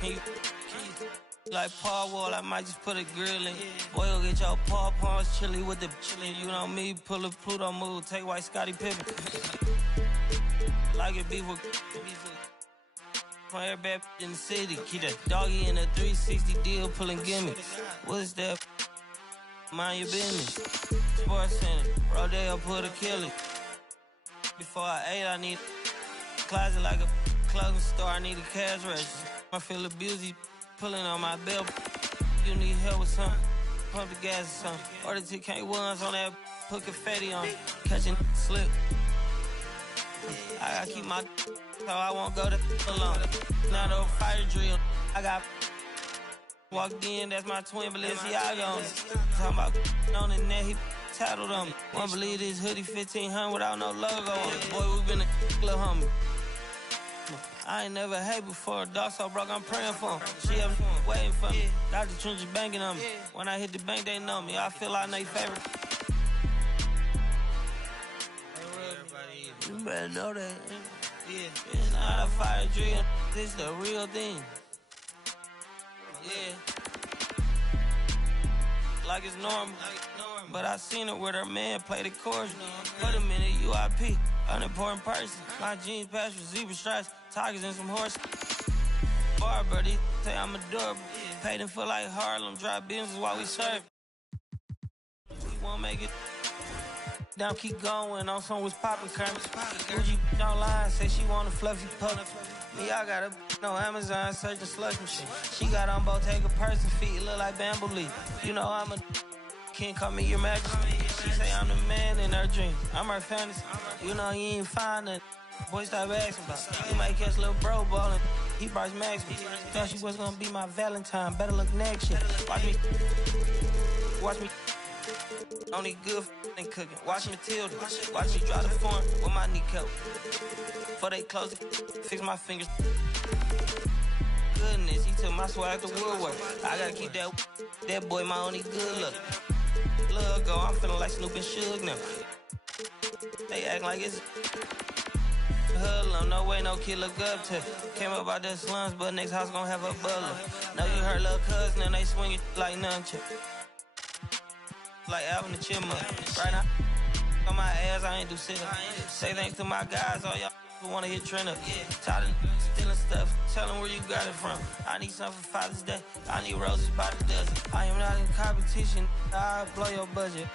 Can you like Paul Wall, I might just put a grill in. Boy, go get your paw paws chili with the chili. You know me, pull a Pluto move, take white Scottie Pippen. Like it beef with every bad in the city. Keep that doggy in a 360 deal, pulling gimme. What's that? Mind your business. Sports Center, Rodeo put a kill it. Before I ate, I need a closet like a clothing store. I need a cash register. I feel abused, pulling on my belt. You need help with something? Pump the gas or something. Order TK1s on that, put confetti on. Catching slip. I gotta keep my so I won't go to alone. Now the fire drill, I got walked in, that's my twin Balenciaga on it. Talking about on the net, he tattled on me. Won't believe this hoodie 1500 without no logo on it. Boy, we been a little homie. I ain't never hate before, dog so broke, I'm praying for him. She up waiting for me. Dr. Trench banking on me. When I hit the bank, they know me. I feel like they favorite. You better know that. It's not a fire drill, this the real thing. Yeah. Like it's normal. But I seen her with her man play the chorus. Put him in a UIP, unimportant person. My jeans patch with zebra stripes, tigers and some horses. Barber, they say I'm adorable. Paid him for like Harlem, drive business while we serve. We won't make it. Down, keep going, on some was poppin' current. Gucci online, say she want a fluffy pup. Me, I got a no Amazon, searching slush machine. She got on Bottega person feet, look like bamboo leaf. You know I'm a can't call me your majesty. She say I'm the man in her dreams. I'm her fantasy. You know you ain't find nothing. Boy, stop asking about it. You might catch little bro ballin'. He Bryce Maxwell. Thought she was gonna be my Valentine. Better look next year. Watch me. Only good and cooking. Watch Matilda. Watch me drive the form with my kneecap. Before they close it, fix my fingers. Goodness, he took my swag to Woodwork. I gotta keep that boy my only good look. Look ago, I'm feeling like Snoop and Suge now. They act like it's hoodlum, no way no kid look up to. Came up out the slums, but next house gon' have a butler. Know you heard little cousin and they swing it like nunchuck. Like Alvin the Chipmunk. Right now, on my ass, I ain't do sit up. Say thanks to my guys, all y'all who wanna hit trend up. Tired of stealing stuff, tell them where you got it from. I need something for Father's Day, I need roses by the dozen. I am not in competition, I'll blow your budget.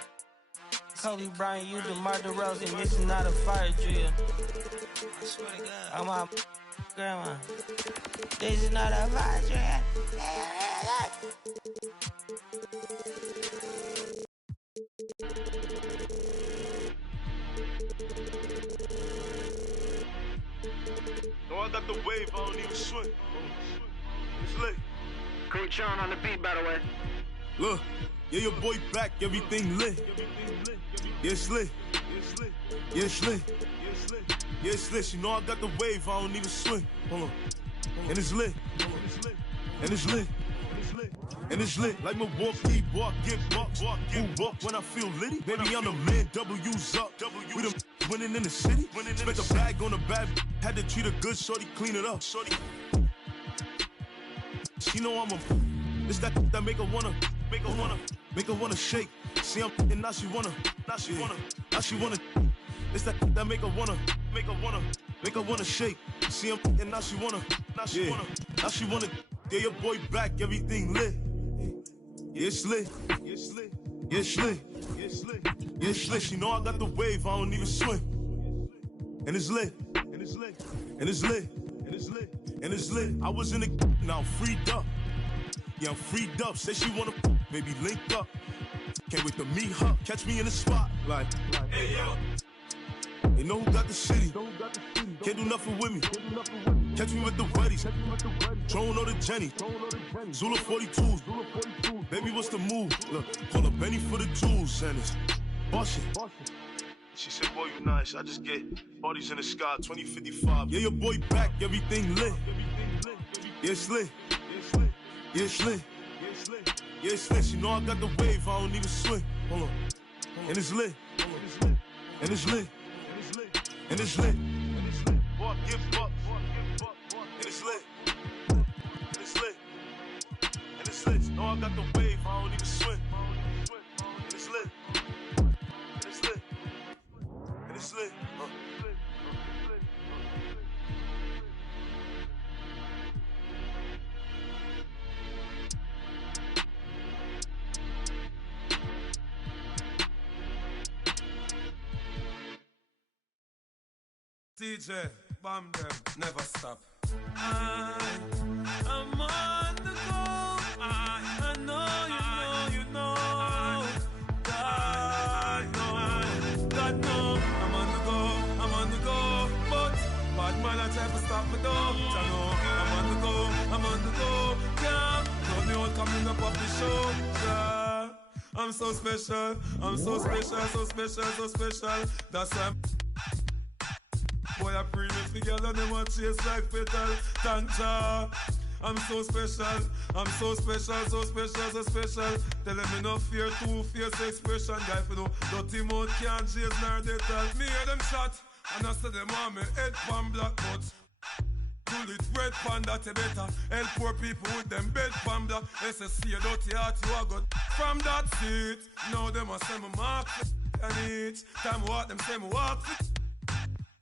Kobe Bryant, you DeMar DeRozan, this is not a fire drill. I swear to God, I'm my grandma. This is not a fire drill. No, I got the wave, I don't even swim. It's lit. Coach Sean on the beat, by the way. Look, yeah, your boy back, everything lit. Yeah, it's lit. Yeah, it's lit. Yeah, it's lit. You know I got the wave, I don't even swim. Hold on. And it's lit. And it's lit. And it's lit. Like Milwaukee, walk, get bucks. Who walk when I feel litty? Baby, I'm the man, W's up. We the winning in the city. Spent the bag on the bad. Had to treat her good, shorty, clean it up. Shorty. She know I'm a. It's that make her wanna shake. See I'm and now she wanna. It's that make her wanna shake. See I'm and now she wanna. Now she wanna. Yeah, your boy back, everything lit. Yeah, it's lit. Yeah, it's lit. Yeah, it's lit. Yeah, it's lit. Yeah, it's lit. She know I got the wave, I don't even swim. And it's lit. And it's lit. And it's lit. And it's lit. And it's lit. I was in the now I'm freed up. Yeah, I'm freed up. Say she wanna baby link up. Can't wait to meet her. Catch me in the spot. Like hey yo. You know who got the city? Can't do nothing with me. Catch me with the buddies. Drone or the Jenny. Zula 42s. Baby, what's the move? Look, call up Benny for the jewels. And it's boss it. She said, boy, you nice. I just get parties in the sky, 2055. Yeah, your boy back, everything lit. Yeah, it's lit. Yeah, it's lit. Yeah, it's lit. You know I got the wave, I don't even swim. Hold on. And it's lit. And it's lit. And it's lit. Walk, give up. And it's lit. got the wave, I don't even swim. And it's lit. And it's lit. And it's lit. DJ, bam them, never stop. I'm on the go. I know, you know. God know. I'm on the go. But bad man, I try to stop me though. I know, I'm on the go. Yeah, got me all coming up off the show. Yeah, I'm so special. So special. That's why boy, I pray me for girl and them a chase like petal. Thank Jah. I'm so special. So special. Tell them me no fear, two-face expression. Guy for no dirty mouth can't chase nor they tell. Me hear them shot, and I say them on me head pan black but pull it red pan that you better. Help poor people with them bed pan black. They say see a dirty heart you a got from that seat. Now them a say me mark and each time walk them say me walk for.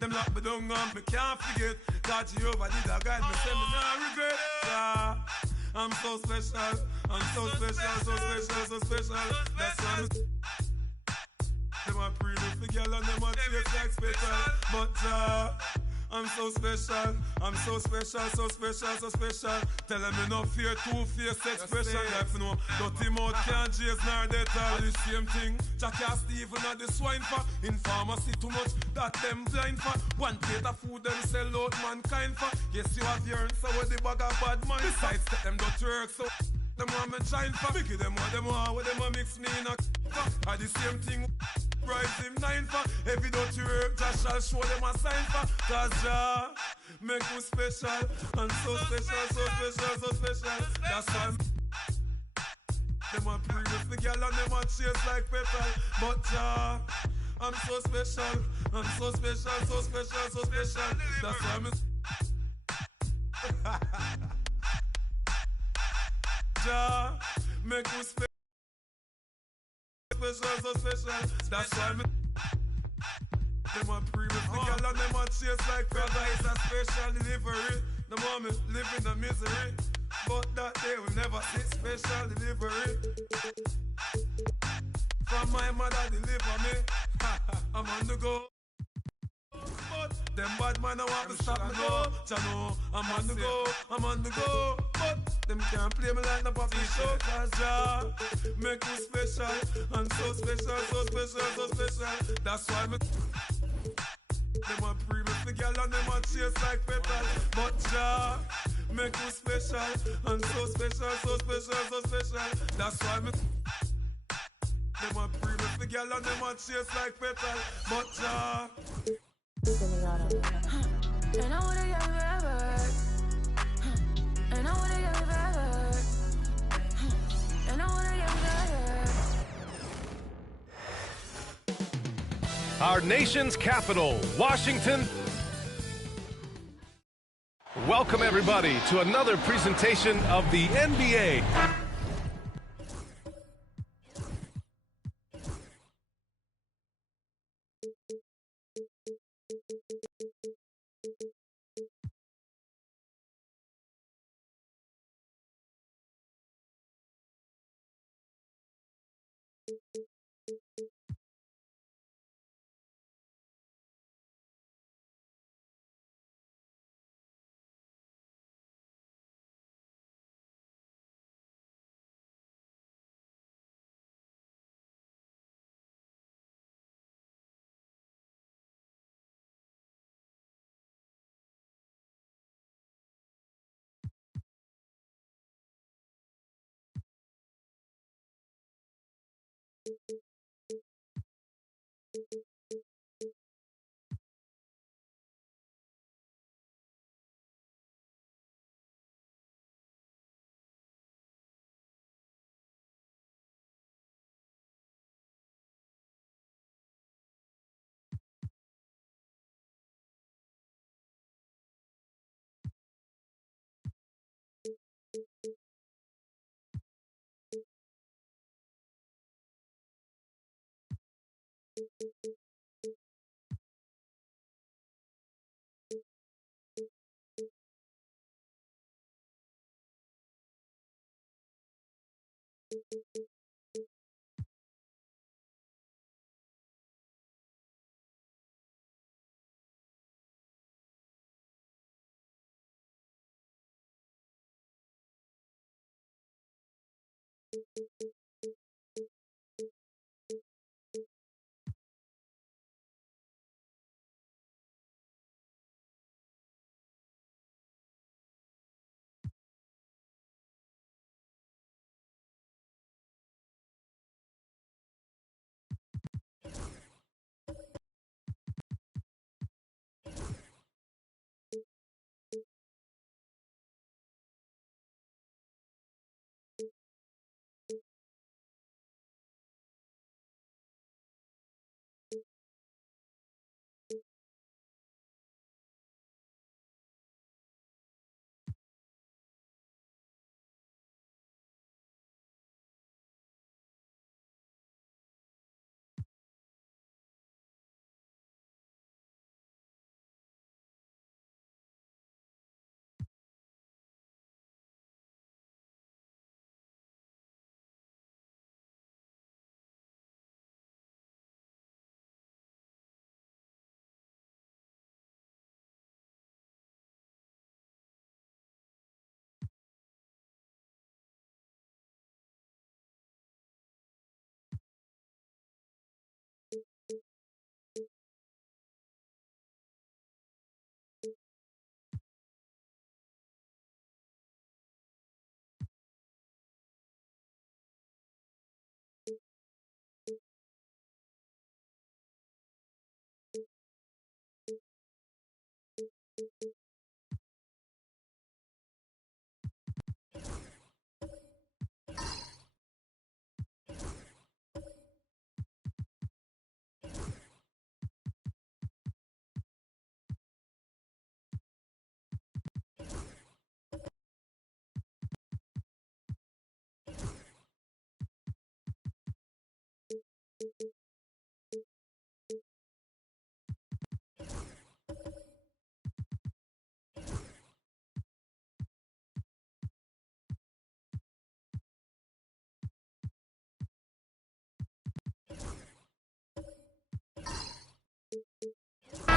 Them lock me down and me can't forget. God Jehovah did a guide me, say me nah regret. Yeah, I'm so special. So special. That's why them a pray me for girl and them a chase like special. But I'm so special. So special. Tell them me no fear, two-face expression. Like you know, dirty mouth can't chase nor they tell the same thing. Jackie Stephen at the swine for. In pharmacy too much that them blind for. One plate of food them sell out mankind for. Yes, you have your answer with the bag of bad mind. Besides, let them don't work so. Them want me shine for. Biggie them what them want, what them a mix me in a for. At the same thing. Price him 9 for. Every dirty work, just shall show them a sign for. Cause Jah make me special. And so special. That's why them a pray with the girl and them a chase like petal. But Jah, I'm so special. So special. That's why me Jah make me special. So special. That's why me them a pray with the girl and them a chase like brother. It's a special delivery. The moment live in the misery, but that day will never see special delivery. From my mother deliver me. I'm on the go. But them bad man I want to stop me go. Jano, I'm on the go. But them can't play me like the puppy show. Cause Jah make me special. And so special. That's why me them a pray with the girl and them a chase like petal. But Jah make me special. And so special. That's why me them a pray with the girl and them a chase like petal. But Jah and I wanna get forever. And I wanna get forever. And I wanna get forever. Our nation's capital, Washington. Welcome everybody to another presentation of the NBA.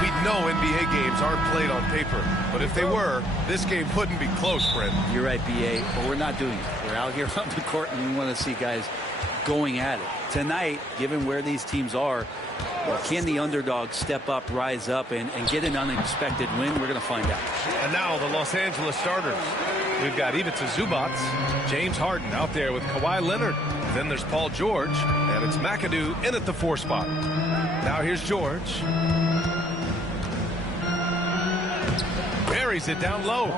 We know NBA games aren't played on paper, but if they were, this game wouldn't be close, Brent. You're right, BA, but we're not doing it. We're out here on the court, and we want to see guys going at it. Tonight, given where these teams are, can the underdog step up, rise up, and get an unexpected win? We're going to find out. And now the Los Angeles starters. We've got Ivica Zubac, James Harden out there with Kawhi Leonard. Then there's Paul George, and it's McAdoo in at the 4 spot. Now here's George. Buries it down low.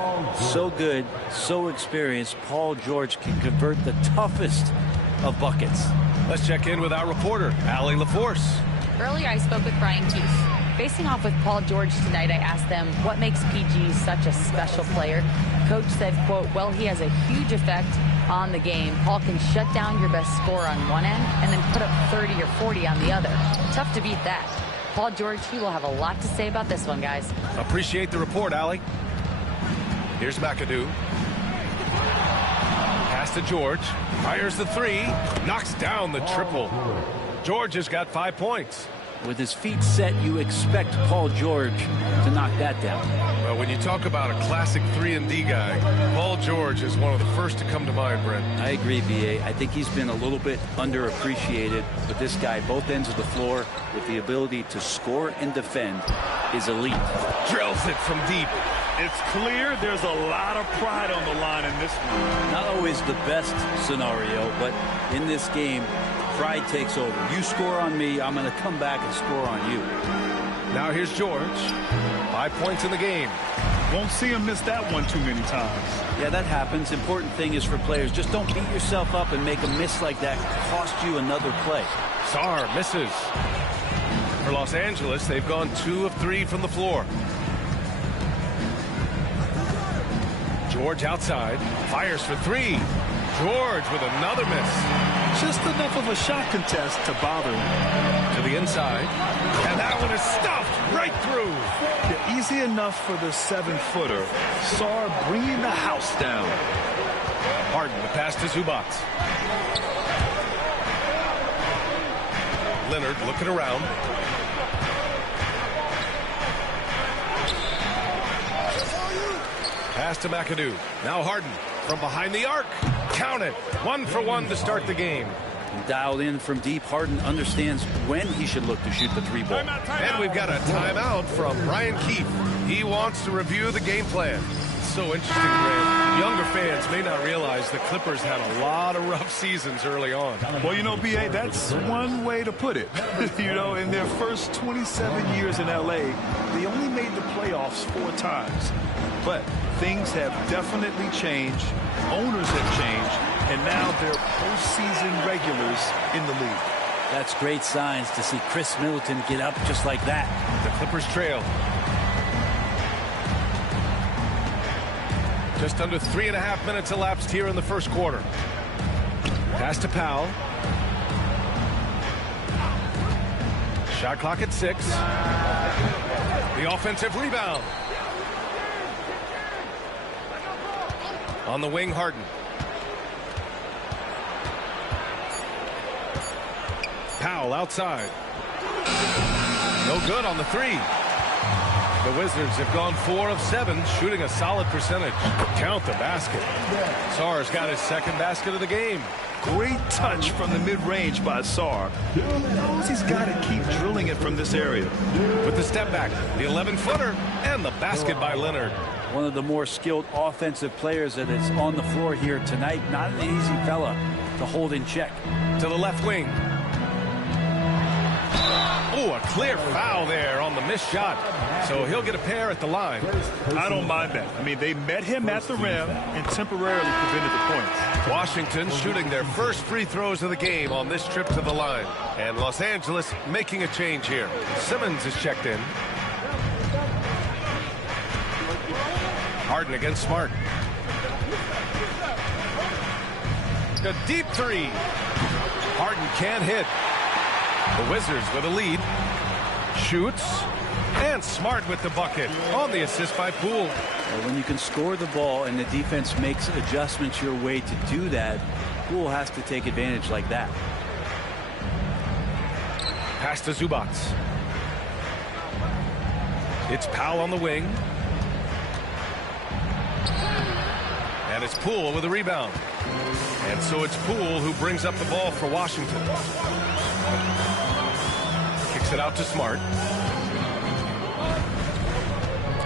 So good, so experienced. Paul George can convert the toughest of buckets. Let's check in with our reporter, Allie LaForce. Earlier, I spoke with Brian Keefe. Facing off with Paul George tonight, I asked them what makes PG such a special player. Coach said, quote, well, he has a huge effect on the game. Paul can shut down your best scorer on one end and then put up 30 or 40 on the other. Tough to beat that. Paul George, he will have a lot to say about this one, guys. Appreciate the report, Allie. Here's McAdoo. Pass to George. Fires the 3. Knocks down the triple. George has got 5 points. With his feet set, you expect Paul George to knock that down. Well, when you talk about a classic 3-and-D guy, Paul George is one of the first to come to mind, Brent. I agree, B.A. I think he's been a little bit underappreciated, but this guy, both ends of the floor, with the ability to score and defend, is elite. Drills it from deep. It's clear there's a lot of pride on the line in this one. Not always the best scenario, but in this game, pride takes over. You score on me, I'm going to come back and score on you. Now here's George. 5 points in the game. Won't see him miss that one too many times. Yeah, that happens. Important thing is for players, just don't beat yourself up and make a miss like that cost you another play. Sarr misses. For Los Angeles, they've gone 2 of 3 from the floor. George outside, fires for 3. George with another miss. Just enough of a shot contest to bother him. To the inside, and that one is stuffed right through. Yeah, easy enough for the 7-footer. Sarr bringing the house down. Harden, the pass to Zubats. Leonard looking around. Pass to McAdoo. Now Harden from behind the arc. Count it. 1 for 1 to start the game. Dialed in from deep. Harden understands when he should look to shoot the 3-ball. And we've got a timeout from Brian Keefe. He wants to review the game plan. So interesting, Grant. Younger fans may not realize the Clippers had a lot of rough seasons early on. Well, you know, B.A., that's one way to put it. You know, in their first 27 years in L.A., they only made the playoffs 4 times. But things have definitely changed. Owners have changed. And now they're postseason regulars in the league. That's great signs to see Chris Middleton get up just like that. The Clippers trail. Just under 3.5 minutes elapsed here in the first quarter. Pass to Powell. Shot clock at 6. The offensive rebound. On the wing, Harden. Powell outside. No good on the 3. The Wizards have gone 4 of 7, shooting a solid percentage. Count the basket. Sarr's got his second basket of the game. Great touch from the mid-range by Sarr. He knows he's got to keep drilling it from this area. With the step back, the 11-footer, and the basket by Leonard. One of the more skilled offensive players that is on the floor here tonight. Not an easy fella to hold in check. To the left wing. Oh, a clear foul there on the missed shot. So he'll get a pair at the line. I don't mind that. I mean, they met him at the rim and temporarily prevented the points. Washington shooting their first free throws of the game on this trip to the line. And Los Angeles making a change here. Simmons is checked in. Harden against Smart. A deep 3. Harden can't hit. The Wizards with a lead. Shoots. And Smart with the bucket on the assist by Poole. Well, when you can score the ball and the defense makes adjustments your way to do that, Poole has to take advantage like that. Pass to Zubats. It's Powell on the wing. And it's Poole with a rebound. And so it's Poole who brings up the ball for Washington. Kicks it out to Smart.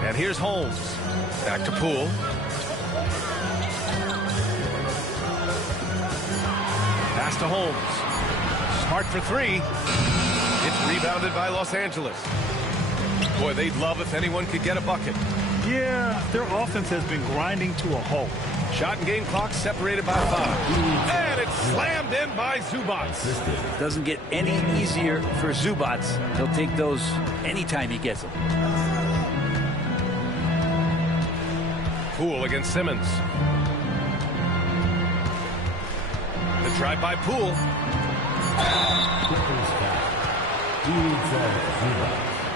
And here's Holmes. Back to Poole. Pass to Holmes. Smart for 3. It's rebounded by Los Angeles. Boy, they'd love if anyone could get a bucket. Yeah, their offense has been grinding to a halt. Shot and game clock separated by 5. And it's slammed in by Zubats. Doesn't get any easier for Zubats. He'll take those anytime he gets them. Poole against Simmons. The drive by Poole.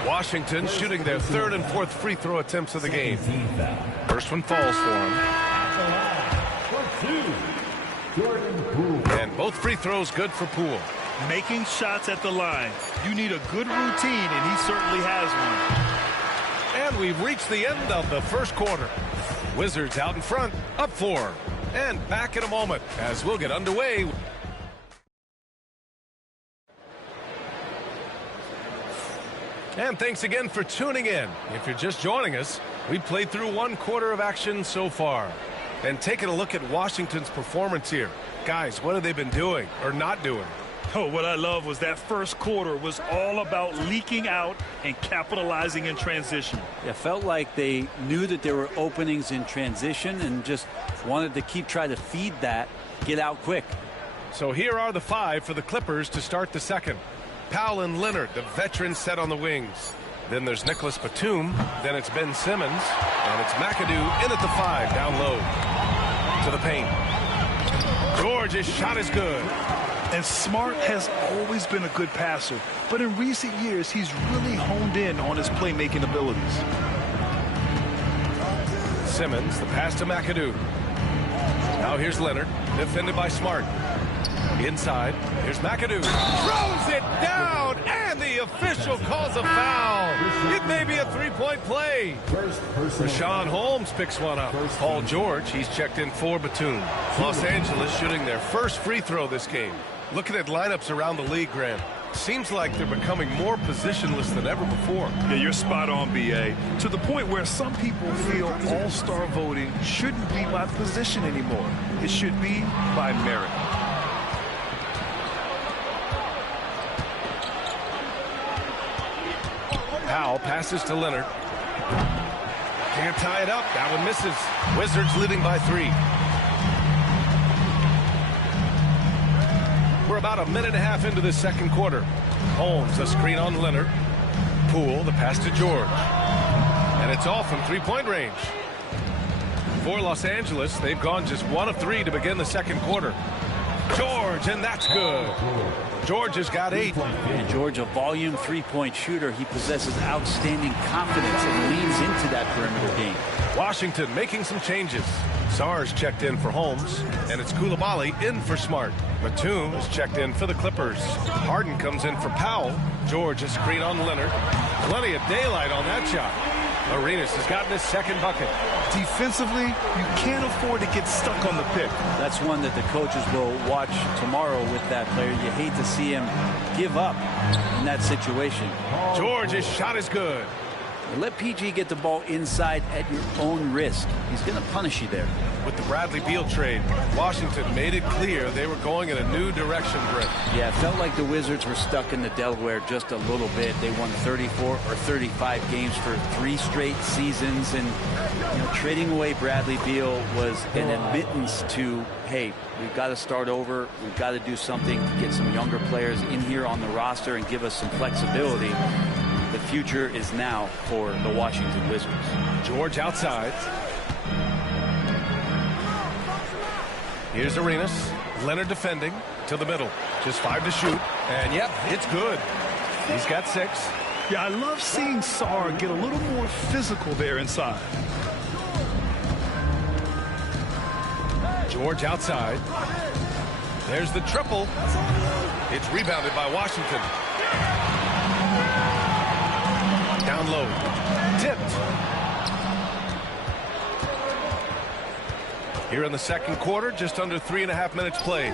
Washington shooting their 3rd and 4th free throw attempts of the game. First one falls for him. And both free throws good for Poole. Making shots at the line. You need a good routine, and he certainly has one. And we've reached the end of the first quarter. Wizards out in front, up 4. And back in a moment as we'll get underway. And thanks again for tuning in. If you're just joining us, we played through 1 quarter of action so far. And taking a look at Washington's performance here. Guys, what have they been doing or not doing? Oh, what I love was that first quarter was all about leaking out and capitalizing in transition. It felt like they knew that there were openings in transition and just wanted to keep trying to feed that, get out quick. So here are the 5 for the Clippers to start the second. Powell and Leonard, the veterans, set on the wings. Then there's Nicholas Batum. Then it's Ben Simmons. And it's McAdoo in at the 5, down low. To the paint. George's shot is good. And Smart has always been a good passer. But in recent years, he's really honed in on his playmaking abilities. Simmons, the pass to McAdoo. Now here's Leonard, defended by Smart. Inside, here's McAdoo. Throws it down, and the official calls a foul. It may be a three-point play. Rashawn Holmes picks one up. Paul George, he's checked in for Batum. Los Angeles shooting their first free throw this game. Looking at lineups around the league, Graham, seems like they're becoming more positionless than ever before. Yeah, you're spot on, B.A. To the point where some people feel all-star voting shouldn't be by position anymore. It should be by merit. Powell passes to Leonard. Can't tie it up. That one misses. Wizards leading by 3. We're about a minute and a half into the second quarter. Holmes, a screen on Leonard. Poole, the pass to George. And it's all from three-point range. For Los Angeles, they've gone just 1 of 3 to begin the second quarter. George, and that's good. George has got 8. And George, a volume three-point shooter. He possesses outstanding confidence and leans into that perimeter game. Washington making some changes. Sarge checked in for Holmes, and it's Coulibaly in for Smart. Batum is checked in for the Clippers. Harden comes in for Powell. George, a screen on Leonard. Plenty of daylight on that shot. Arenas has gotten his second bucket. Defensively, you can't afford to get stuck on the pick. That's one that the coaches will watch tomorrow with that player. You hate to see him give up in that situation. George's shot is good. Let PG get the ball inside at your own risk. He's going to punish you there. With the Bradley Beal trade, Washington made it clear they were going in a new direction, Brett. Yeah, it felt like the Wizards were stuck in the Delaware just a little bit. They won 34 or 35 games for 3 straight seasons, and trading away Bradley Beal was an admittance to, hey, we've got to start over. We've got to do something to get some younger players in here on the roster and give us some flexibility. The future is now for the Washington Wizards. George outside. Here's Arenas. Leonard defending to the middle. Just 5 to shoot. And yep, it's good. He's got 6. Yeah, I love seeing Sarr get a little more physical there inside. George outside. There's the triple. It's rebounded by Washington. Down low. Tipped. Here in the second quarter, just under 3.5 minutes played.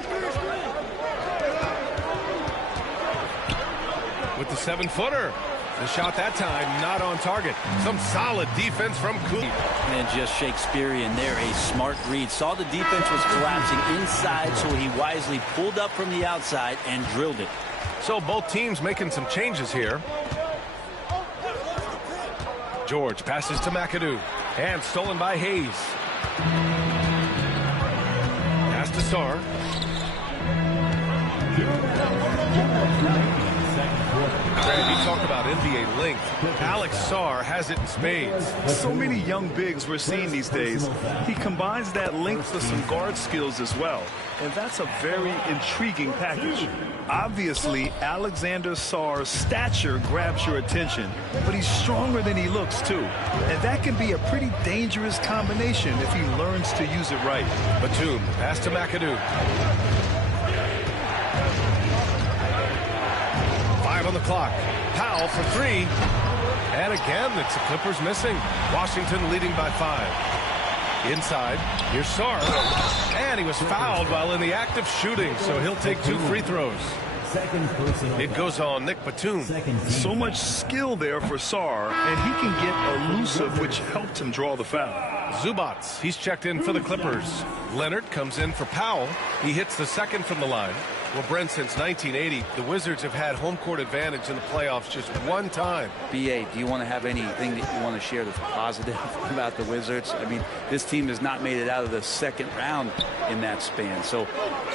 With the 7-footer. The shot that time not on target. Some solid defense from Cooley. And just Shakespearean there, a smart read. Saw the defense was collapsing inside, so he wisely pulled up from the outside and drilled it. So both teams making some changes here. George passes to McAdoo. And stolen by Hayes. Pass to Sarr. Graham, you talk about NBA length. Alex Sarr has it in spades. So many young bigs we're seeing these days. He combines that length with some guard skills as well. And that's a very intriguing package. Obviously, Alexander Sarr's stature grabs your attention, but he's stronger than he looks, too. And that can be a pretty dangerous combination if he learns to use it right. Batum, pass to McAdoo. 5 on the clock. Powell for 3. And again, it's the Clippers missing. Washington leading by 5. Inside, here's Sarr. And he was fouled while in the act of shooting, so he'll take 2 free throws. It goes on Nick Batum. So much skill there for Sarr, and he can get elusive, which helped him draw the foul. Zubats, he's checked in for the Clippers. Leonard comes in for Powell. He hits the second from the line. Well, Brent, since 1980, the Wizards have had home court advantage in the playoffs just 1 time. B.A., do you want to have anything that you want to share that's positive about the Wizards? I mean, this team has not made it out of the second round in that span, so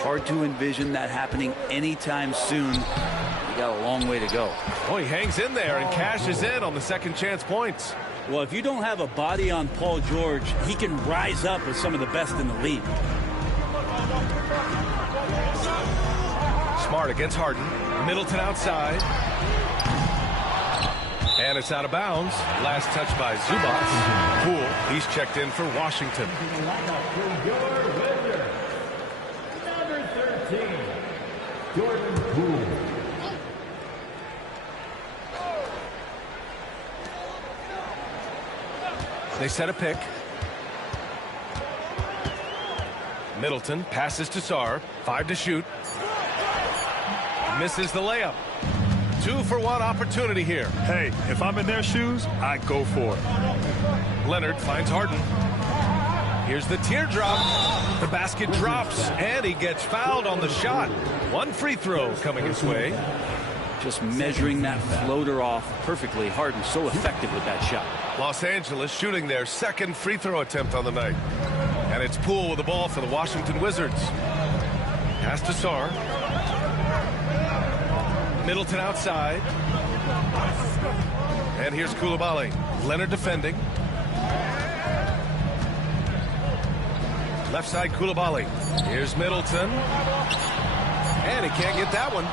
hard to envision that happening anytime soon. You got a long way to go. Oh, he hangs in there and cashes in on the second chance points. Well, if you don't have a body on Paul George, he can rise up as some of the best in the league. Smart against Harden. Middleton outside. And And it's out of bounds. Last touch by Zubats. Poole, he's checked in for Washington. Number 13, Jordan Poole. They set a pick. Middleton passes to Sarr. 5 to shoot. Misses the layup. 2-for-1 opportunity here. Hey, if I'm in their shoes, I go for it. Leonard finds Harden. Here's the teardrop. The basket drops, and he gets fouled on the shot. 1 free throw coming his way. Just measuring that floater off perfectly. Harden so effective with that shot. Los Angeles shooting their 2nd free throw attempt on the night. And it's Poole with the ball for the Washington Wizards. Pass to Sarr. Middleton outside. And here's Coulibaly. Leonard defending. Left side Coulibaly. Here's Middleton. And he can't get that one.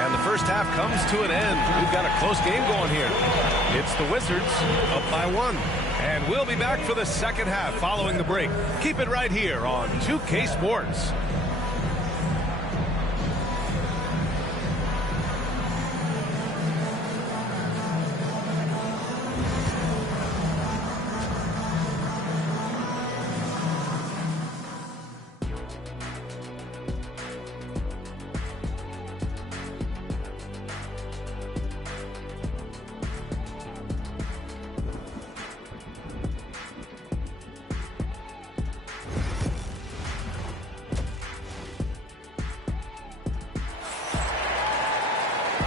And the first half comes to an end. We've got a close game going here. It's the Wizards up by 1. And we'll be back for the second half following the break. Keep it right here on 2K Sports.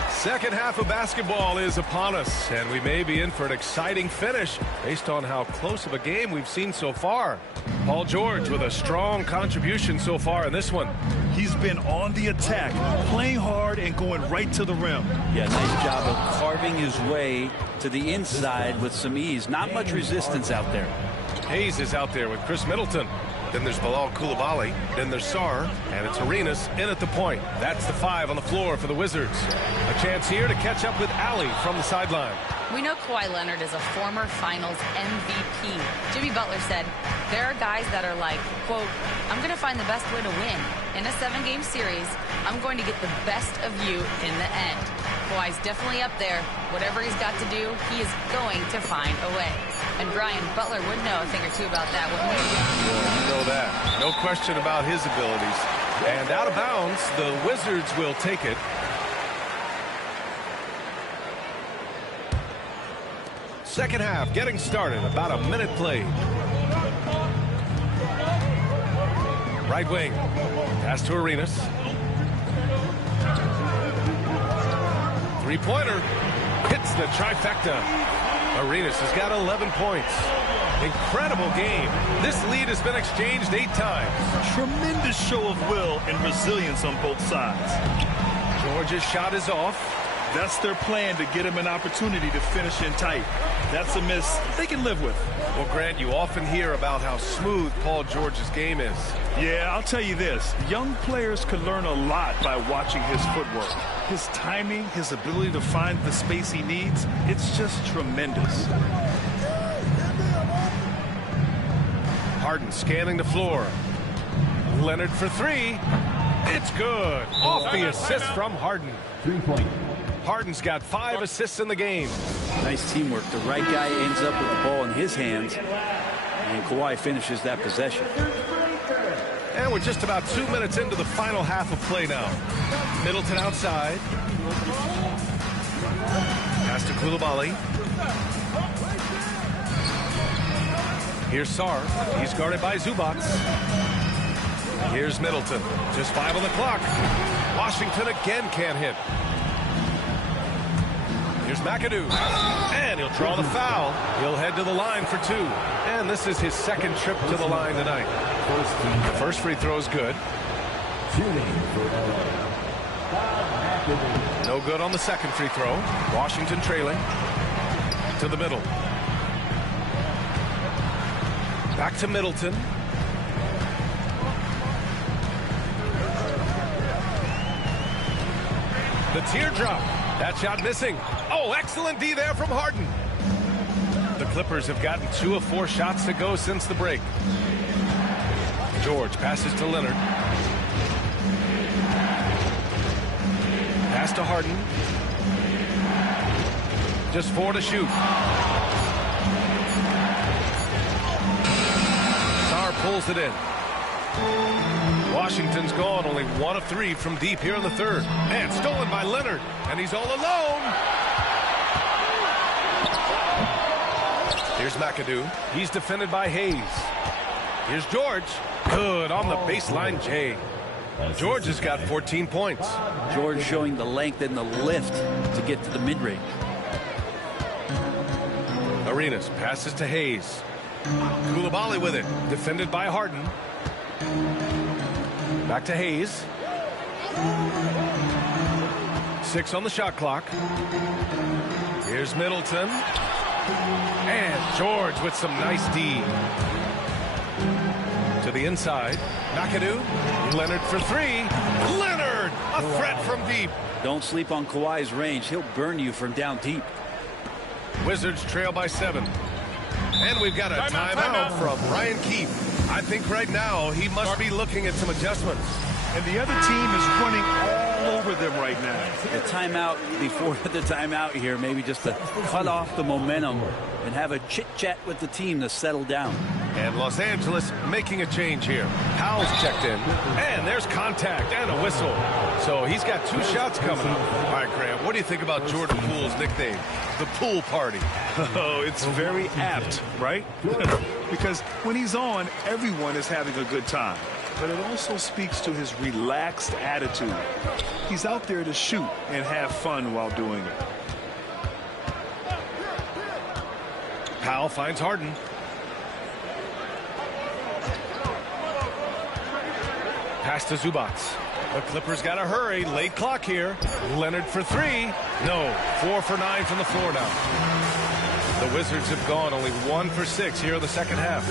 Second half of basketball is upon us, and we may be in for an exciting finish based on how close of a game we've seen so far. Paul George with a strong contribution so far in this one. He's been on the attack, playing hard and going right to the rim. Yeah, nice job of carving his way to the inside with some ease. Not much resistance out there. Hayes is out there with Chris Middleton. Then there's Bilal Coulibaly. Then there's Sarr. And it's Arenas in at the point. That's the 5 on the floor for the Wizards. A chance here to catch up with Allie from the sideline. We know Kawhi Leonard is a former Finals MVP. Jimmy Butler said, there are guys that are like, quote, I'm going to find the best way to win. In a 7-game series, I'm going to get the best of you in the end. Kawhi's definitely up there. Whatever he's got to do, he is going to find a way. And Brian, Butler would know a thing or two about that, wouldn't he? Well, you know that. No question about his abilities. And out of bounds, the Wizards will take it. Second half getting started. About a minute played. Right wing. Pass to Arenas. Three-pointer. Hits the trifecta. Arenas has got 11 points. Incredible game. This lead has been exchanged 8 times. Tremendous show of will and resilience on both sides. George's shot is off. That's their plan, to get him an opportunity to finish in tight. That's a miss they can live with. Well, Grant, you often hear about how smooth Paul George's game is. Yeah, I'll tell you this. Young players can learn a lot by watching his footwork. His timing, his ability to find the space he needs, it's just tremendous. Harden scanning the floor. Leonard for 3. It's good. Off the assist from Harden. 3-point. Harden's got 5 assists in the game. Nice teamwork. The right guy ends up with the ball in his hands, and Kawhi finishes that possession. And we're just about 2 minutes into the final half of play now. Middleton outside. Pass to Coulibaly. Here's Sarr. He's guarded by Zubats. Here's Middleton. Just 5 on the clock. Washington again can't hit. Here's McAdoo. And he'll draw the foul. He'll head to the line for 2. And this is his 2nd trip to the line tonight. The first free throw is good. No good on the 2nd free throw. Washington trailing. To the middle. Back to Middleton. The teardrop. That shot missing. Oh, excellent D there from Harden. The Clippers have gotten 2 of 4 shots to go since the break. George passes to Leonard. Pass to Harden. Just 4 to shoot. Sarr pulls it in. Washington's gone only 1 of 3 from deep here in the third. And stolen by Leonard. And he's all alone. Here's McAdoo. He's defended by Hayes. Here's George. Good on the baseline, Jay. George has got 14 points. George showing the length and the lift to get to the mid-range. Arenas passes to Hayes. Coulibaly with it. Defended by Harden. Back to Hayes. 6 on the shot clock. Here's Middleton. And George with some nice D. To the inside. McAdoo. Leonard for 3. Leonard! A threat from deep. Don't sleep on Kawhi's range. He'll burn you from down deep. Wizards trail by 7. And we've got a timeout from Ryan Keefe. I think right now he must be looking at some adjustments. And the other team is running all over them right now. The timeout before the timeout here, maybe just to cut off the momentum and have a chit-chat with the team to settle down. And Los Angeles making a change here. Powell's checked in. And there's contact and a whistle. So he's got 2 shots coming up. All right, Grant, what do you think about Jordan Poole's nickname? The Pool Party. Oh, it's very apt, right? Because when he's on, everyone is having a good time. But it also speaks to his relaxed attitude. He's out there to shoot and have fun while doing it. Powell finds Harden. Pass to Zubac. The Clippers got to hurry. Late clock here. Leonard for 3. No. 4 for 9 from the floor now. The Wizards have gone only 1 for 6 here in the second half.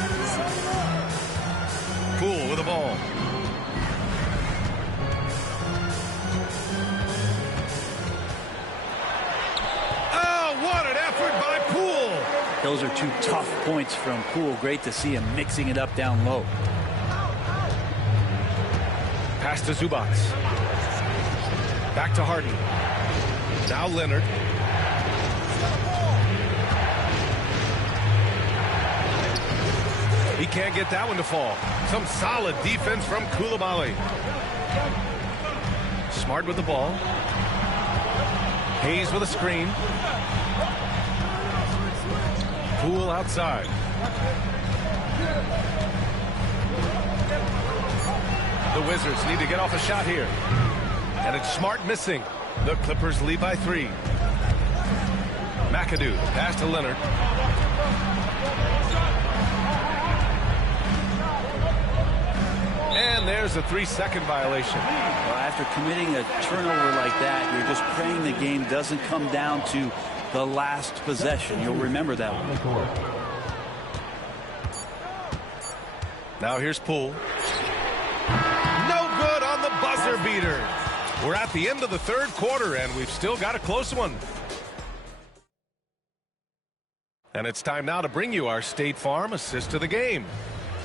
Poole with the ball. Oh, what an effort by Poole. Those are 2 tough points from Poole. Great to see him mixing it up down low. Pass to Zubac. Back to Harden. Now Leonard. He can't get that one to fall. Some solid defense from Coulibaly. Smart with the ball. Hayes with a screen. Poole outside. The Wizards need to get off a shot here. And it's Smart missing. The Clippers lead by 3. McAdoo pass to Leonard. And there's a 3-second violation. Well, after committing a turnover like that, you're just praying the game doesn't come down to the last possession. You'll remember that one. Now here's Poole. No good on the buzzer beater. We're at the end of the third quarter, and we've still got a close one. And it's time now to bring you our State Farm assist of the game.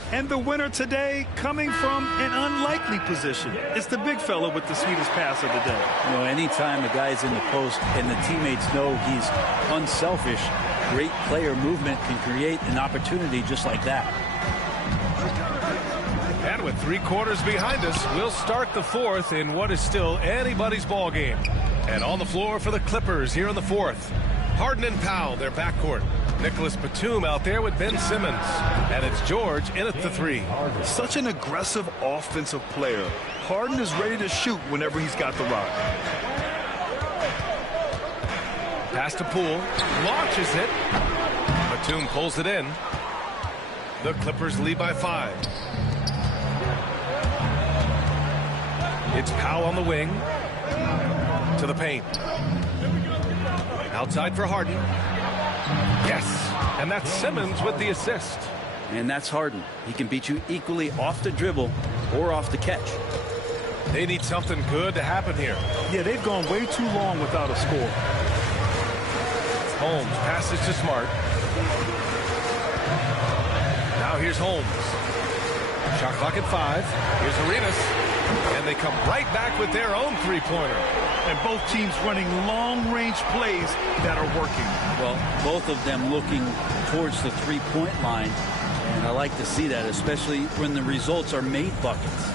And the winner today coming from an unlikely position. It's the big fella with the sweetest pass of the day. You know, anytime the guy's in the post and the teammates know he's unselfish, great player movement can create an opportunity just like that. And with 3 quarters behind us, we'll start the fourth in what is still anybody's ball game. And on the floor for the Clippers here in the fourth. Harden and Powell, their backcourt. Nicholas Batum out there with Ben Simmons. And it's George in at the 3. Such an aggressive offensive player. Harden is ready to shoot whenever he's got the rock. Pass to Poole. Launches it. Batum pulls it in. The Clippers lead by 5. It's Powell on the wing. To the paint. Outside for Harden. Yes. And that's Simmons with the assist. And that's Harden. He can beat you equally off the dribble or off the catch. They need something good to happen here. Yeah, they've gone way too long without a score. Holmes passes to Smart. Now here's Holmes. Shot clock at 5. Here's Arenas. And they come right back with their own three-pointer. And both teams running long-range plays that are working. Well, both of them looking towards the three-point line. And I like to see that, especially when the results are made buckets.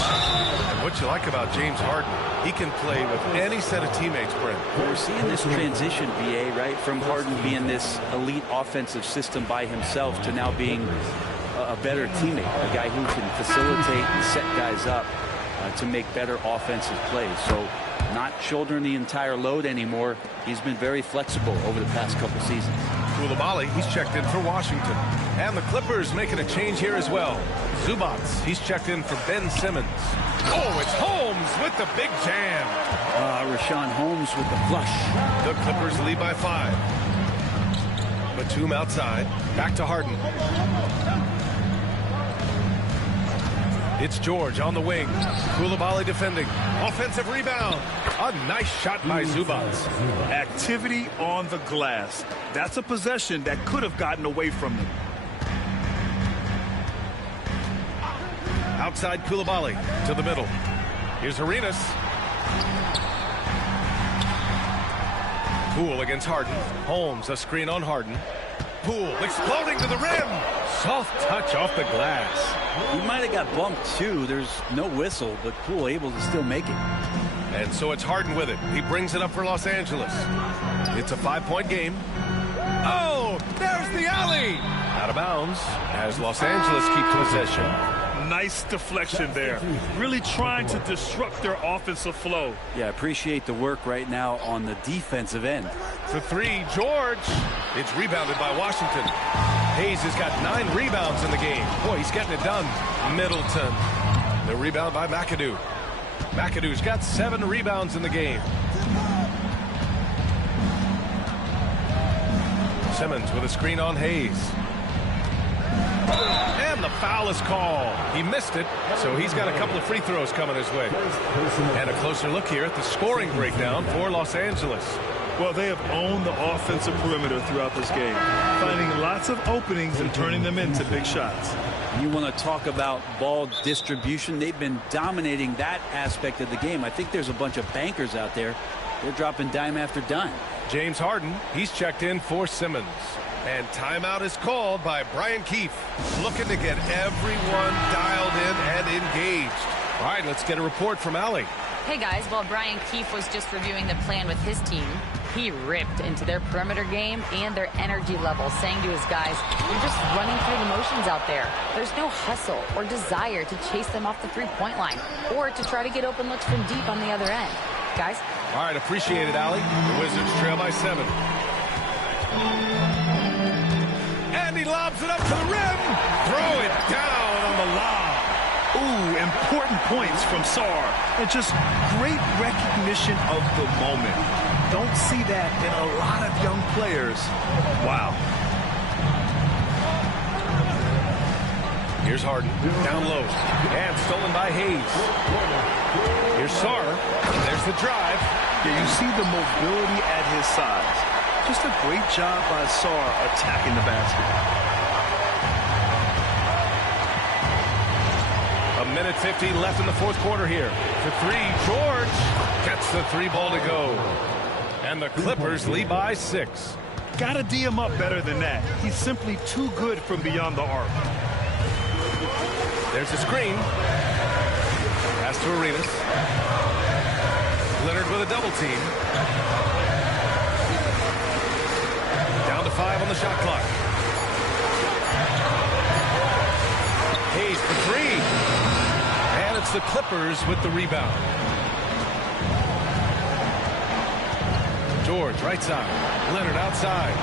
And what you like about James Harden, he can play with any set of teammates, Brent. We're seeing this transition, BA, right, from Harden being this elite offensive system by himself to now being a better teammate, a guy who can facilitate and set guys up to make better offensive plays. So not shouldering the entire load anymore. He's been very flexible over the past couple seasons. Koulibaly, he's checked in for Washington. And the Clippers making a change here as well. Zubats, he's checked in for Ben Simmons. Oh, it's Holmes with the big jam. Rashawn Holmes with the flush. The Clippers lead by 5. Batum outside. Back to Harden. It's George on the wing. Koulibaly defending. Offensive rebound. A nice shot by Zubats. Activity on the glass. That's a possession that could have gotten away from them. Outside Koulibaly to the middle. Here's Arenas. Poole against Harden. Holmes, a screen on Harden. Poole exploding to the rim. Soft touch off the glass. He might have got bumped too. There's no whistle, but Poole able to still make it. And so it's Harden with it. He brings it up for Los Angeles. It's a 5-point game. Oh, there's the alley. Out of bounds as Los Angeles keeps possession. Nice deflection there. Really trying to disrupt their offensive flow. Yeah, appreciate the work right now on the defensive end. For 3, George. It's rebounded by Washington. Hayes has got 9 rebounds in the game. Boy, he's getting it done. Middleton. The rebound by McAdoo. McAdoo's got 7 rebounds in the game. Simmons with a screen on Hayes. And the foul is called. He missed it, so he's got a couple of free throws coming his way. And a closer look here at the scoring breakdown for Los Angeles. Well, they have owned the offensive perimeter throughout this game, finding lots of openings and turning them into big shots. You want to talk about ball distribution. They've been dominating that aspect of the game. I think there's a bunch of bankers out there. They're dropping dime after dime. James Harden, he's checked in for Simmons. And timeout is called by Brian Keefe, looking to get everyone dialed in and engaged. All right, let's get a report from Allie. Hey guys, while Brian Keefe was just reviewing the plan with his team, he ripped into their perimeter game and their energy level, saying to his guys, "You're just running through the motions out there. There's no hustle or desire to chase them off the three-point line or to try to get open looks from deep on the other end." Guys? All right, appreciate it, Allie. The Wizards trail by 7. And he lobs it up to the rim. Throw it down on the lob. Ooh, important points from Sarr. And just great recognition of the moment. Don't see that in a lot of young players. Wow. Here's Harden, down low, and stolen by Hayes. Here's Sarr, there's the drive. Yeah, you see the mobility at his size. Just a great job by Sarr attacking the basket. A minute 50 left in the fourth quarter here. For 3, George gets the 3 ball to go. And the Clippers lead by 6. Gotta D him up better than that. He's simply too good from beyond the arc. There's a screen. Pass to Arenas. Leonard with a double team. Down to 5 on the shot clock. Hayes for 3. And it's the Clippers with the rebound. George, right side. Leonard outside.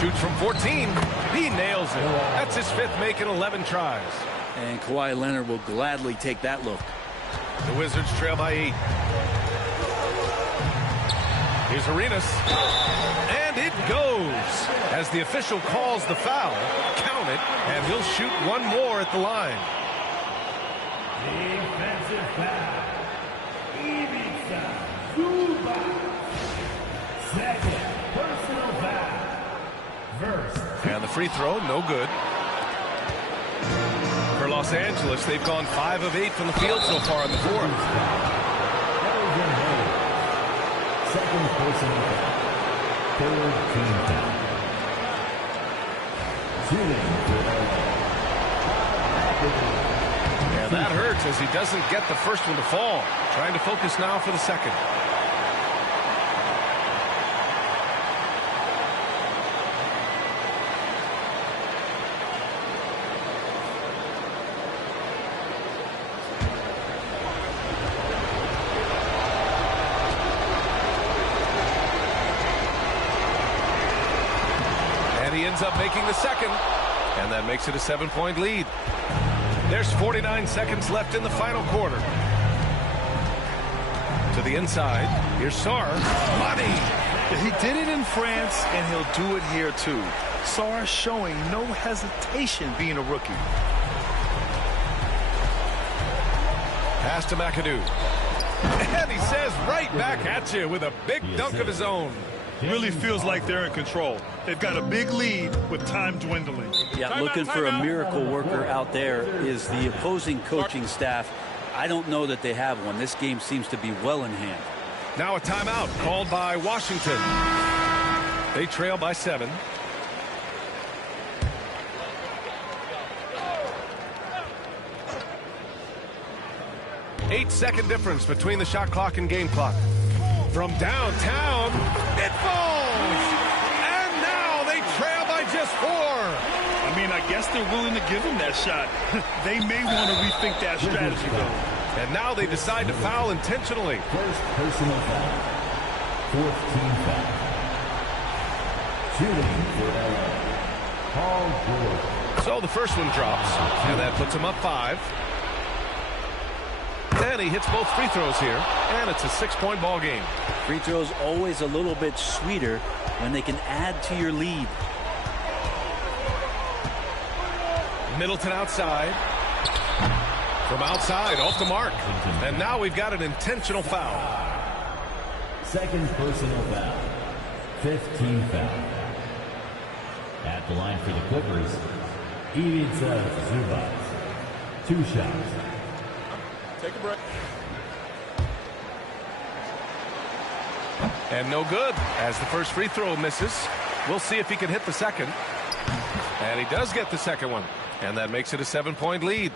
Shoots from 14. He nails it. That's his 5th make in 11 tries. And Kawhi Leonard will gladly take that look. The Wizards trail by 8. Here's Arenas. And it goes. As the official calls the foul, count it, and he'll shoot one more at the line. Defensive foul. Ivica Zubac. Second personal foul. First. And the free throw, no good. For Los Angeles, they've gone 5 of 8 from the field so far in the fourth. Second personal foul. Third team foul. Shooting for And that hurts as he doesn't get the first one to fall. Trying to focus now for the second. He ends up making the second, and that makes it a 7-point lead. There's 49 seconds left in the final quarter. To the inside, here's Sarr. Money! He did it in France, and he'll do it here too. Sarr showing no hesitation being a rookie. Pass to McAdoo. And he says right back at you with a big dunk of his own. Really feels like they're in control. They've got a big lead with time dwindling. Yeah, looking for a miracle worker out there is the opposing coaching staff. I don't know that they have one. This game seems to be well in hand. Now a timeout called by Washington. They trail by 7. Eight-second difference between the shot clock and game clock. From downtown, it falls! And now they trail by just 4. I mean, I guess they're willing to give him that shot. They may want to rethink that strategy, though. And now they decide to foul intentionally. First personal foul. Fourth team foul. Shooting for LA. Paul George. So the first one drops, and that puts him up 5. And he hits both free throws here, and it's a 6-point ball game. Free throws always a little bit sweeter when they can add to your lead. Middleton outside. From outside, off the mark. And now we've got an intentional foul. Second personal foul. 15 foul. At the line for the Clippers, Ivica Zubac. 2 shots. Take a break. And no good as the first free throw misses. We'll see if he can hit the second. And he does get the second one. And that makes it a 7-point lead.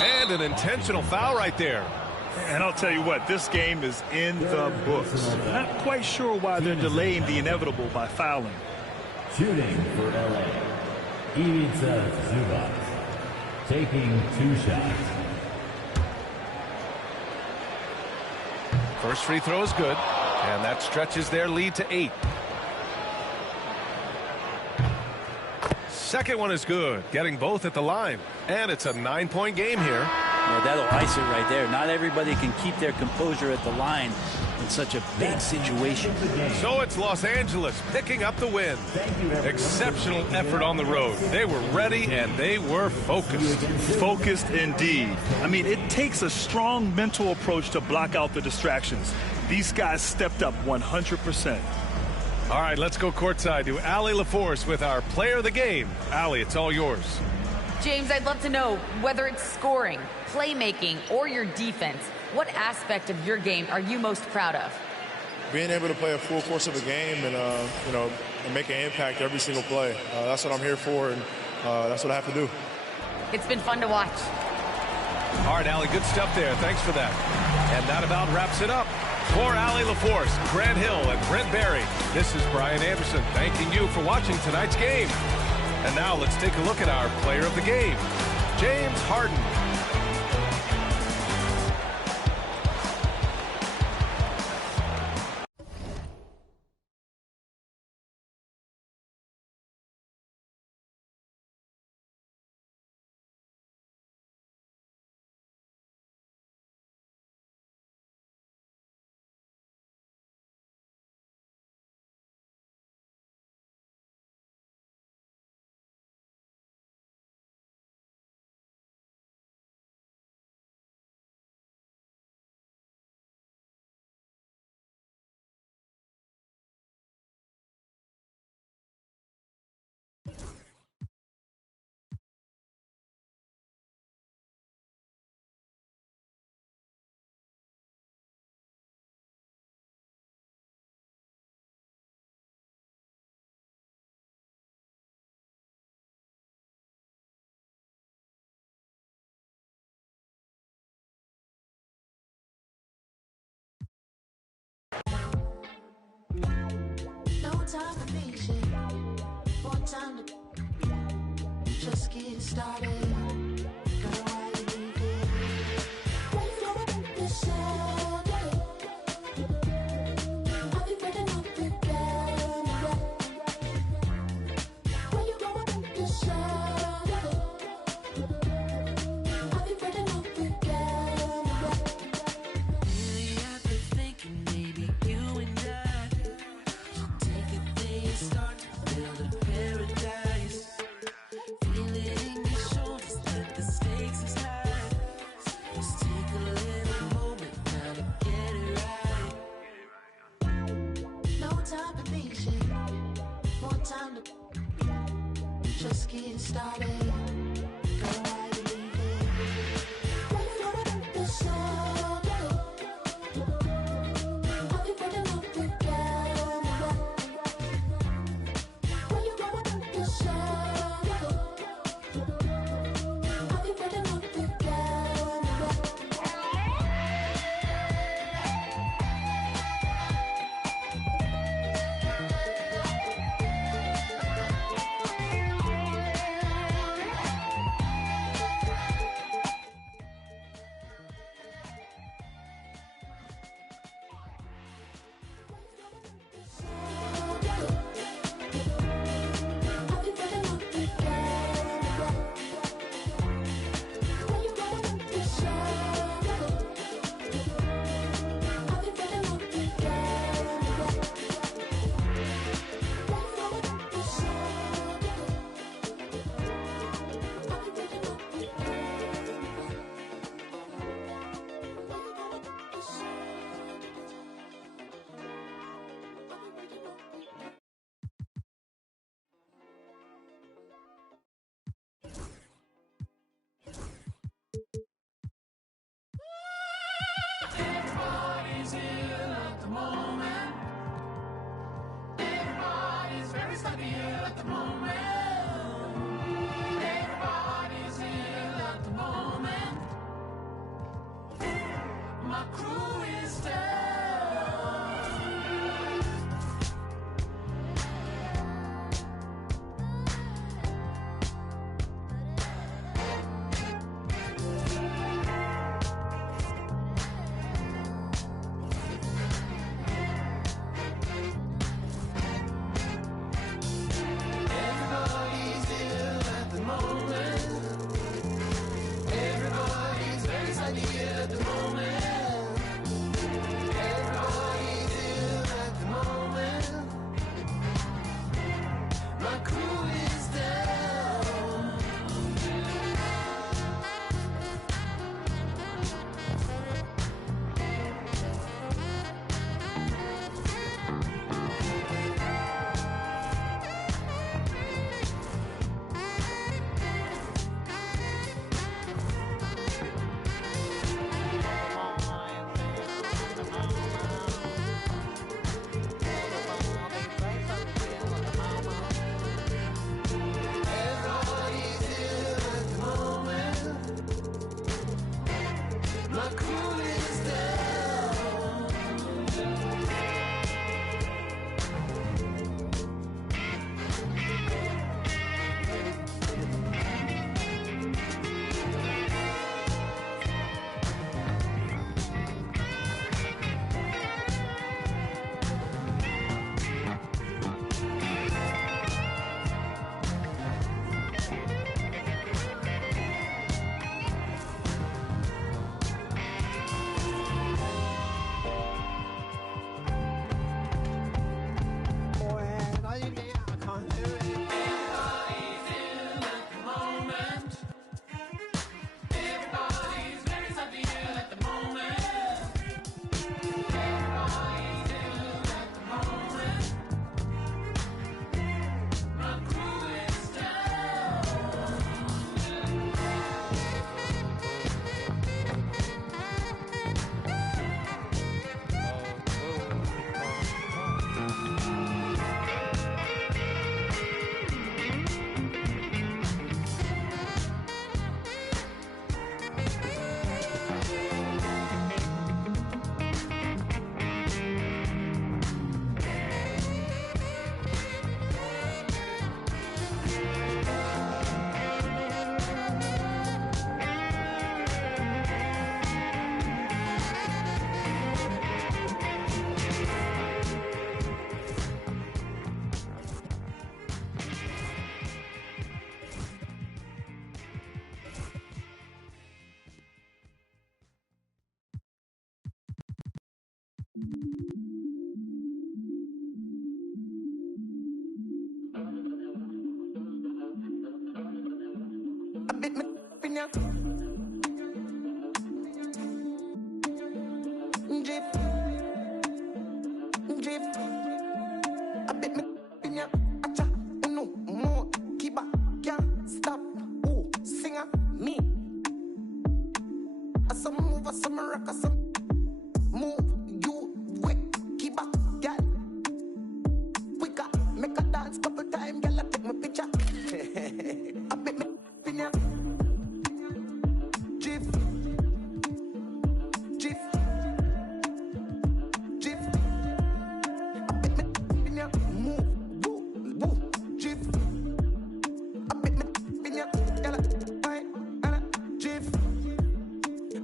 And an intentional foul right there. And I'll tell you what, this game is in the books. Not quite sure why they're delaying the inevitable by fouling. Shooting for LA. Ivica Zubac. Taking 2 shots. First free throw is good, and that stretches their lead to 8. Second one is good, getting both at the line. And it's a 9-point game here. Yeah, that'll ice it right there. Not everybody can keep their composure at the line in such a big situation. So it's Los Angeles picking up the win. Exceptional effort on the road. They were ready and they were focused. Focused indeed. I mean, it takes a strong mental approach to block out the distractions. These guys stepped up 100%. All right, let's go courtside to Allie LaForce with our player of the game. Allie, it's all yours. James, I'd love to know whether it's scoring, playmaking, or your defense. What aspect of your game are you most proud of? Being able to play a full course of a game and, and make an impact every single play. That's what I'm here for, and that's what I have to do. It's been fun to watch. All right, Allie, good stuff there. Thanks for that. And that about wraps it up. For Allie LaForce, Grant Hill, and Brent Barry, this is Brian Anderson thanking you for watching tonight's game. And now let's take a look at our player of the game, James Harden. more time to just get started. Go ahead and leave it. Ready for the song. I'll be putting up the camera. When you go with the song, I'll be putting up the camera. Everybody's ill at the moment. Everybody's very study ill at the moment. Everybody's ill at the moment. My crew is down. Everybody's ill at the moment. Everybody's very sunny at the moment. Everybody's ill at the moment. My crew is down. Everybody's ill at the moment. My crew is down. Everybody's ill at the moment. Everybody's very study ill at the moment. Everybody's ill at the moment. My crew is down. Drip, drip. I bit me in your acha. time, girl, I take my picture. I bet me in ya. Jif. Jif. Jif. I bet me in ya. Move. Woo. Woo. Jif. I bet me in ya. Girl, Jif.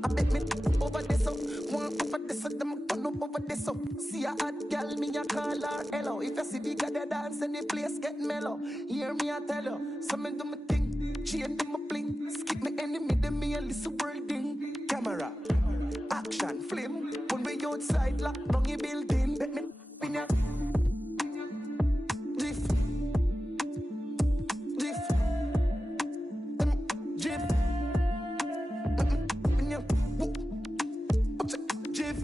I bet me over this up. One over this up, them turn up over this up. See a hot girl, me a call her hello. If you see the girl that dance and the place get mellow, hear me I tell you. So me do my thing, chain do my bling. Skip me enemy, them me a listen world thing. Camera, action, flame. When we outside, lock down your building. Bet me in ya. Jiff. Jiff. Jiff. In ya. Woo. Jiff.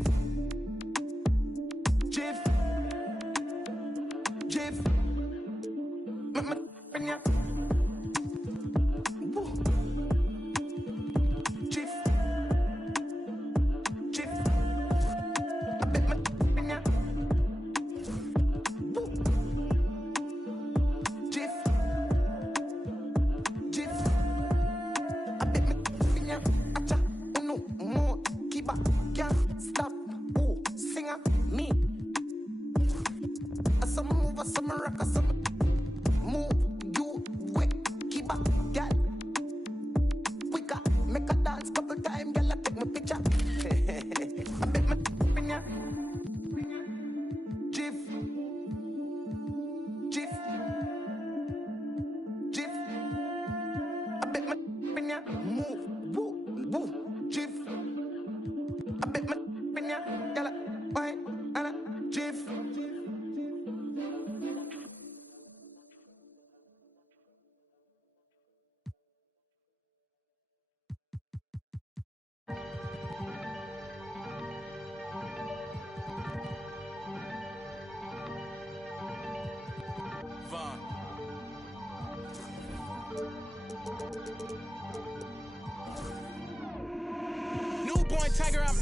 Jiff. Jiff. In ya. Woo. Jiff. Jiff. I bet my in ya. Woo. Jiff. Jiff. I bet my in ya. Acha. Uno. More. Kiba. Can't stop. Ooh. Singer. Me. Some move, some rock, some move. You wet, keep up, girl. Quicker, make a dance couple times, girl. I take my picture. I bet my in ya. Jiff, jiff, jiff. I bet my in ya. Move, woo, woo, jiff. I bet my in ya, girl. Why, Anna, jiff. Newborn tiger, I'm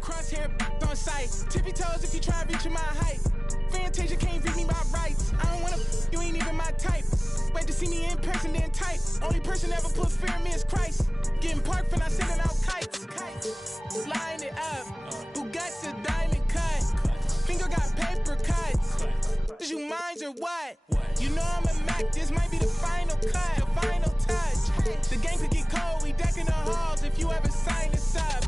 crosshair on sight. Tippy toes if you try reaching my height. Fantasia can't read me my rights. I don't wanna, you ain't even my type. Wait to see me in person, then type. Only person ever put fear in me is Christ. Getting parked for not sending out kites. Sliding it up. Bugat's a diamond cut. Finger got paper cuts. Is you mind or what? You know I'm a Mac, this might be the final cut, the final touch. The game could get cold, we decking the halls if you ever sign this up.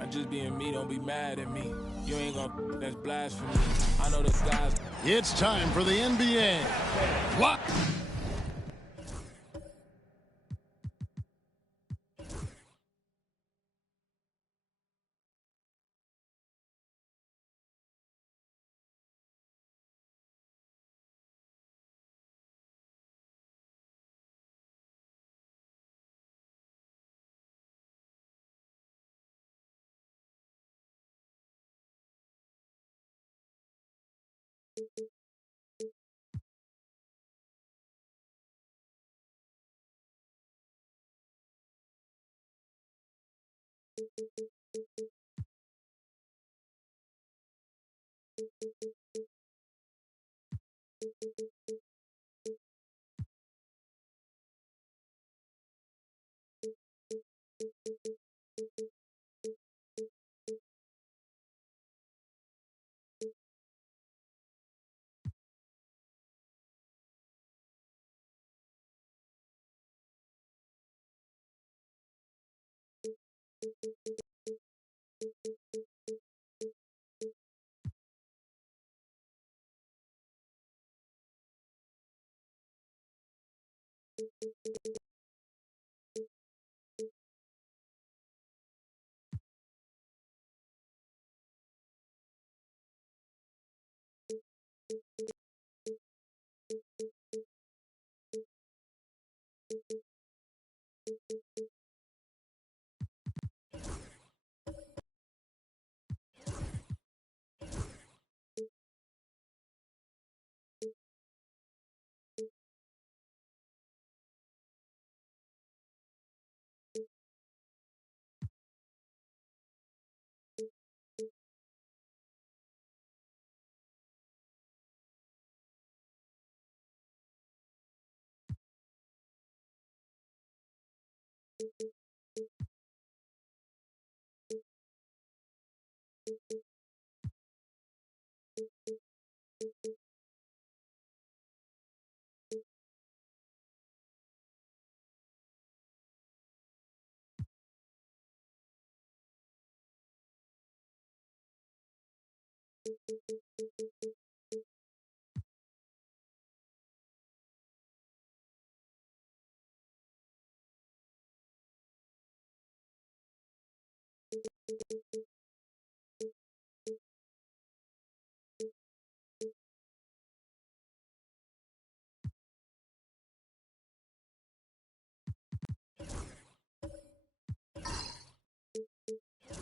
I'm just being me, don't be mad at me. You ain't gonna, that's blasphemy. I know the guys. It's time for the NBA. What?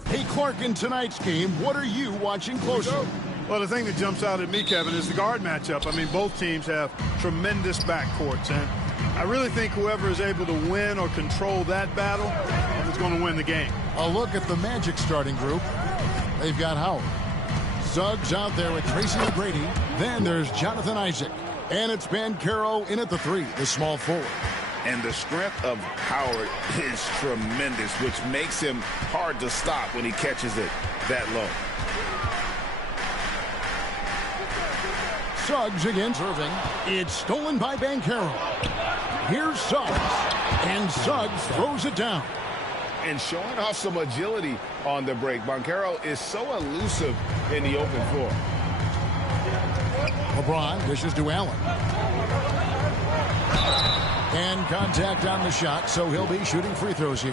Hey, Clark, in tonight's game, what are you watching closely? Well, the thing that jumps out at me, Kevin, is the guard matchup. I mean, both teams have tremendous backcourts, and I really think whoever is able to win or control that battle is going to win the game. A look at the Magic starting group. They've got Howard. Suggs out there with Tracy McGrady. Then there's Jonathan Isaac. And it's Banchero in at the 3, the small forward. And the strength of Howard is tremendous, which makes him hard to stop when he catches it that low. Suggs against Irving. It's stolen by Banchero. Here's Suggs. And Suggs throws it down. And showing off some agility on the break. Banchero is so elusive in the open floor. LeBron dishes to Allen. And contact on the shot, so he'll be shooting free throws here.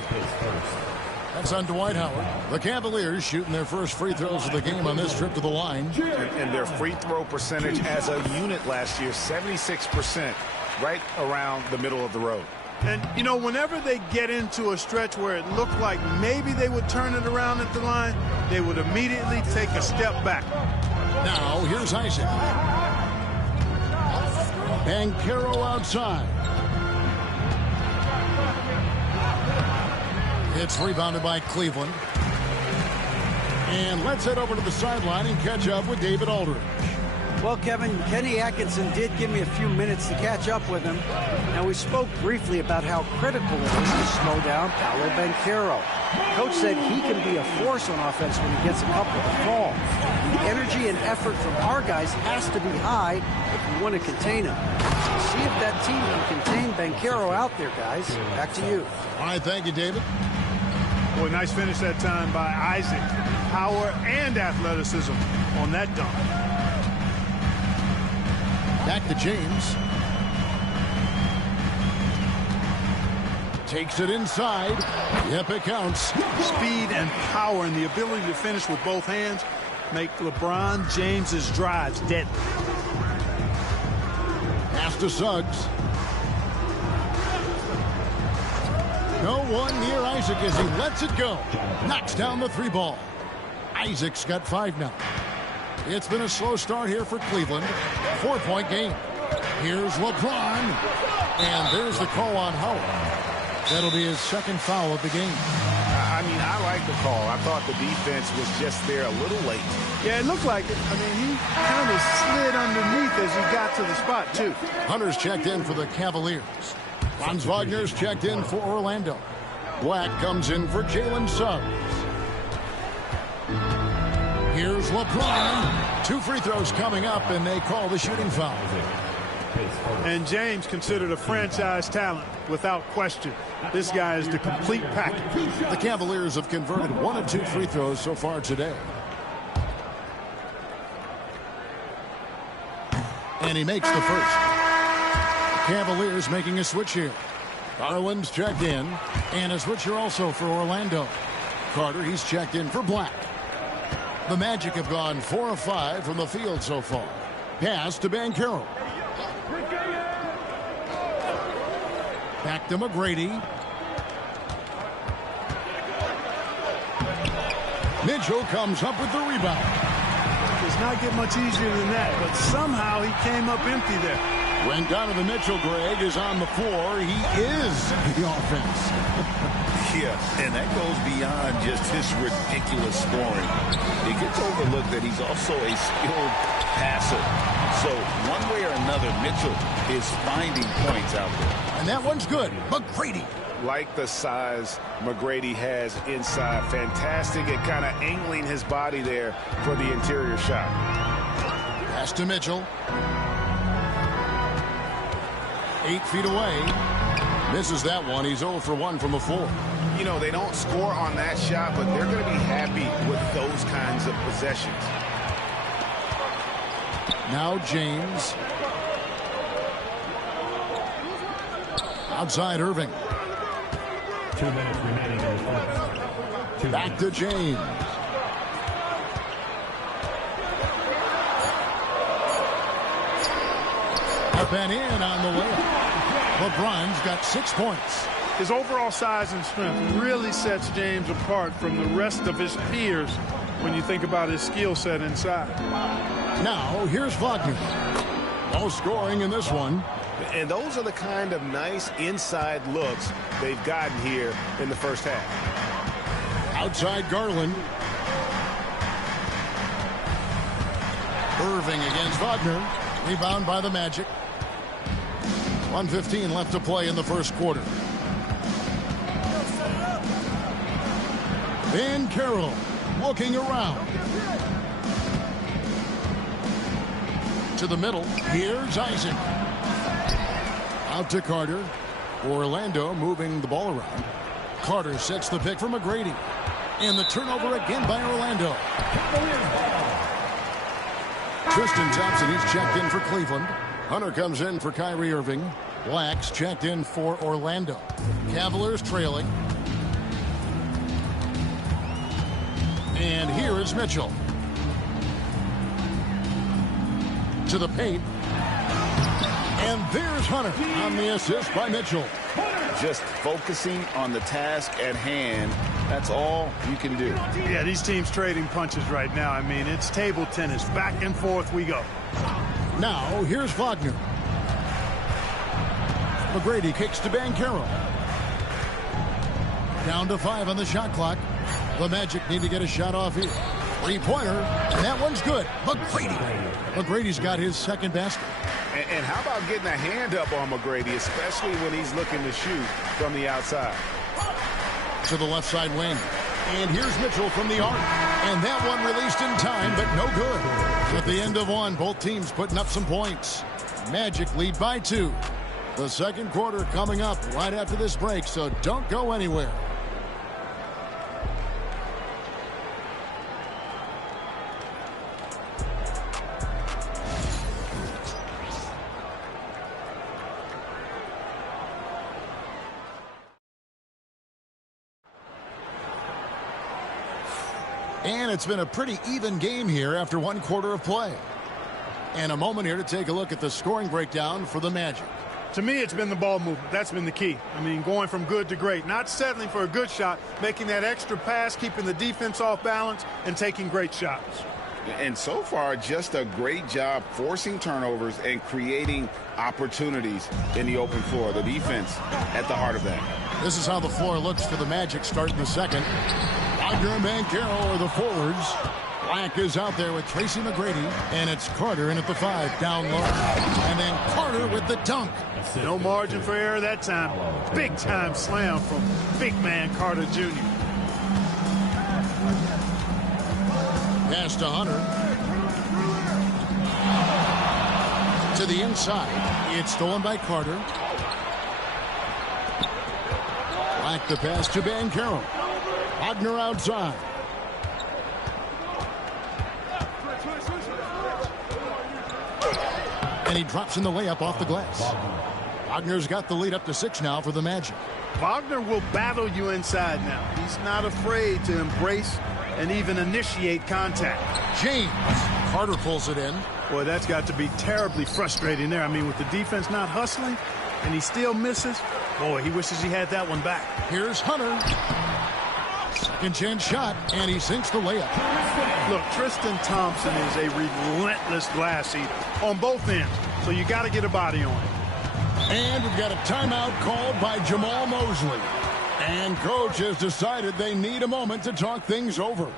That's on Dwight Howard. The Cavaliers shooting their first free throws of the game on this trip to the line. And their free throw percentage as a unit last year, 76%, right around the middle of the road. And, you know, whenever they get into a stretch where it looked like maybe they would turn it around at the line, they would immediately take a step back. Now, here's Isaac. Banchero outside. It's rebounded by Cleveland. And let's head over to the sideline and catch up with David Aldridge. Well, Kevin, Kenny Atkinson did give me a few minutes to catch up with him. Now, we spoke briefly about how critical it is to slow down Paolo Banchero. Coach said he can be a force on offense when he gets a couple of calls. The energy and effort from our guys has to be high if we want to contain him. See if that team can contain Banchero out there, guys. Back to you. All right, thank you, David. Boy, nice finish that time by Isaac. Power and athleticism on that dunk. Back to James. Takes it inside. Yep, it counts. Speed and power and the ability to finish with both hands make LeBron James's drives deadly. Pass to Suggs. No one near Isaac as he lets it go. Knocks down the 3 ball. Isaac's got 5 now. It's been a slow start here for Cleveland. 4-point game. Here's LeBron. And there's the call on Howard. That'll be his second foul of the game. I mean, I like the call. I thought the defense was just there a little late. Yeah, it looked like it. I mean, he kind of slid underneath as he got to the spot, too. Hunter's checked in for the Cavaliers. Franz Wagner's checked in for Orlando. Black comes in for Jalen Suggs. Here's LeBron. 2 free throws coming up, and they call the shooting foul. And James considered a franchise talent without question. This guy is the complete package. The Cavaliers have converted 1 of 2 free throws so far today. And he makes the first. Cavaliers making a switch here. Garland's checked in. And a switch here also for Orlando. Carter, he's checked in for Black. The Magic have gone 4 of 5 from the field so far. Pass to Banchero. Back to McGrady. Mitchell comes up with the rebound. Does not get much easier than that, but somehow he came up empty there. When Donovan Mitchell, Greg, is on the floor, he is the offense. Yeah, and that goes beyond just his ridiculous scoring. It gets overlooked that he's also a skilled passer. So one way or another, Mitchell is finding points out there. And that one's good. McGrady. Like the size McGrady has inside. Fantastic at kind of angling his body there for the interior shot. Pass to Mitchell. 8 feet away. Misses that one. He's 0 for 1 from the floor. You know, they don't score on that shot, but they're going to be happy with those kinds of possessions. Now James. Outside Irving. 2 minutes remaining in the first. Back to James. Up and in on the layup. LeBron's got 6 points. His overall size and strength really sets James apart from the rest of his peers when you think about his skill set inside. Now, here's Wagner. No scoring in this one. And those are the kind of nice inside looks they've gotten here in the first half. Outside Garland. Irving against Wagner. Rebound by the Magic. 1:15 left to play in the first quarter. Van Carroll looking around. To the middle. Here's Isaac. Out to Carter. Orlando moving the ball around. Carter sets the pick for McGrady. And the turnover again by Orlando. Tristan Thompson, he's checked in for Cleveland. Hunter comes in for Kyrie Irving. Blacks checked in for Orlando. Cavaliers trailing. And here is Mitchell. To the paint. And there's Hunter on the assist by Mitchell. Just focusing on the task at hand. That's all you can do. Yeah, these teams trading punches right now. I mean, it's table tennis. Back and forth we go. Now, here's Wagner. McGrady kicks to Banchero. Down to 5 on the shot clock. The Magic need to get a shot off here. 3-pointer, and that one's good. McGrady's got his second basket. And how about getting a hand up on McGrady, especially when he's looking to shoot from the outside? To the left side wing. And here's Mitchell from the arc. And that one released in time, but no good. At the end of one, both teams putting up some points. Magic lead by 2. The second quarter coming up right after this break, so don't go anywhere. And it's been a pretty even game here after 1 quarter of play. And a moment here to take a look at the scoring breakdown for the Magic. To me, it's been the ball movement. That's been the key. I mean, going from good to great. Not settling for a good shot, making that extra pass, keeping the defense off balance, and taking great shots. And so far, just a great job forcing turnovers and creating opportunities in the open floor. The defense at the heart of that. This is how the floor looks for the Magic starting the second. Wagner and Banchero are the forwards. Black is out there with Tracy McGrady, and it's Carter in at the 5, down low. And then Carter with the dunk. No margin for error that time. Big time slam from big man Carter Jr. Pass to Hunter. To the inside. It's stolen by Carter. Black the pass to Banchero. Wagner outside. And he drops in the layup off the glass. Wagner's got the lead up to 6 now for the Magic. Wagner will battle you inside now. He's not afraid to embrace and even initiate contact. James. Carter pulls it in. Boy, that's got to be terribly frustrating there. I mean, with the defense not hustling and he still misses, boy, he wishes he had that one back. Here's Hunter. Second chance shot, and he sinks the layup. Look, Tristan Thompson is a relentless glass eater on both ends, so you got to get a body on him. And we've got a timeout called by Jamal Mosley. And coach has decided they need a moment to talk things over.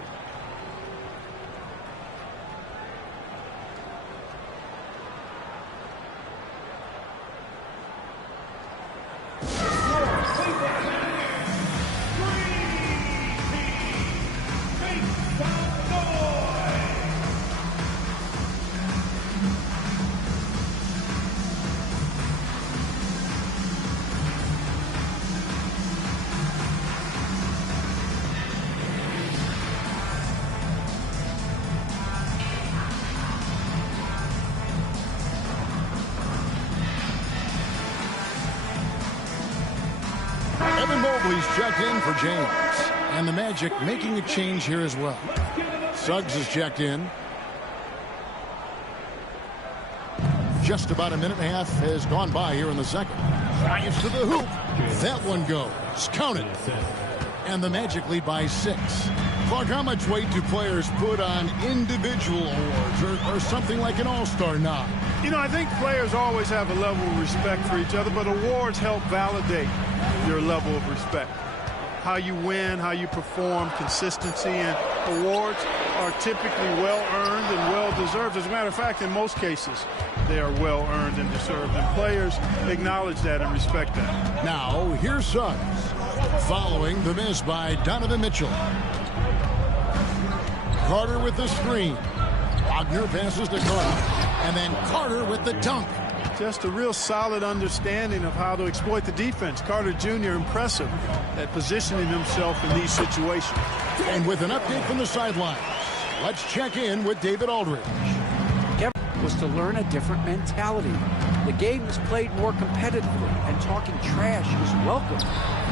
Mobley's checked in for James. And the Magic making a change here as well. Suggs is checked in. Just about a minute and a half has gone by here in the second. Drives to the hoop. That one goes. Counted. And the Magic lead by 6. Clark, how much weight do players put on individual awards or something like an all-star nod? You know, I think players always have a level of respect for each other, but awards help validate your level of respect. How you win, how you perform, consistency, and awards are typically well-earned and well-deserved. As a matter of fact, in most cases, they are well-earned and deserved, and players acknowledge that and respect that. Now, here's Suggs, following the miss by Donovan Mitchell. Carter with the screen. Wagner passes to Carter, and then Carter with the dunk. Just a real solid understanding of how to exploit the defense. Carter Jr. impressive at positioning himself in these situations. And with an update from the sidelines, let's check in with David Aldridge. Was to learn a different mentality. The game is played more competitively, and talking trash is welcome.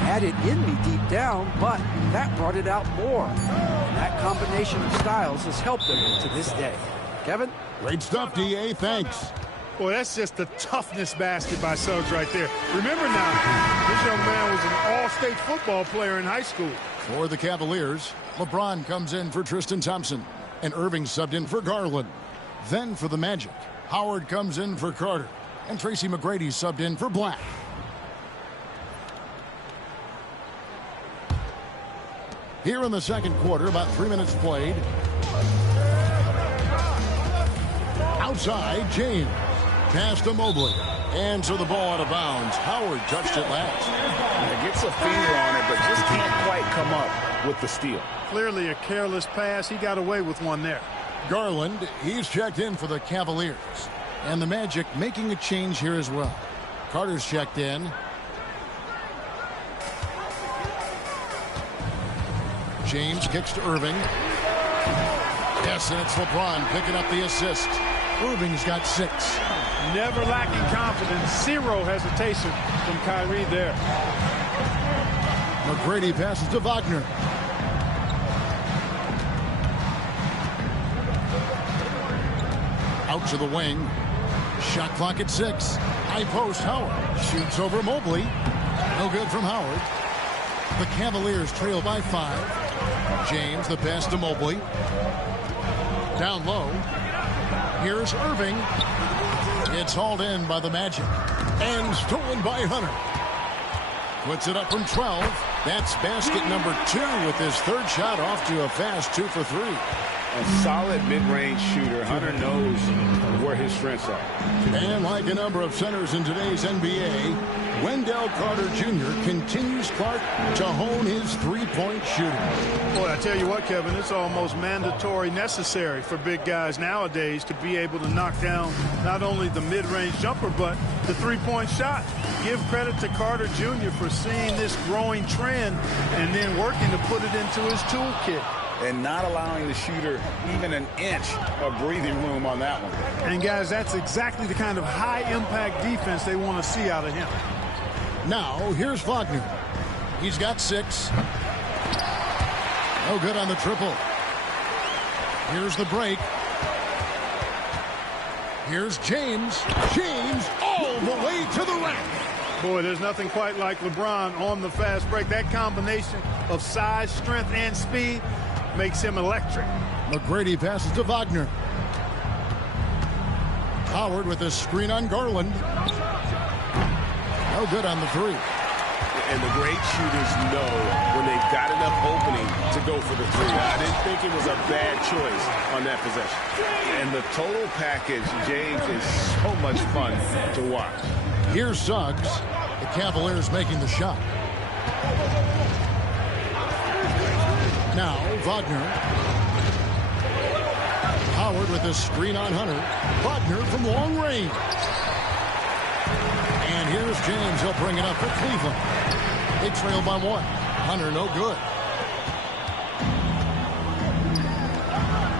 Had it in me deep down, but that brought it out more. And that combination of styles has helped him to this day. Kevin? Great stuff, D.A. Thanks. Boy, that's just the toughness basket by Suggs right there. Remember now, this young man was an all-state football player in high school. For the Cavaliers, LeBron comes in for Tristan Thompson, and Irving subbed in for Garland. Then for the Magic, Howard comes in for Carter, and Tracy McGrady subbed in for Black. Here in the second quarter, about 3 minutes played. Outside, James. Pass to Mobley. And so the ball out of bounds. Howard touched it last. Yeah, gets a finger on it, but just can't quite come up with the steal. Clearly a careless pass. He got away with one there. Garland, he's checked in for the Cavaliers. And the Magic making a change here as well. Carter's checked in. James kicks to Irving. Yes, and it's LeBron picking up the assist. Irving's got 6. Never lacking confidence. Zero hesitation from Kyrie there. McGrady passes to Wagner. Out to the wing. Shot clock at 6. High post, Howard. Shoots over Mobley. No good from Howard. The Cavaliers trail by 5. James, the pass to Mobley. Down low. Here's Irving. It's hauled in by the Magic. And stolen by Hunter. Puts it up from 12. That's basket number 2 with his third shot off to a fast 2 for 3. A solid mid-range shooter. Hunter knows where his strengths are. And like a number of centers in today's NBA, Wendell Carter Jr. continues, Clark, to hone his three-point shooting. Boy, I tell you what, Kevin, it's almost mandatory, necessary for big guys nowadays to be able to knock down not only the mid-range jumper, but the three-point shot. Give credit to Carter Jr. for seeing this growing trend and then working to put it into his toolkit. And not allowing the shooter even an inch of breathing room on that one. And, guys, that's exactly the kind of high-impact defense they want to see out of him. Now, here's Wagner. He's got 6. No good on the triple. Here's the break. Here's James. James all the way to the rack. Boy, there's nothing quite like LeBron on the fast break. That combination of size, strength, and speed makes him electric. McGrady passes to Wagner. Howard with a screen on Garland. No good on the 3. And the great shooters know when they've got enough opening to go for the 3. I didn't think it was a bad choice on that possession. And the total package, James, is so much fun to watch. Here's Suggs. The Cavaliers making the shot. Now, Wagner. Howard with a screen on Hunter. Wagner from long range. And here's James. He'll bring it up for Cleveland. They trail by 1. Hunter, no good.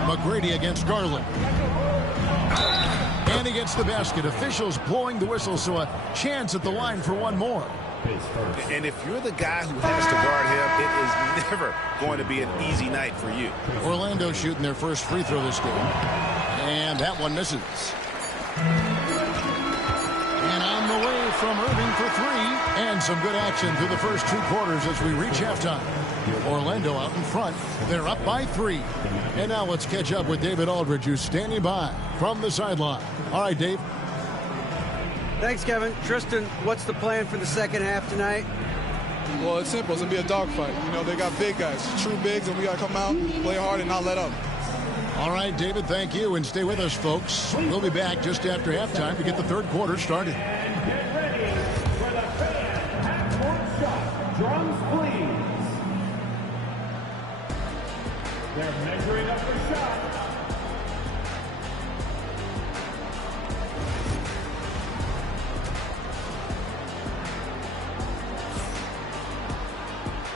McGrady against Garland. And he gets the basket. Officials blowing the whistle, so a chance at the line for one more. And if you're the guy who has to guard him, it is never going to be an easy night for you. Orlando shooting their first free throw this game. And that one misses. And on the way from Irving for three. And some good action through the first 2 quarters as we reach halftime. Orlando out in front. They're up by 3. And now let's catch up with David Aldridge, who's standing by from the sideline. All right, Dave. Thanks, Kevin. Tristan, what's the plan for the second half tonight? Well, it's simple. It's going to be a dogfight. You know, they got big guys, true bigs, and we got to come out, play hard, and not let up. All right, David, thank you. And stay with us, folks. We'll be back just after halftime to get the third quarter started. Get ready for the fan half-court shot. Drums, please. They're measuring up the shot.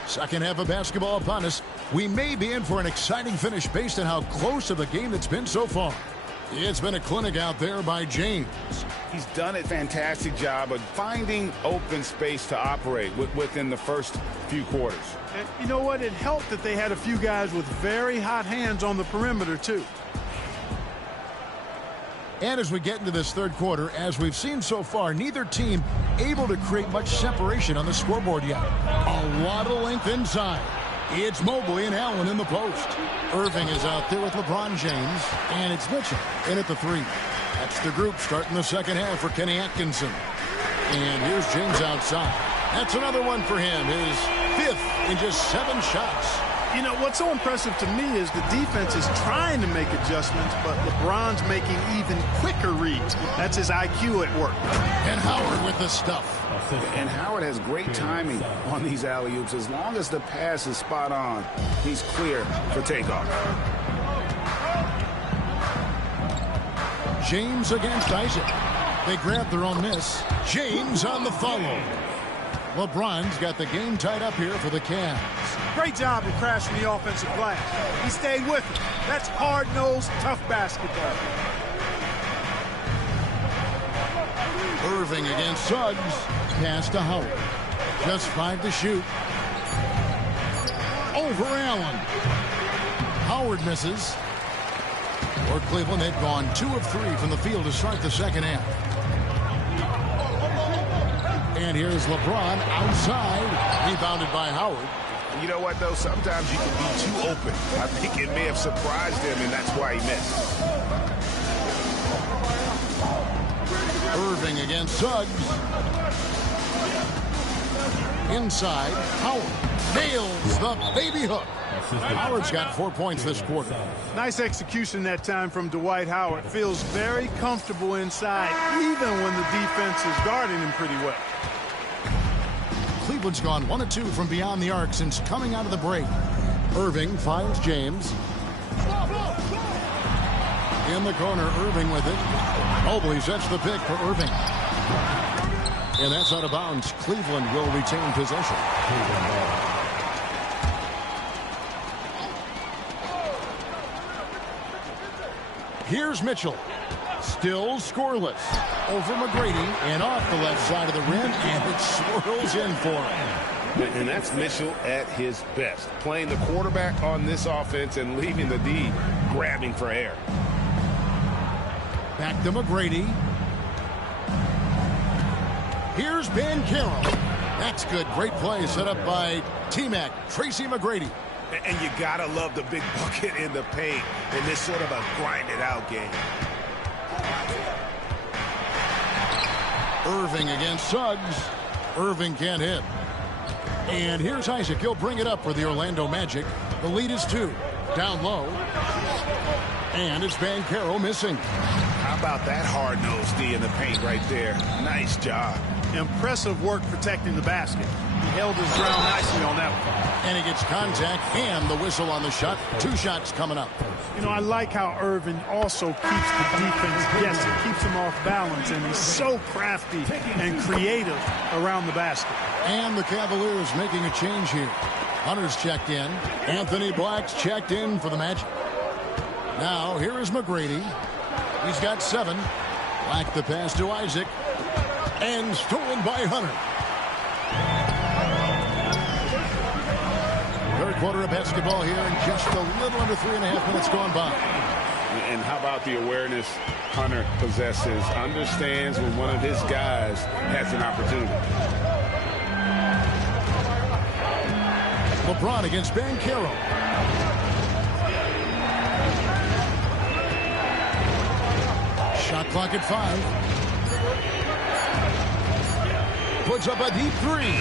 Second half of basketball upon us. We may be in for an exciting finish based on how close of a game it's been so far. It's been a clinic out there by James. He's done a fantastic job of finding open space to operate within the first few quarters. And you know what? It helped that they had a few guys with very hot hands on the perimeter, too. And as we get into this third quarter, as we've seen so far, neither team able to create much separation on the scoreboard yet. A lot of length inside. It's Mobley and Allen in the post. Irving is out there with LeBron James, and it's Mitchell in at the 3. That's the group starting the second half for Kenny Atkinson. And here's James outside. That's another one for him, his 5th in just 7 shots. You know, what's so impressive to me is the defense is trying to make adjustments, but LeBron's making even quicker reads. That's his IQ at work. And Howard with the stuff. And Howard has great timing on these alley-oops. As long as the pass is spot on, he's clear for takeoff. James against Isaac. They grab their own miss. James on the follow. LeBron's got the game tied up here for the Cavs. Great job of crashing the offensive glass. He stayed with it. That's hard-nosed, tough basketball. Irving against Suggs. Pass to Howard. Just 5 to shoot. Over Allen. Howard misses. For Cleveland, they've gone 2 of 3 from the field to start the second half. And here's LeBron outside. Rebounded by Howard. You know what, though? Sometimes you can be too open. I think it may have surprised him, and that's why he missed. Irving against Suggs. Inside, Howard nails the baby hook. Howard's got 4 points this quarter. Nice execution that time from Dwight Howard. Feels very comfortable inside, even when the defense is guarding him pretty well. Cleveland's gone 1 of 2 from beyond the arc since coming out of the break. Irving finds James. In the corner, Irving with it. Mobley sets the pick for Irving. And that's out of bounds. Cleveland will retain possession. Here's Mitchell. Still scoreless. Over McGrady and off the left side of the rim, and it swirls in for him. And that's Mitchell at his best. Playing the quarterback on this offense and leaving the D grabbing for air. Back to McGrady. Here's Banchero. That's good. Great play set up by T-Mac, Tracy McGrady. And you gotta love the big bucket in the paint in this sort of a grind-it-out game. Irving against Suggs. Irving can't hit. And here's Isaac. He'll bring it up for the Orlando Magic. The lead is 2. Down low. And it's Banchero missing. How about that hard-nosed D in the paint right there? Nice job. Impressive work protecting the basket. He held his ground nicely on that one. And he gets contact and the whistle on the shot. 2 shots coming up. You know, I like how Irving also keeps the defense guessing, keeps them off balance, and he's so crafty and creative around the basket. And the Cavaliers making a change here. Hunter's checked in. Anthony Black's checked in for the Magic. Now, here is McGrady. He's got 7. Black the pass to Isaac. And stolen by Hunter. quarter of basketball here, and just a little under 3.5 minutes gone by. And how about the awareness Hunter possesses, understands when one of his guys has an opportunity. LeBron against Banchero. Shot clock at 5. Puts up a deep 3.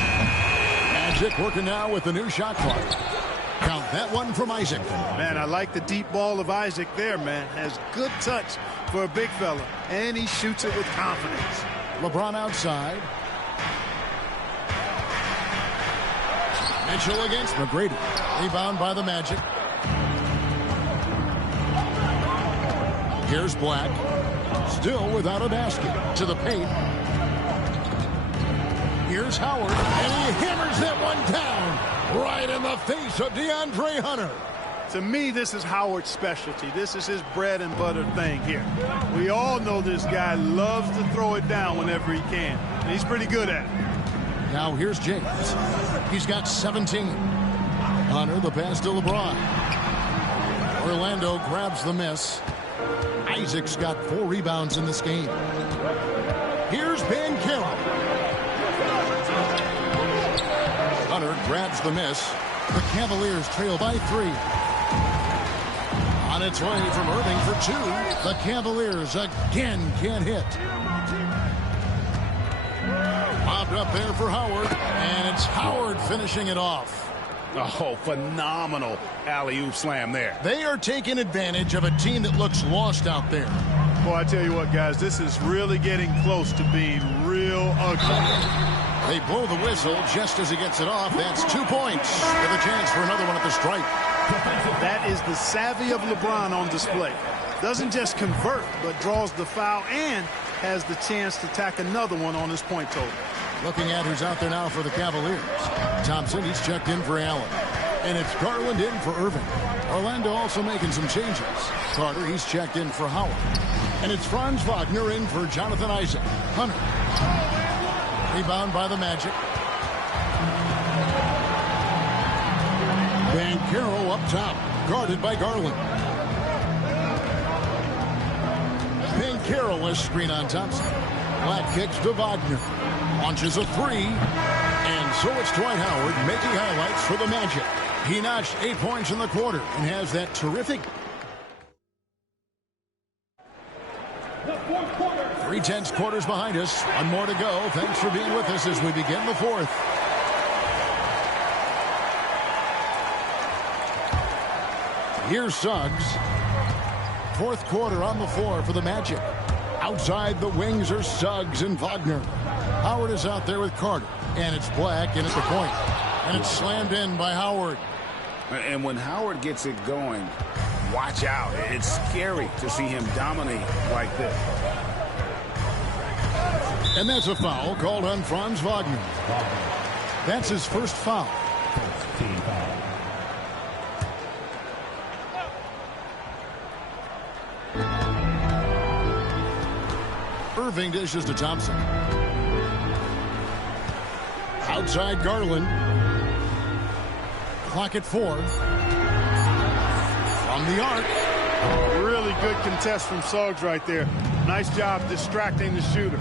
Magic working now with the new shot clock. Count that one from Isaac. Man, I like the deep ball of Isaac there, man. Has good touch for a big fella, and he shoots it with confidence. LeBron outside. Mitchell against McGrady. Rebound by the Magic. Here's Black. Still without a basket. To the paint. Here's Howard. And he hammers that one down. Right in the face of DeAndre Hunter. To me, this is Howard's specialty. This is his bread and butter thing here. We all know this guy loves to throw it down whenever he can. And he's pretty good at it. Now here's James. He's got 17. Hunter the pass to LeBron. Orlando grabs the miss. Isaac's got 4 rebounds in this game. Here's Banchero. Hunter grabs the miss. The Cavaliers trail by 3. On its way from Irving for 2. The Cavaliers again can't hit. Bobbed up there for Howard, and it's Howard finishing it off. Oh, phenomenal alley-oop slam there. They are taking advantage of a team that looks lost out there. Boy, I tell you what, guys, this is really getting close to being real ugly. They blow the whistle just as he gets it off. That's 2 points with a chance for another one at the stripe. That is the savvy of LeBron on display. Doesn't just convert, but draws the foul and has the chance to tack another one on his point total. Looking at who's out there now for the Cavaliers. Thompson, he's checked in for Allen. And it's Garland in for Irving. Orlando also making some changes. Carter, he's checked in for Howard. And it's Franz Wagner in for Jonathan Isaac. Hunter. Rebound by the Magic. Banchero up top. Guarded by Garland. Banchero has screen on Thompson. Black kicks to Wagner. Launches a 3. And so it's Dwight Howard making highlights for the Magic. He notched 8 points in the quarter and has that terrific 3/10 quarters behind us. One more to go. Thanks for being with us as we begin the 4th. Here's Suggs. 4th quarter on the floor for the Magic. Outside the wings are Suggs and Wagner. Howard is out there with Carter. And it's Black in at the point. And it's slammed in by Howard. And when Howard gets it going, watch out. It's scary to see him dominate like this. And that's a foul called on Franz Wagner. That's his first foul. Irving dishes to Thompson. Outside Garland. Clock at 4. From the arc. Really good contest from Suggs right there. Nice job distracting the shooter.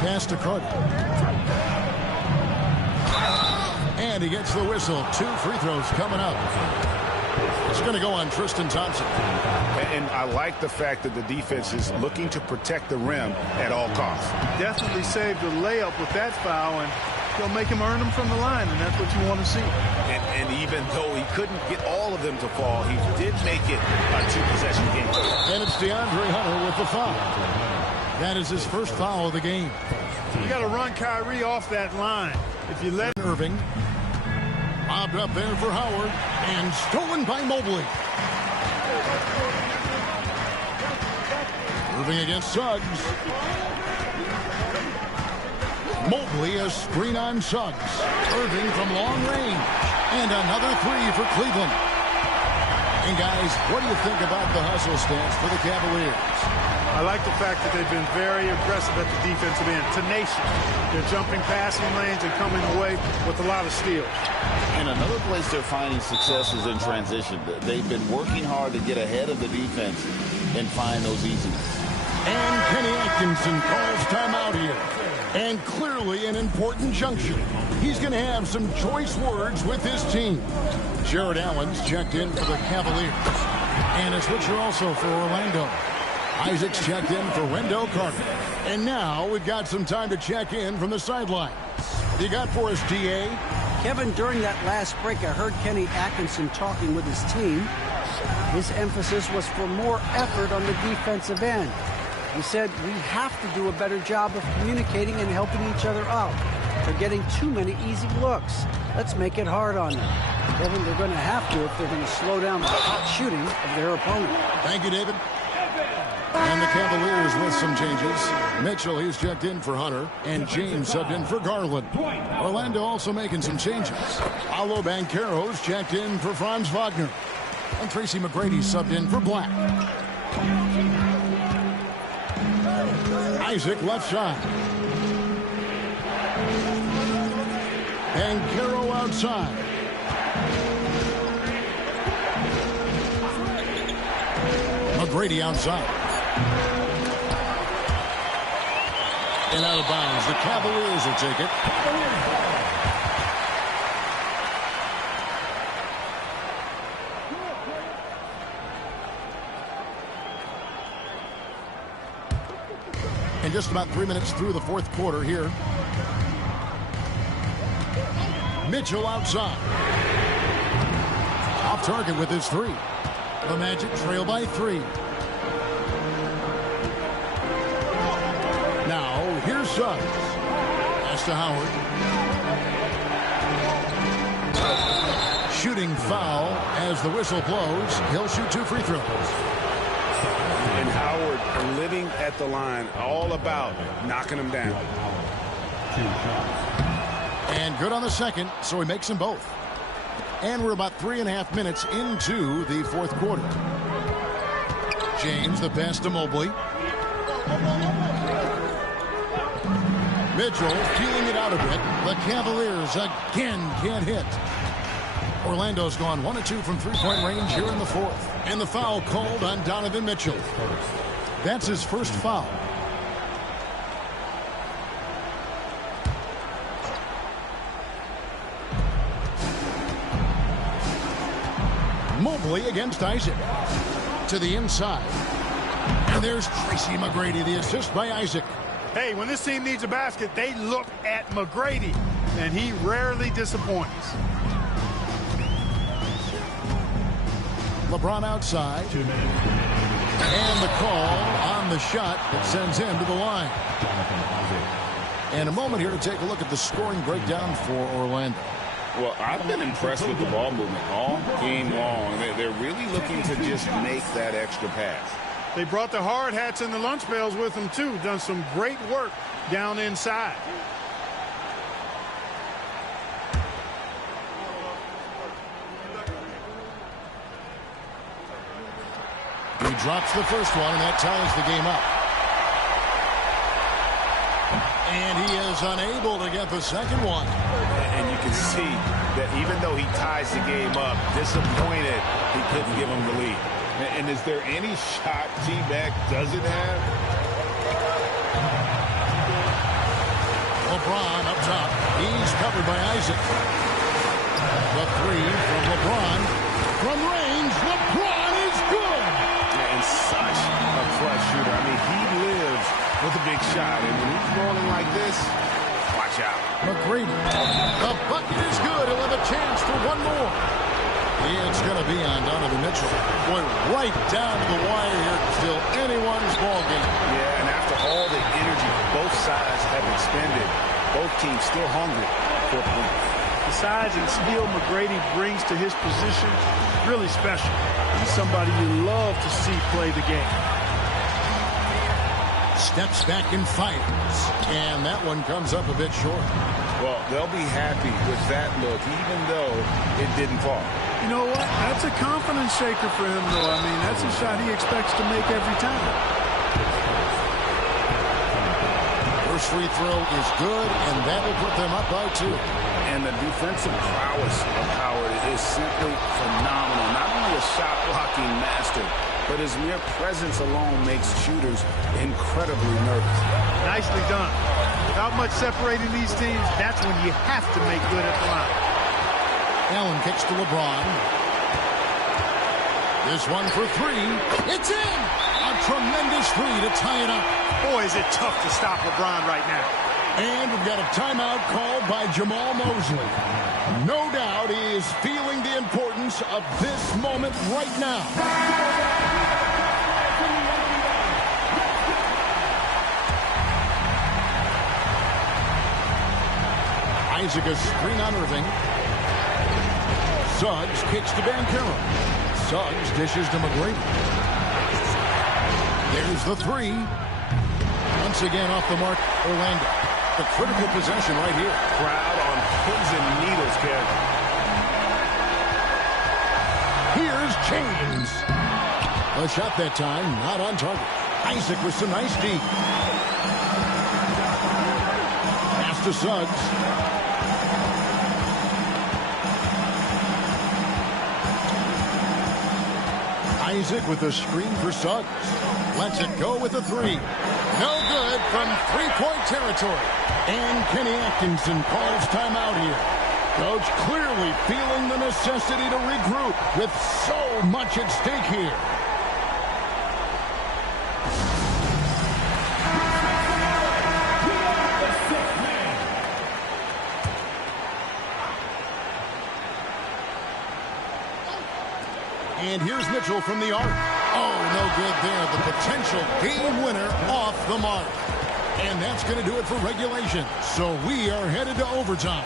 Pass to Carter. And he gets the whistle. 2 free throws coming up. It's going to go on Tristan Thompson. And I like the fact that the defense is looking to protect the rim at all costs. Definitely saved a layup with that foul, and he'll make him earn them from the line, and that's what you want to see. And even though he couldn't get all of them to fall, he did make it a 2-possession game. And it's DeAndre Hunter with the foul. That is his first foul of the game. You got to run Kyrie off that line. If you let Irving. Bobbed up there for Howard. And stolen by Mobley. Irving against Suggs. Mobley a screen on Suggs. Irving from long range. And another 3 for Cleveland. And guys, what do you think about the hustle stance for the Cavaliers? I like the fact that they've been very aggressive at the defensive end, tenacious. They're jumping passing lanes and coming away with a lot of steals. And another place they're finding success is in transition. They've been working hard to get ahead of the defense and find those easy. And Kenny Atkinson calls timeout here. And clearly an important juncture. He's going to have some choice words with his team. Jared Allen's checked in for the Cavaliers. And a switcher also for Orlando. Isaac's checked in for Wendell Carter. And now we've got some time to check in from the sideline. What you got for us, DA? Kevin, during that last break, I heard Kenny Atkinson talking with his team. His emphasis was for more effort on the defensive end. He said, we have to do a better job of communicating and helping each other out. They're getting too many easy looks. Let's make it hard on them. Kevin, they're going to have to if they're going to slow down the hot shooting of their opponent. Thank you, David. And the Cavaliers with some changes. Mitchell, he's checked in for Hunter, and James subbed in for Garland. Orlando also making some changes. Paolo Banchero's checked in for Franz Wagner. And Tracy McGrady subbed in for Black. Isaac left side. Banchero outside. McGrady outside. And out of bounds. The Cavaliers will take it. And just about 3 minutes through the fourth quarter here. Mitchell outside. Off target with his three. The Magic trail by 3. Now, here's Suggs. Pass to Howard. Shooting foul as the whistle blows. He'll shoot 2 free throws. And Howard living at the line, all about knocking them down. And good on the second, so he makes them both. And we're about 3.5 minutes into the fourth quarter. James, the pass to Mobley. Mitchell feeling it out a bit. The Cavaliers again can't hit. Orlando's gone 1 of 2 from three-point range here in the fourth. And the foul called on Donovan Mitchell. That's his first foul. Mobley against Isaac. To the inside. And there's Tracy McGrady, the assist by Isaac. Hey, when this team needs a basket, they look at McGrady, and he rarely disappoints. LeBron outside. And the call on the shot that sends him to the line. And a moment here to take a look at the scoring breakdown for Orlando. Well, I've been impressed with the ball movement all game long. They're really looking to just make that extra pass. They brought the hard hats and the lunch pails with them, too. Done some great work down inside. He drops the first one, and that ties the game up. And he is unable to get the second one. And you can see that even though he ties the game up, disappointed he couldn't give him the lead. And is there any shot T-Mac doesn't have? LeBron up top. He's covered by Isaac. The three from LeBron. From range, LeBron is good. And such a clutch shooter. I mean, he lives with a big shot. And when he's rolling like this, watch out. McGrady. The bucket is good. He'll have a chance for one more. It's going to be on Donovan Mitchell. Boy, right down to the wire here. Still anyone's ball game. Yeah, and after all the energy both sides have expended, both teams still hungry for points. The size and skill McGrady brings to his position, really special. He's somebody you love to see play the game. Steps back and fires. And that one comes up a bit short. Well, they'll be happy with that look, even though it didn't fall. You know what? That's a confidence shaker for him, though. I mean, that's a shot he expects to make every time. Next free throw is good, and that will put them up by 2. And the defensive prowess of Howard is simply phenomenal. Not only a shot-blocking master, but his mere presence alone makes shooters incredibly nervous. Nicely done. Without much separating these teams, that's when you have to make good at the line. Allen kicks to LeBron. This one for 3. It's in! A tremendous 3 to tie it up. Boy, is it tough to stop LeBron right now. And we've got a timeout called by Jamal Mosley. No doubt he is feeling the importance of this moment right now. Isaac a screen on Irving. Suggs kicks to Banchero. Suggs dishes to McGrady. There's the 3. Once again off the mark, Orlando. The critical possession right here. Crowd on pins and needles, Kev. Here's James. A shot that time, not on target. Isaac with some nice deep. Pass to Suggs. Isaac with a screen for Suggs. Lets it go with a 3. No good from three-point territory. And Kenny Atkinson calls timeout here. Coach clearly feeling the necessity to regroup with so much at stake here. And here's Mitchell from the arc. Oh, no good there. The potential game winner off the mark. And that's going to do it for regulation. So we are headed to overtime.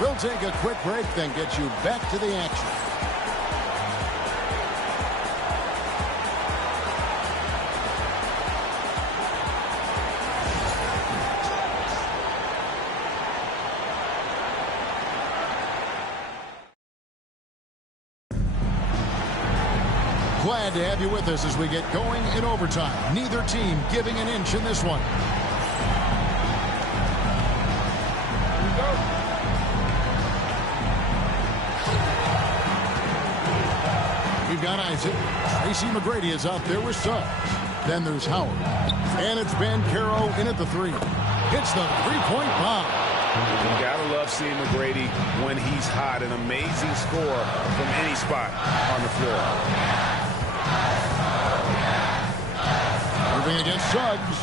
We'll take a quick break, then get you back to the action. Glad to have you with us as we get going in overtime. Neither team giving an inch in this one. We've got Isaac. Tracy McGrady is out there with Suggs. Then there's Howard. And it's Banchero in at the 3. Hits the three-point bomb. You gotta love seeing McGrady when he's hot. An amazing score from any spot on the floor. Irving against Suggs.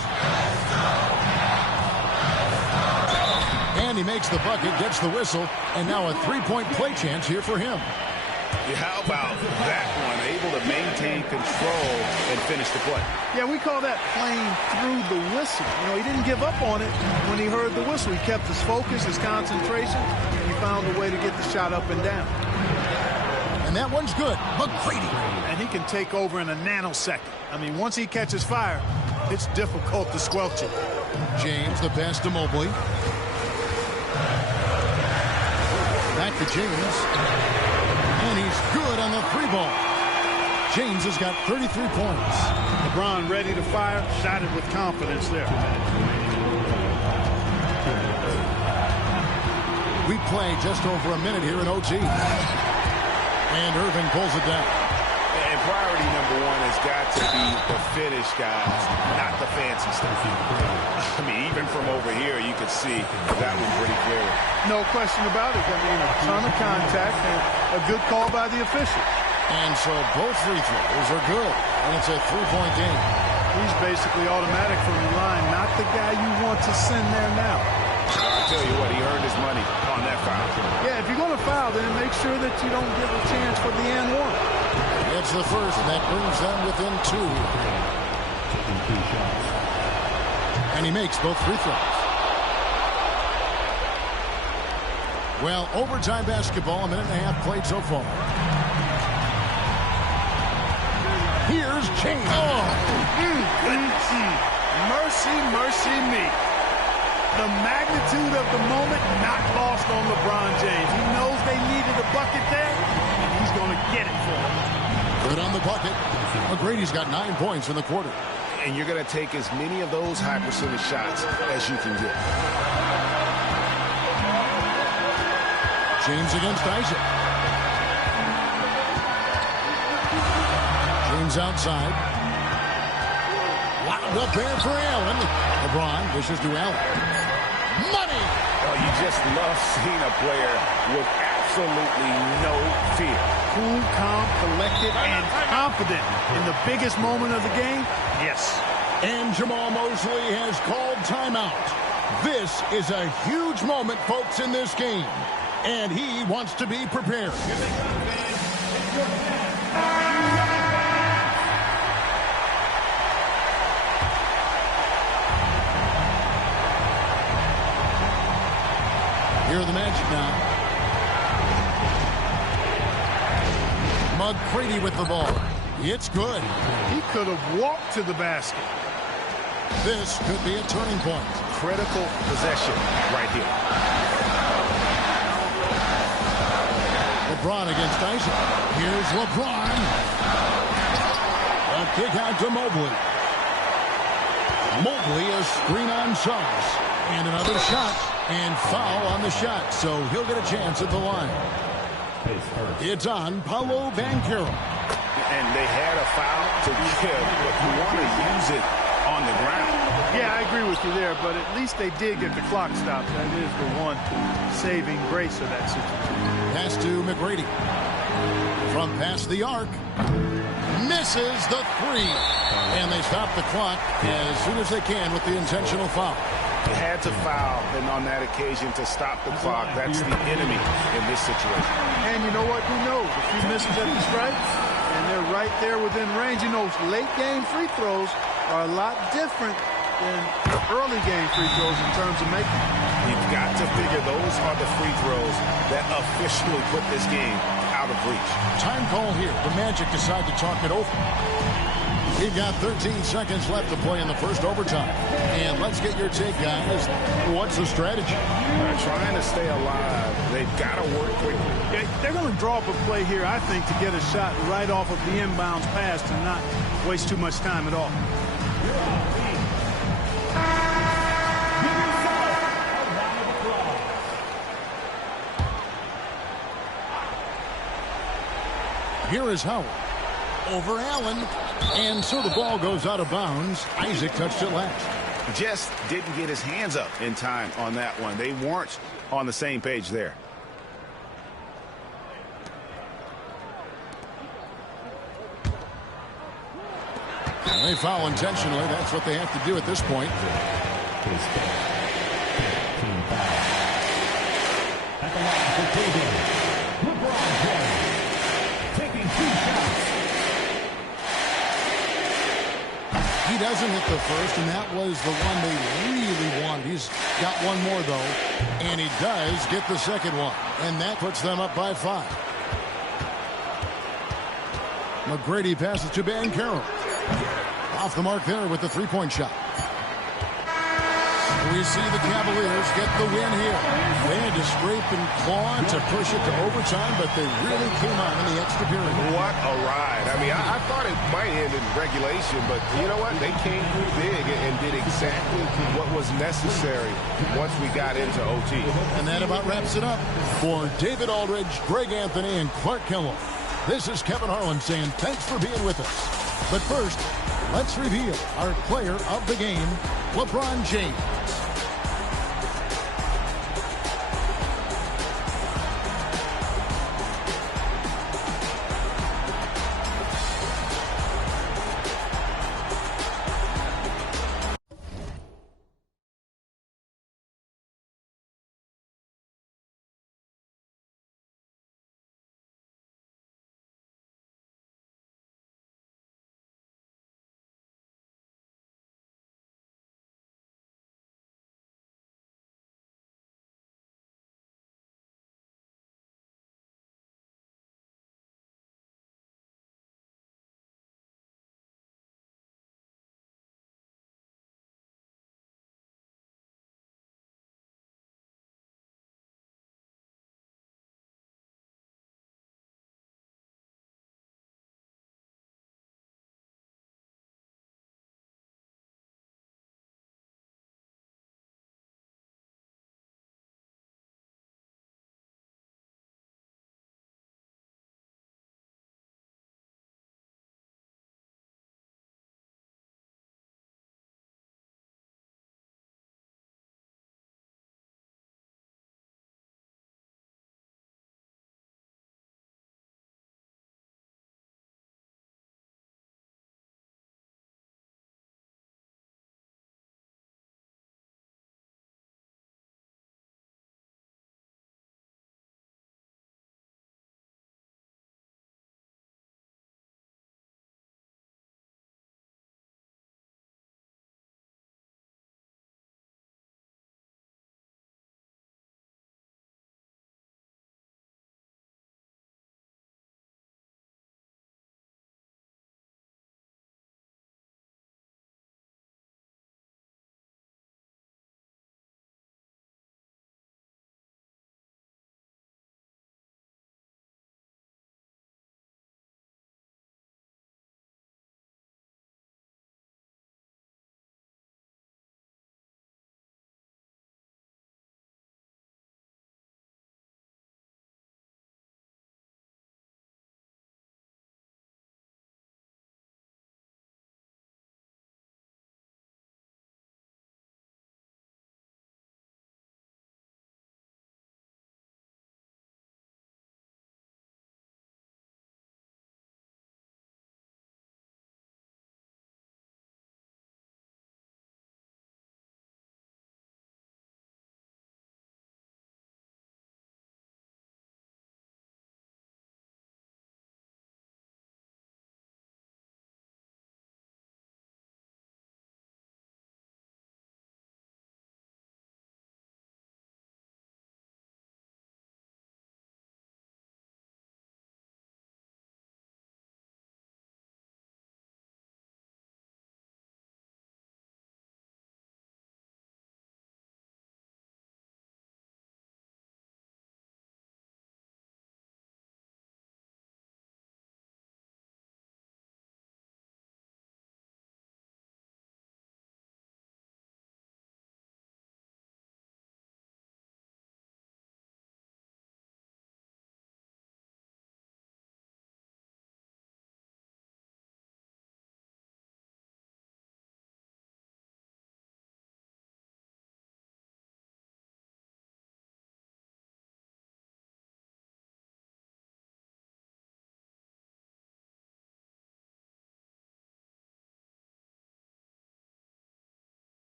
And he makes the bucket, gets the whistle, and now a three-point play chance here for him. Yeah, how about that one? Able to maintain control and finish the play. Yeah, we call that playing through the whistle. You know, he didn't give up on it when he heard the whistle. He kept his focus, his concentration, and he found a way to get the shot up and down. And that one's good. McGrady. And he can take over in a nanosecond. I mean, once he catches fire, it's difficult to squelch it. James, the pass to Mobley. Back to James. And he's good on the 3-ball. James has got 33 points. LeBron ready to fire, shot it with confidence there. We play just over a minute here in OT. And Irving pulls it down. And priority number one has got to be the finish, guys, not the fancy stuff. I mean, even from over here, you could see that one pretty clearly. No question about it. I mean, a ton of contact and a good call by the official. And so both free throws are good. And it's a three-point game. He's basically automatic from the line, not the guy you want to send there now. I'll tell you what, he earned his money on that foul. Yeah, if you're going to foul, then make sure that you don't give a chance for the and one. It's the first, and that brings them within 2. And he makes both free throws. Well, overtime basketball, a minute and a half played so far. Here's James. Oh, mercy, mercy me. The magnitude of the moment not lost on LeBron James. He knows they needed a bucket there, and he's going to get it for them. Good on the bucket. McGrady's got 9 points in the quarter. and you're going to take as many of those high percentage shots as you can get. James against Isaac. James outside. Wound up there for Allen. LeBron dishes to Allen. Money! Oh, you just love seeing a player with absolutely no fear. Cool, calm, collected, and confident in the biggest moment of the game. Yes. And Jamal Mosley has called timeout. This is a huge moment, folks, in this game. And he wants to be prepared. Here are the Magic now. McGrady with the ball. It's good. He could have walked to the basket. This could be a turning point. Critical possession right here. LeBron against Isaac. Here's LeBron. A kick out to Mobley. Mobley, a screen on Suggs. And another shot. And foul on the shot. So he'll get a chance at the line. It's on Paolo Banchero. And they had a foul to give, but you want to use it on the ground. Yeah, I agree with you there, but at least they did get the clock stopped. That is the one saving grace of that situation. Pass to McGrady. From past the arc. Misses the three. And they stop the clock as soon as they can with the intentional foul. They had to foul, and on that occasion to stop the clock. That's the enemy in this situation. And you know what? Who knows? A few misses at the stripes, and they're right there within range. You know, late game free throws are a lot different than early game free throws in terms of making. You've got to figure those are the free throws that officially put this game out of reach. Time call here. The Magic decide to talk it over. We've got 13 seconds left to play in the first overtime. And let's get your take, guys. What's the strategy? They're trying to stay alive. They've got to work quickly. They're going to draw up a play here, I think, to get a shot right off of the inbounds pass and not waste too much time at all. Here is Howard. Over Allen. And so the ball goes out of bounds. Isaac touched it last. Just didn't get his hands up in time on that one. They weren't on the same page there. And they foul intentionally. That's what they have to do at this point. At the line for Cleveland, LeBron James, taking 2 shots. He doesn't hit the first, and that was the one they really wanted. He's got one more, though, and he does get the second one, and that puts them up by 5. McGrady passes to Banchero. Off the mark there with the three-point shot. We see the Cavaliers get the win here. They had to scrape and claw to push it to overtime, but they really came on in the extra period. What a ride. I mean, I thought it might end in regulation, but you know what? They came through big and did exactly what was necessary once we got into OT. And that about wraps it up. For David Aldridge, Greg Anthony, and Clark Kellogg, this is Kevin Harlan saying thanks for being with us. But first, let's reveal our player of the game, LeBron James.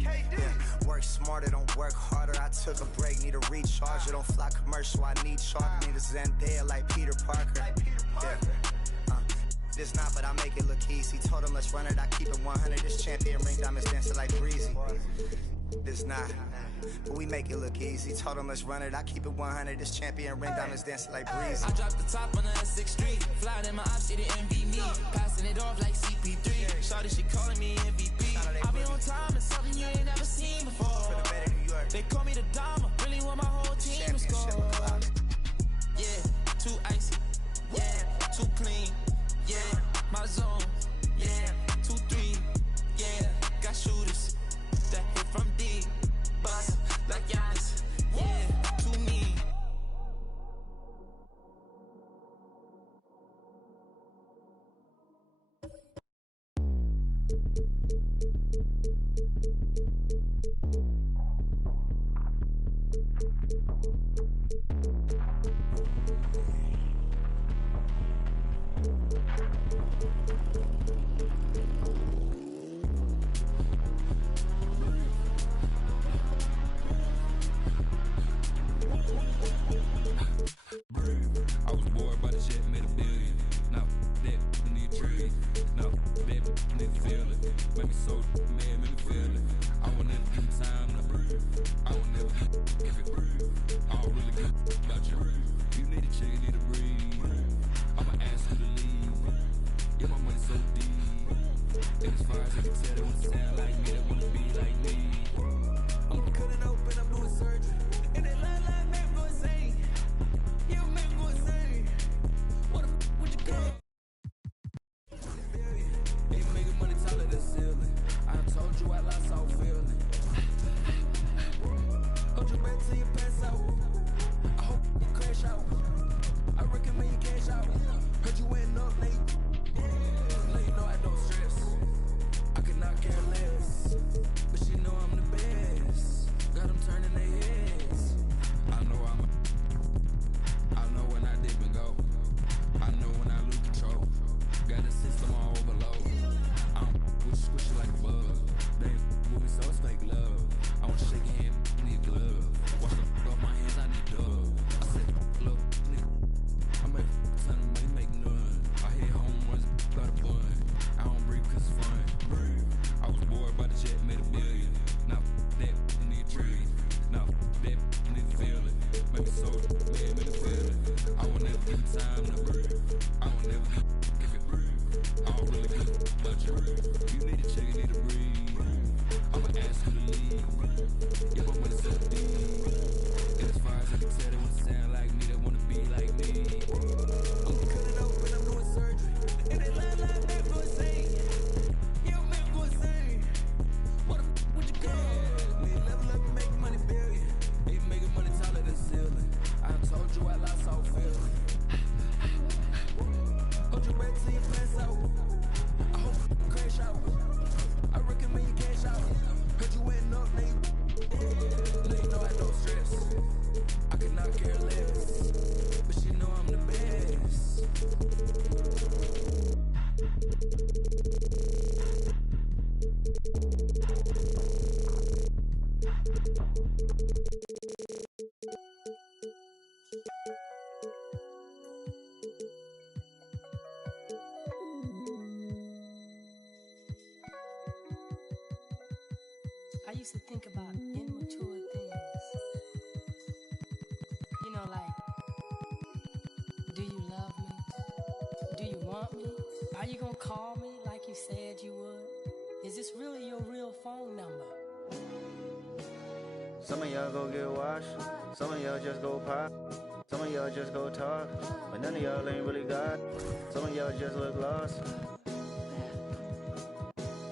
Yeah. Work smarter, don't work harder. I took a break, need a recharger. Don't fly commercial, I need chalk. Need a Zendaya like Peter Parker. Yeah. This not, but I make it look easy. Told him let's run it, I keep it 100. This champion ring diamonds dancing like breezy. This not, but we make it look easy. Told him let's run it, I keep it 100. This champion ring diamonds dancing like breezy. I dropped the top on the Essex Street. Flying in my ops, she didn't envy me. Passing it off like CP3. Shawty, she calling me MVP. I be on time, it's something you ain't never seen before. They call me the Dama, really want my whole team to score. Yeah, too icy. Yeah, too clean. Yeah, my zone. Yeah, 2-3. Yeah, got shooters that hit from deep. Bust like Giannis. Yeah, too mean. I was bored by the shit, made $1 billion. Now that I need trees. Now that need to feel it. Make me so mad, make me feel it. I will never give you time to breathe. I will never give it breathe. I don't really give about you. You need a chick, need to breathe. I'ma ask you to leave. Yeah, my money so deep. And as far as I can tell, they wanna sound like me, they wanna be like me. I'm cutting open, I'm doing surgery. And that line make me go insane. You make me go insane. What the f would you come? Ain't making money taller than ceiling. I told you I lost all feeling. Hold your breath till you pass out. I hope you crash out. I recommend you cash out. Heard you went up late. Let you know I don't stress. I could not care less. But she know I'm the best. Got them turning their heads. I know I know when I dip and go. I know when I lose control. Got the system on overload. I'm squishy like a bug. They with me, so it's fake love. I want to shake your hand, need a glove. Wash the f off my hands, I need dub. I said, look, nigga, I make ton of money, make none. I hit home runs, got a bun. I don't breathe cause it's fun. I was bored by the jet, made $1 billion. Now that I need a tree. Now that I need to feel it. Make me so mad, make me feel it. I will never give you time to breathe. I will never give it breathe. I don't really give about you. You need a chick, you need to breathe. I'ma ask you to leave. Yeah, but when it's so deep. And as far as I can tell, they wanna sound like me, they wanna be like me. I'm cutting open, I'm doing surgery. And that line make me go insane. Yeah, make me go insane. What the f would you call? Need a level up and make money billion. Ain't making money taller than ceiling. I told you I lost all feeling. Hold your breath till you pass out. I hope you crash out. I recommend you cash out. Heard you went up late. Let you know I don't stress. I could not care less. But she know I'm the best. I used to think about immature things. You know, like, do you love me? Do you want me? Are you gonna call me like you said you would? Is this really your real phone number? Some of y'all go get washed, some of y'all just go pop, some of y'all just go talk, but none of y'all ain't really God. Some of y'all just look lost.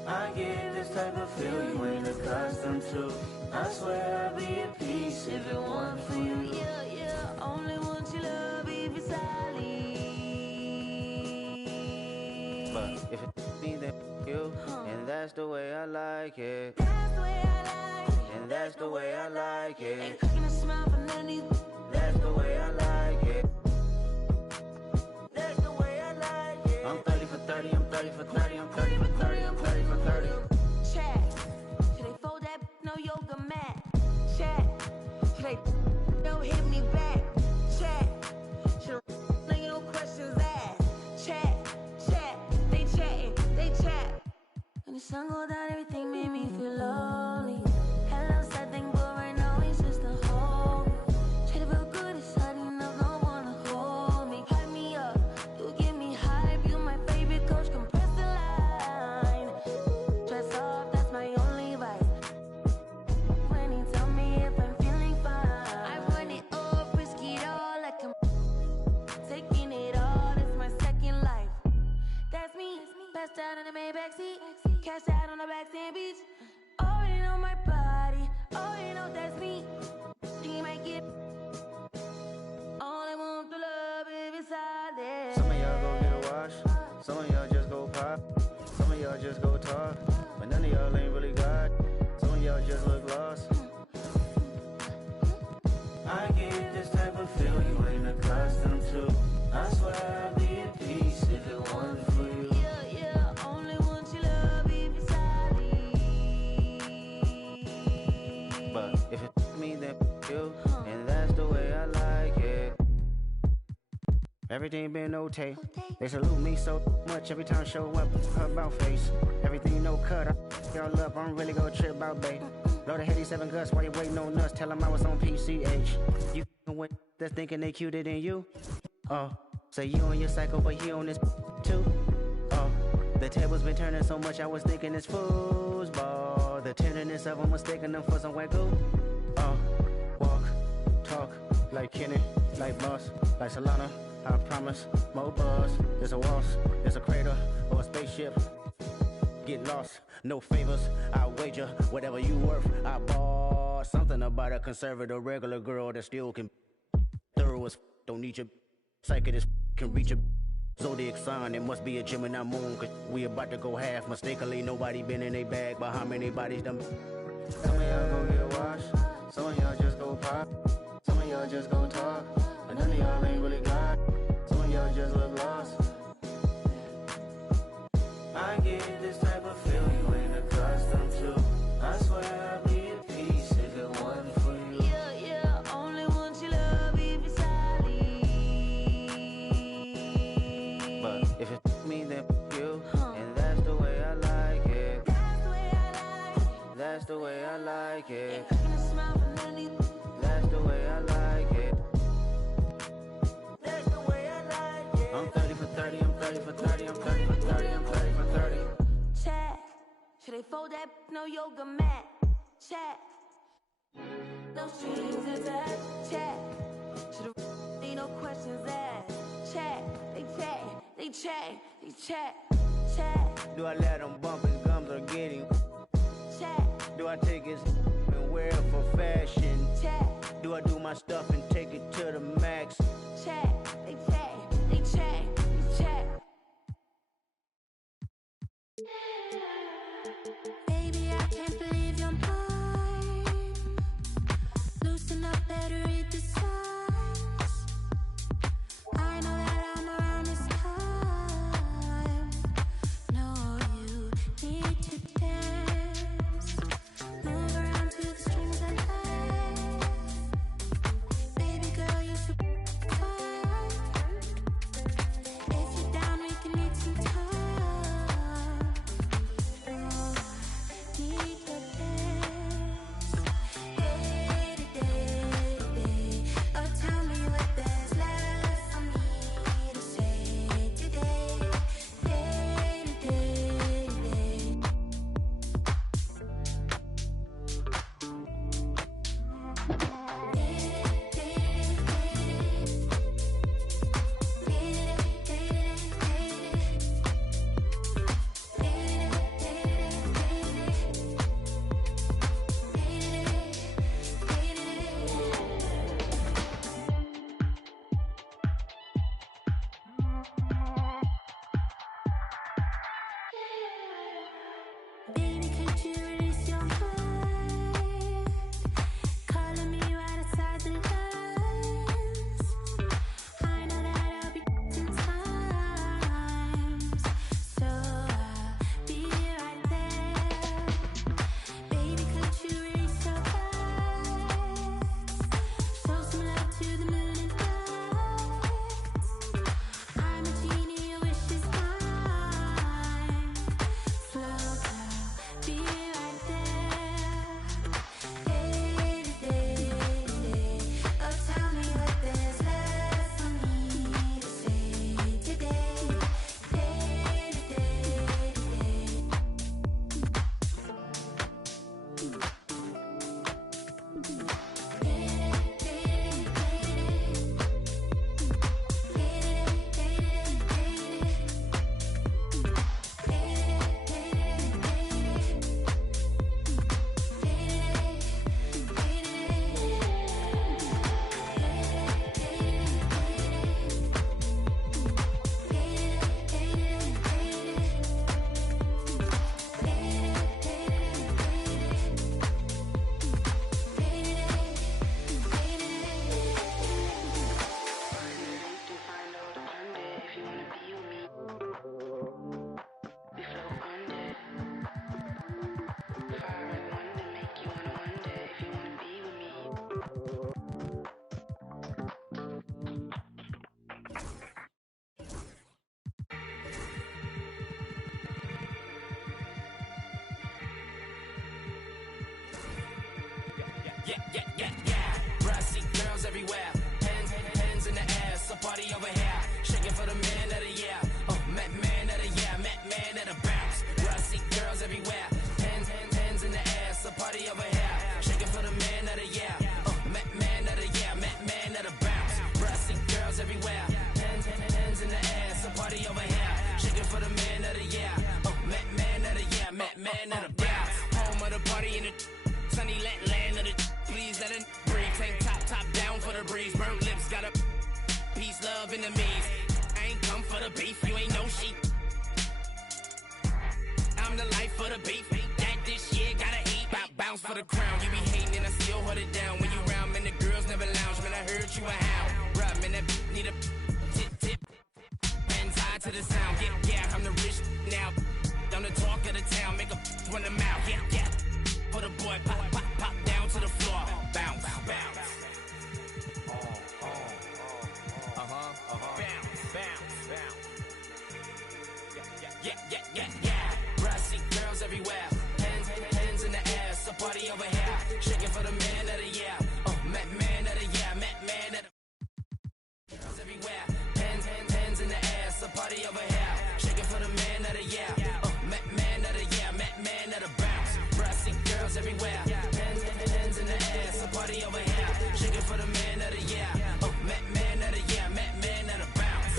I get this type of feel you ain't accustomed to. I swear I'll be at peace if it weren't for you. Yeah, yeah, only want your love if it's solid. But if it me, then you, and that's the way I like it. That's the way I like it. And that's the way I like it. Ain't cooking a smile for none of these. That's the way I like it. That's the way I like it. I'm 30 for 30, I'm 30 for 30, I'm 30 for 30, I'm 30 for 30. Chat, should they fold that yoga mat. Chat. Should they don't hit me back? Chat. Should I no questions asked? Chat. They chatting, they chat. When the sun go down, everything made me feel lonely. Hello, sad thing, but right now it's just a home. Try to feel good, it's hard enough, no one to hold me. Hype me up, you give me hype. You my favorite coach, compress the line. Dress off, that's my only vice. When he tell me if I'm feeling fine, I run it up, risk it all, like I'm taking it all. It's my second life. That's me, passed out in the Maybach seat, cashed out on the backstand beach. Already know my body, already know that's me. He might get all I want to love if it's solid. Some of y'all go get a wash, some of y'all just go pop, some of y'all just go talk, but none of y'all ain't really God. Some of y'all just look lost. I get this type of feel you ain't accustomed to. I swear I'd be at peace if it wasn't for you. Yeah, only want your love if it's solid. But if it me, then you, and that's the way I like it. Everything been okay. They salute me so much every time I show up. Her about face. Everything no cut. Y'all up, I'm really gonna trip out, babe. Load of 87 guts while you waiting on us. Tell them I was on PCH. You with that's thinking they cuter than you. Oh, so you on your cycle, but he on this too. Oh, the tables been turning so much I was thinking it's foosball. The tenderness of them mistaking them for some wacko. Oh, walk, talk like Kenny, like Boss, like Solana. I promise, more buzz. There's a waltz, there's a crater or a spaceship. Get lost, no favors. I wager whatever you worth. I bought something about a conservative regular girl that still can thorough as don't need your psychic can reach a zodiac sign. It must be a Gemini moon, cause we about to go half. Mistakenly, nobody been in a bag, but how many bodies done? Some of y'all go get washed, some of y'all just go pop, some of y'all just go talk, but none of y'all ain't really God. Some of y'all just look lost. I get this type of feel you ain't accustomed to. I swear I'd be at peace if it wasn't for you. Yeah, only want your love if it's solid. But if it me, then you, and that's the way I like it. That's the way I like it. That's the way I like it. That's the way I like it. I'm 30 for 30, I'm 30 for 30, I'm 30 for 30, I'm 30 for 30. Chat. Should they fold that no yoga mat? Chat. No strings attached. Chat. Should ain't no questions asked. Chat. They chat. Do I let him bump his gums or get him? Chat. Do I take his and wear it for fashion? Chat. Do I do my stuff and take it to the max? Chat. They chat. Baby, I can't believe you're mine. Loosen up, better read the signs. I know that I'm around this time. No, you need to dance. Move around to the strings I play. yeah. Bruh, see girls everywhere. Hands in the air, so party over here. Shaking for the man of the year. Man of the year, man of the bounce. Bruh, see girls everywhere. Hands in the air, so party over here. Shaking for the man of the year. Man of the year, man of the bounce. Bruh, see girls everywhere. Hands in the air, so party over here. Shaking for the man of the year. Man of the year, man of the bounce. Home of the party in the sunny land of the. Please let it breathe. Tank top down for the breeze. Burnt lips got a peace, love, enemies. I ain't come for the beef. You ain't no sheep. I'm the life for the beef. That this year gotta eat. Bounce for the crown. You be hating and I still hold it down. When you round, man, the girls never lounge. Man, I heard you a hound. Bruh, man, that need a tip. Hands high to the sound. Yeah, I'm the rich now. I'm the talk of the town. Make a run the mouth. Yeah. For the boy, pop down to the floor. Bounce. Bounce. Yeah. Bruh, see girls everywhere. Hands in the air, so party over here. Shaking for the man of the year. Man of the year, man of the. Girls everywhere. Hands in the air, so party over here. Shaking for the man of the year. Man of the year, man of the bounce. Bruh, see girls everywhere. Hands in the air, so party over here. Shaking for the man of the year. Man of the year, man of the bounce.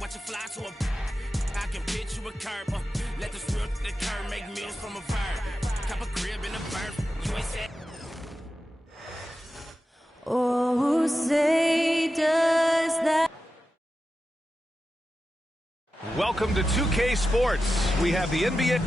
Watch it fly to a. I can pitch you a curb. Let the strip the curb make meals from a verb. Cop a crib in a bird. You ain't said. Oh, say does that. Welcome to 2K Sports. We have the NBA.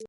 These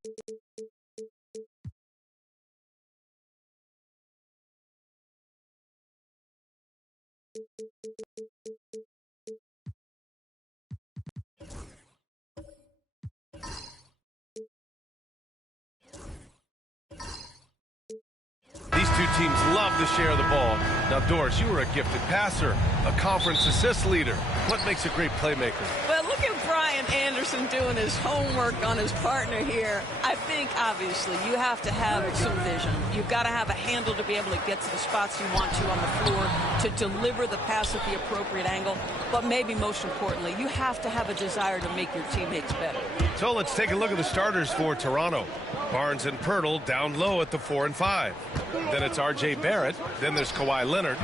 two teams love to share the ball. Now, Doris, you were a gifted passer, a conference assist leader. What makes a great playmaker? Well, look at Brian Anderson doing his homework on his partner here. I think, obviously, you have to have some vision. You've got to have a handle to be able to get to the spots you want to on the floor, to deliver the pass at the appropriate angle. But maybe most importantly, you have to have a desire to make your teammates better. So let's take a look at the starters for Toronto. Barnes and Pirtle down low at the 4 and 5. Then it's R.J. Barrett. Then there's Kawhi Leonard.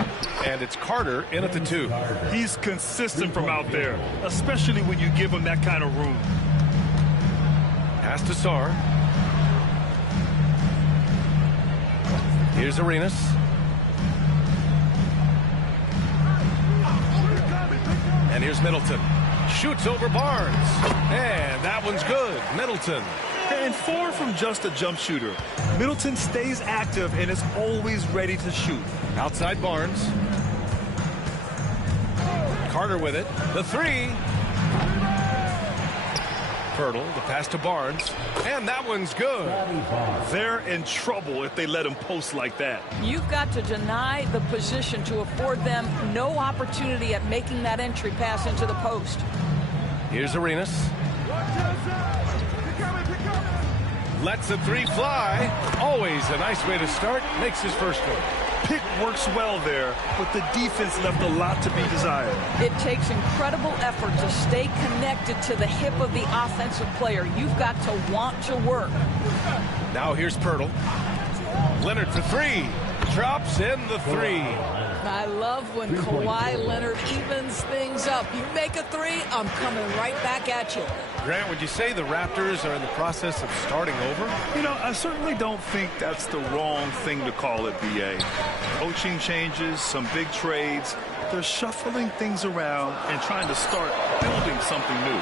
And it's Carter in at the 2. He's consistent from out there, especially when you give him that kind of room. Pass to Sarr. Here's Arenas. And here's Middleton. Shoots over Barnes. And that one's good. Middleton. And far from just a jump shooter, Middleton stays active and is always ready to shoot. Outside Barnes. Carter with it. The 3. Pirtle, the pass to Barnes. And that one's good. They're in trouble if they let him post like that. You've got to deny the position to afford them no opportunity at making that entry pass into the post. Here's Arenas. Lets the 3 fly. Always a nice way to start. Makes his first one. Pick works well there, but the defense left a lot to be desired. It takes incredible effort to stay connected to the hip of the offensive player. You've got to want to work. Now here's Pirtle. Leonard for 3. Drops in the 3. I love when Kawhi Leonard evens things up. You make a 3, I'm coming right back at you. Grant, would you say the Raptors are in the process of starting over? You know, I certainly don't think that's the wrong thing to call it, B.A. Coaching changes, some big trades. They're shuffling things around and trying to start building something new.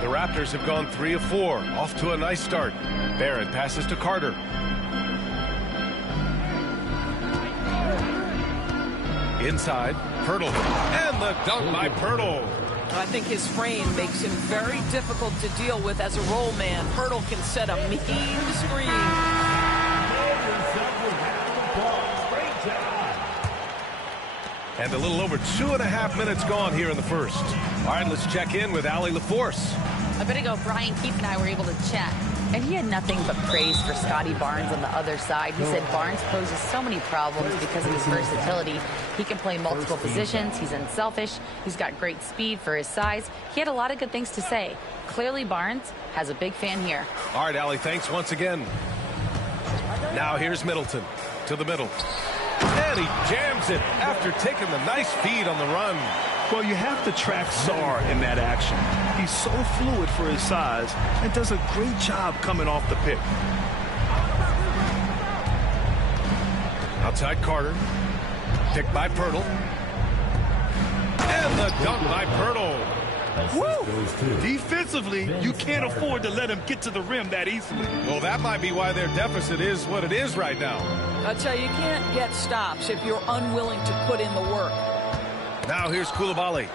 The Raptors have gone 3 of 4. Off to a nice start. Barrett passes to Carter. Inside, Pirtle. And the dunk by Pirtle. I think his frame makes him very difficult to deal with as a roll man. Pirtle can set a mean screen. And a little over 2.5 minutes gone here in the first. All right, let's check in with Allie LaForce. A bit ago, Brian Keefe and I were able to chat, and he had nothing but praise for Scotty Barnes on the other side. He said Barnes poses so many problems because of his versatility. He can play multiple positions. He's unselfish. He's got great speed for his size. He had a lot of good things to say. Clearly, Barnes has a big fan here. All right, Allie, thanks once again. Now here's Middleton to the middle. And he jams it after taking the nice feed on the run. Well, you have to track Sarr in that action. He's so fluid for his size and does a great job coming off the pick. Outside Carter. Picked by Pirtle. And the dunk by Pirtle. Woo! Defensively, you can't afford to let him get to the rim that easily. Well, that might be why their deficit is what it is right now. I tell you, you can't get stops if you're unwilling to put in the work. Now here's Coulibaly.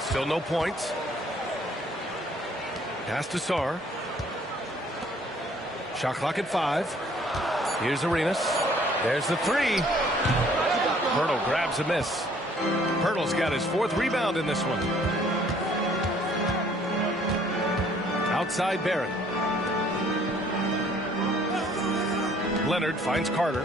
Still no points. Pass to Sarr. Shot clock at 5. Here's Arenas. There's the 3. Pirtle grabs a miss. Pirtle's got his 4th rebound in this one. Outside Barrett. Leonard finds Carter.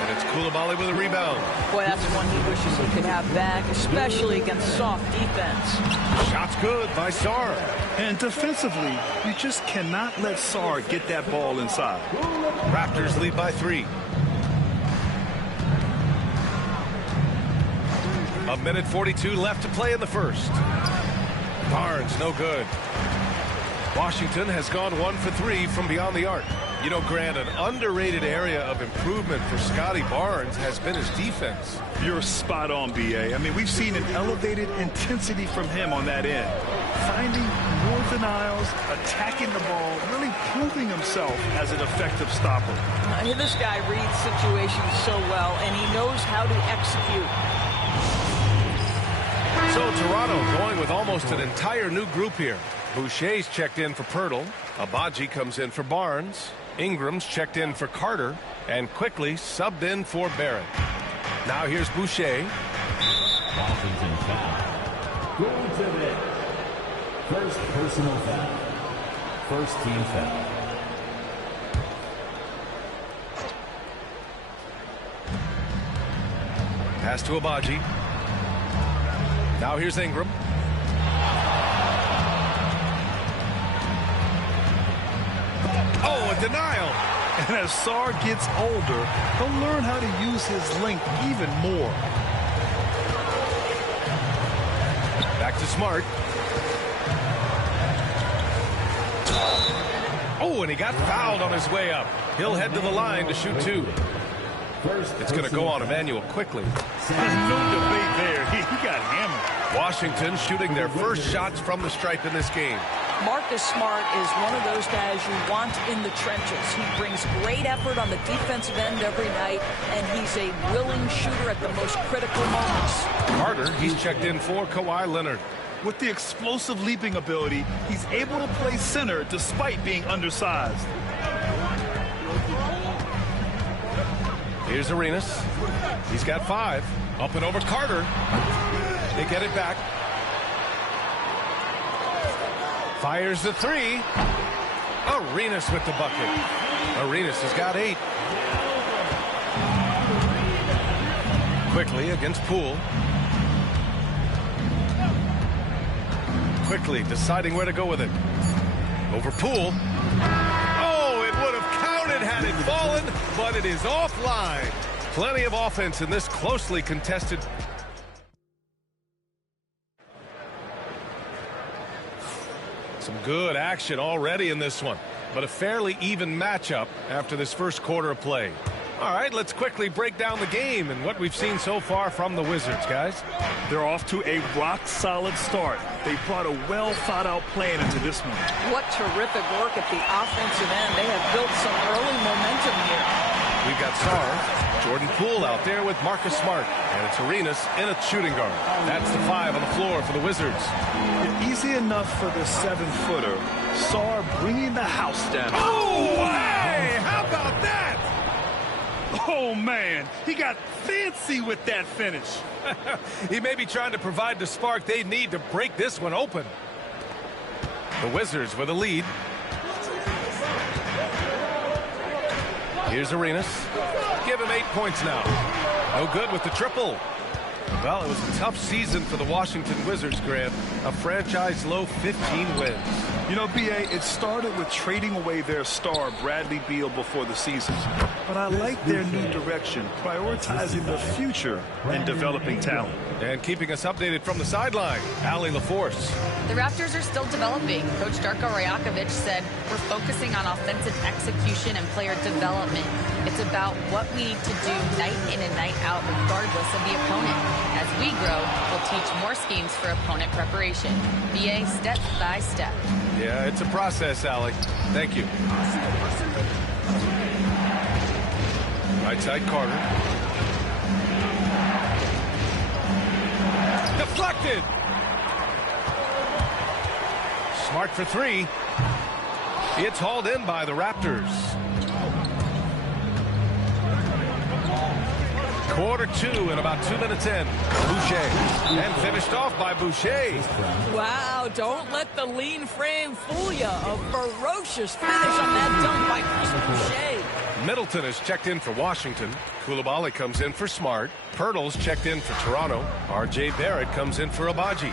And it's Coulibaly with a rebound. Boy, that's one he wishes he could have back, especially against soft defense. Shot's good by Sarr. And defensively, you just cannot let Sarr get that ball inside. Raptors lead by 3. A minute 42 left to play in the first. Barnes, no good. Washington has gone 1 for 3 from beyond the arc. You know, Grant, an underrated area of improvement for Scotty Barnes has been his defense. You're spot on, B.A. I mean, we've seen an elevated intensity from him on that end. Finding more denials, attacking the ball, really proving himself as an effective stopper. This guy reads situations so well, and he knows how to execute. So Toronto going with almost an entire new group here. Boucher's checked in for Pirtle. Abaji comes in for Barnes. Ingram's checked in for Carter. And quickly subbed in for Barrett. Now here's Boucher. Washington foul. Going to the first personal foul. First team foul. Pass to Abaji. Now here's Ingram. Oh, a denial. And as Sarr gets older, he'll learn how to use his length even more. Back to Smart. Oh, and he got fouled on his way up. He'll head to the line to shoot two. It's going to go on Emmanuel quickly. No debate there. He got hammered. Washington shooting their first shots from the stripe in this game. Marcus Smart is one of those guys you want in the trenches. He brings great effort on the defensive end every night, and he's a willing shooter at the most critical moments. Carter, he's checked in for Kawhi Leonard. With the explosive leaping ability, he's able to play center despite being undersized. Here's Arenas. He's got 5. Up and over Carter. They get it back. Fires the 3. Arenas with the bucket. Arenas has got 8. Quickly against Poole. Quickly deciding where to go with it. Over Poole. Oh, it would have counted had it fallen, but it is offline. Plenty of offense in this closely contested. Some good action already in this one, but a fairly even matchup after this first quarter of play. All right, let's quickly break down the game and what we've seen so far from the Wizards, guys. They're off to a rock-solid start. They brought a well-thought-out plan into this one. What terrific work at the offensive end. They have built some early momentum here. We've got Sarr, Jordan Poole out there with Marcus Smart, and it's Arenas in a shooting guard. That's the 5 on the floor for the Wizards. Easy enough for the 7-footer. Sarr bringing the house down. Oh, hey! How about that? Oh, man. He got fancy with that finish. He may be trying to provide the spark they need to break this one open. The Wizards with a lead. Here's Arenas. Give him 8 points now. No good with the triple. Well, it was a tough season for the Washington Wizards, Grant. A franchise-low 15 wins. You know, B.A., it started with trading away their star, Bradley Beal, before the season. But I like their new direction, prioritizing the future and developing talent. And keeping us updated from the sideline, Allie LaForce. The Raptors are still developing. Coach Darko Rajakovic said, we're focusing on offensive execution and player development. It's about what we need to do night in and night out, regardless of the opponent. As we grow, we'll teach more schemes for opponent preparation. BA step by step. Yeah, it's a process, Allie. Thank you. Right side, Carter. Deflected. Smart for 3. It's hauled in by the Raptors. Quarter 2 and about 2 minutes in. Boucher. And finished off by Boucher. Wow, don't let the lean frame fool you. A ferocious finish on that dunk by Chris Boucher. Middleton is checked in for Washington. Koulibaly comes in for Smart. Pirtle's checked in for Toronto. R.J. Barrett comes in for Abaji.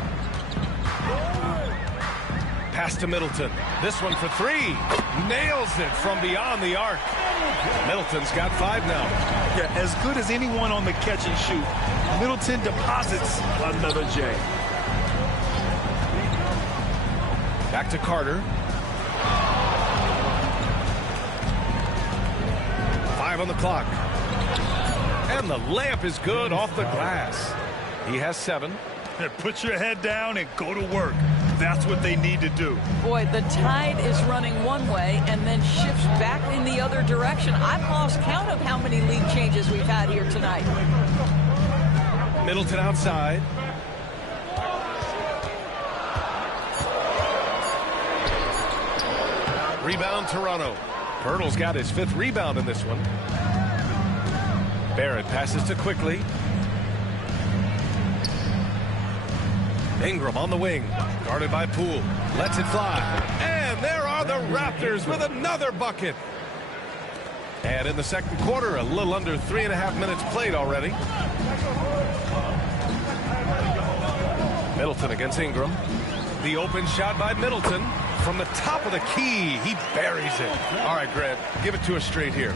Pass to Middleton. This one for 3. Nails it from beyond the arc. Middleton's got 5 now. Yeah, as good as anyone on the catch and shoot. Middleton deposits another J. Back to Carter. 5 on the clock. And the layup is good off the glass. He has 7. Put your head down and go to work. That's what they need to do. Boy, the tide is running one way and then shifts back in the other direction. I've lost count of how many lead changes we've had here tonight. Middleton outside. Rebound Toronto. Pirtle's got his 5th rebound in this one. Barrett passes to Quickly. Ingram on the wing, guarded by Poole. Lets it fly. And there are the Raptors with another bucket. And in the second quarter, a little under 3.5 minutes played already. Middleton against Ingram. The open shot by Middleton. From the top of the key, he buries it. All right, Grant, give it to us straight here.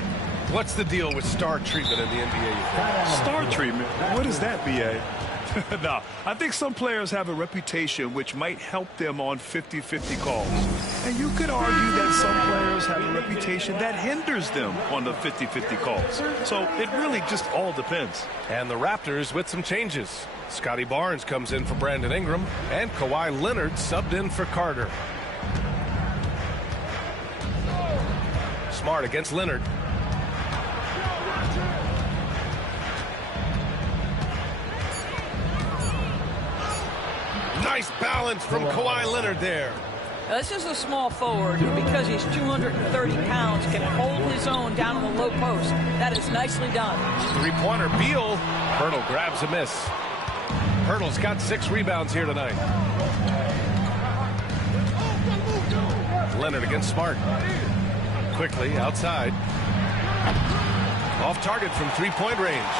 What's the deal with star treatment in the NBA? Star treatment? What is that, B.A.? No, I think some players have a reputation which might help them on 50-50 calls. And you could argue that some players have a reputation that hinders them on the 50-50 calls. So it really just all depends. And the Raptors with some changes. Scotty Barnes comes in for Brandon Ingram, and Kawhi Leonard subbed in for Carter. Smart against Leonard. Nice balance from Kawhi Leonard there. Now, this is a small forward who, because he's 230 pounds, can hold his own down in the low post. That is nicely done. 3-pointer, Beal. Pirtle grabs a miss. Pirtle's got 6 rebounds here tonight. Leonard against Smart. Quickly outside. Off target from 3-point range.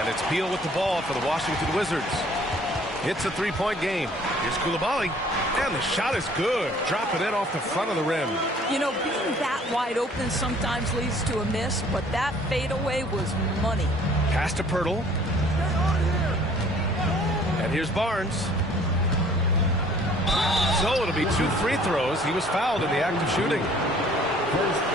And it's Beal with the ball for the Washington Wizards. It's a 3-point game. Here's Coulibaly. And the shot is good. Drop it in off the front of the rim. You know, being that wide open sometimes leads to a miss, but that fadeaway was money. Pass to Pirtle. And here's Barnes. So it'll be 2 free throws. He was fouled in the act of shooting.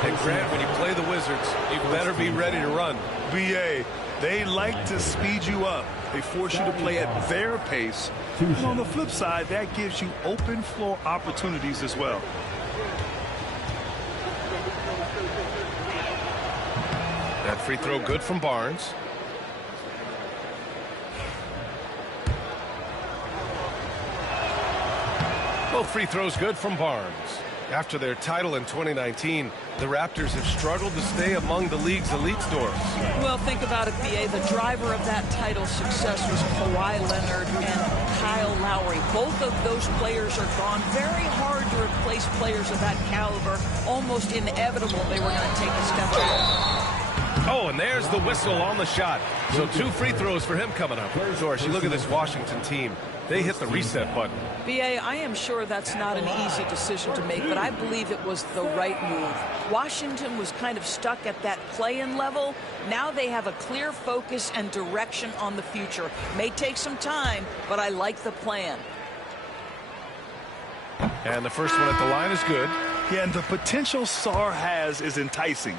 And Grant, when you play the Wizards, you better be ready to run. B.A., they like to speed you up. They force you to play at their pace. And on the flip side, that gives you open floor opportunities as well. That free throw good from Barnes. Both free throws good from Barnes. After their title in 2019, the Raptors have struggled to stay among the league's elite stores. Well, think about it, B.A. The driver of that title success was Kawhi Leonard and Kyle Lowry. Both of those players are gone. Very hard to replace players of that caliber. Almost inevitable they were going to take a step back. Oh, and there's the whistle on the shot. So 2 free throws for him coming up. Doris, you look at this Washington team. They hit the reset button. B.A., I am sure that's not an easy decision to make, but I believe it was the right move. Washington was kind of stuck at that play-in level. Now they have a clear focus and direction on the future. May take some time, but I like the plan. And the first one at the line is good. Yeah, and the potential Sarr has is enticing.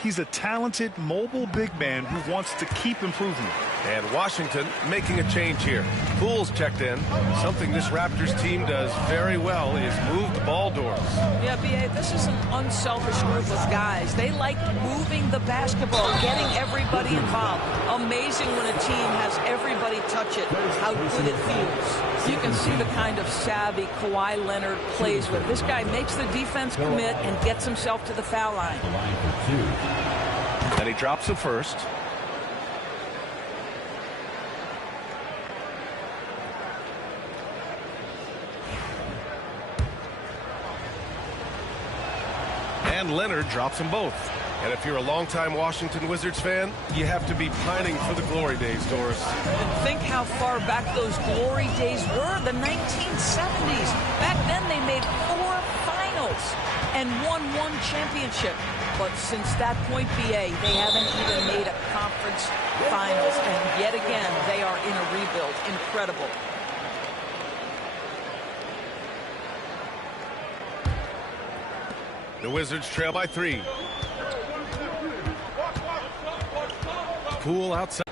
He's a talented, mobile big man who wants to keep improving. And Washington making a change here. Poole's checked in. Something this Raptors team does very well is move the ball doors. Yeah, B.A., this is an unselfish group of guys. They like moving the basketball, getting everybody involved. Amazing when a team has everybody touch it, how good it feels. You can see the kind of savvy Kawhi Leonard plays with. This guy makes the defense commit and gets himself to the foul line. And he drops the first. And Leonard drops them both. And if you're a longtime Washington Wizards fan, you have to be pining for the glory days, Doris. And think how far back those glory days were, the 1970s. Back then they made 4 finals and won 1 championship. But since that point, B.A., they haven't even made a conference finals. And yet again, they are in a rebuild. Incredible. The Wizards trail by 3. Poole outside.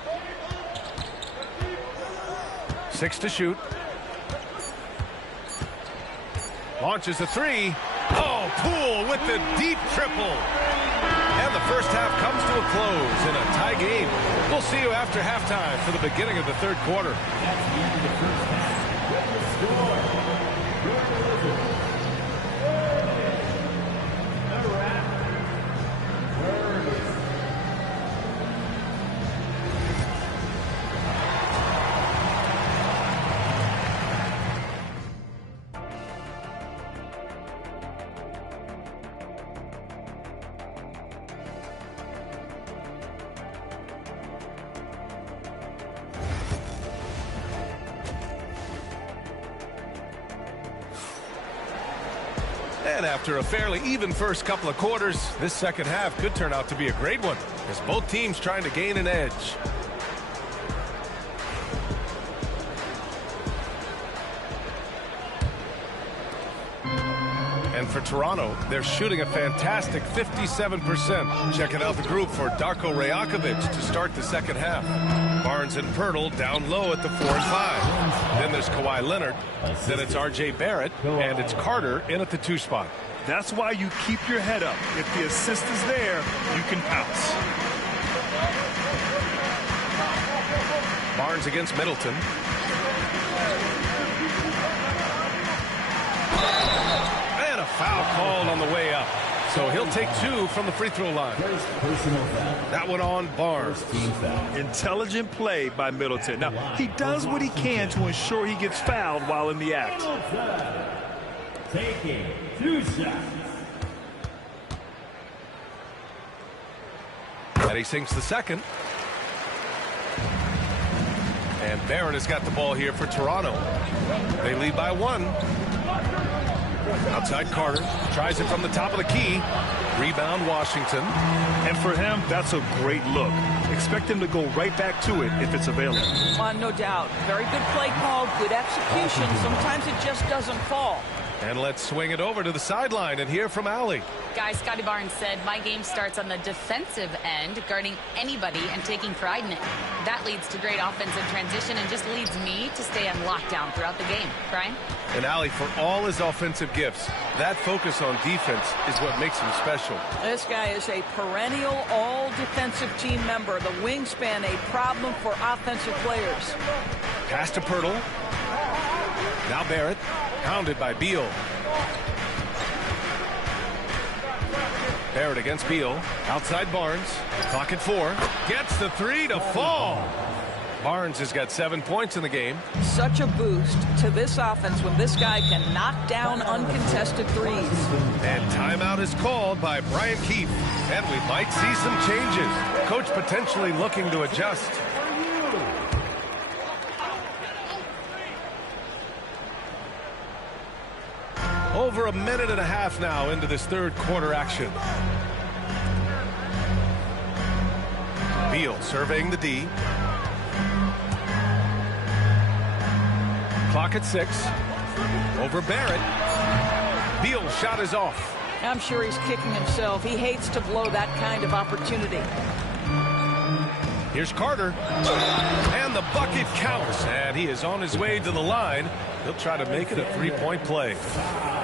6 to shoot. Launches a 3. Oh, Poole with the deep triple. And the first half comes to a close in a tie game. We'll see you after halftime for the beginning of the third quarter. And after a fairly even first couple of quarters, this second half could turn out to be a great one, as both teams trying to gain an edge. And for Toronto, they're shooting a fantastic 57%. Checking out the group for Darko Rajakovic to start the second half. Barnes and Pirtle down low at the 4 and 5. Then there's Kawhi Leonard. Then it's R.J. Barrett. And it's Carter in at the 2 spot. That's why you keep your head up. If the assist is there, you can pounce. Barnes against Middleton. And a foul called on the way up. So he'll take 2 from the free throw line. That one on Barnes. Intelligent play by Middleton. Now, he does what he can to ensure he gets fouled while in the act. Taking 2 shots. And he sinks the second. And Barrett has got the ball here for Toronto. They lead by 1. Outside Carter. Tries it from the top of the key. Rebound Washington. And for him, that's a great look. Expect him to go right back to it if it's available. No doubt. Very good play call. Good execution. Sometimes it just doesn't fall. And let's swing it over to the sideline and hear from Allie. Guys, Scotty Barnes said, my game starts on the defensive end, guarding anybody and taking pride in it. That leads to great offensive transition and just leads me to stay on lockdown throughout the game. Brian? And Allie, for all his offensive gifts, that focus on defense is what makes him special. This guy is a perennial all-defensive team member. The wingspan, a problem for offensive players. Pass to Pirtle. Now Barrett, pounded by Beal. Barrett against Beal. Outside Barnes. Clock at 4. Gets the 3 to fall. Barnes has got 7 points in the game. Such a boost to this offense when this guy can knock down uncontested threes. And timeout is called by Brian Keefe. And we might see some changes. Coach potentially looking to adjust. Over a minute and a half now into this third quarter action. Beal surveying the D. Clock at 6. Over Barrett. Beal's shot is off. I'm sure he's kicking himself. He hates to blow that kind of opportunity. Here's Carter. And the bucket counts. And he is on his way to the line. He'll try to make it a three-point play.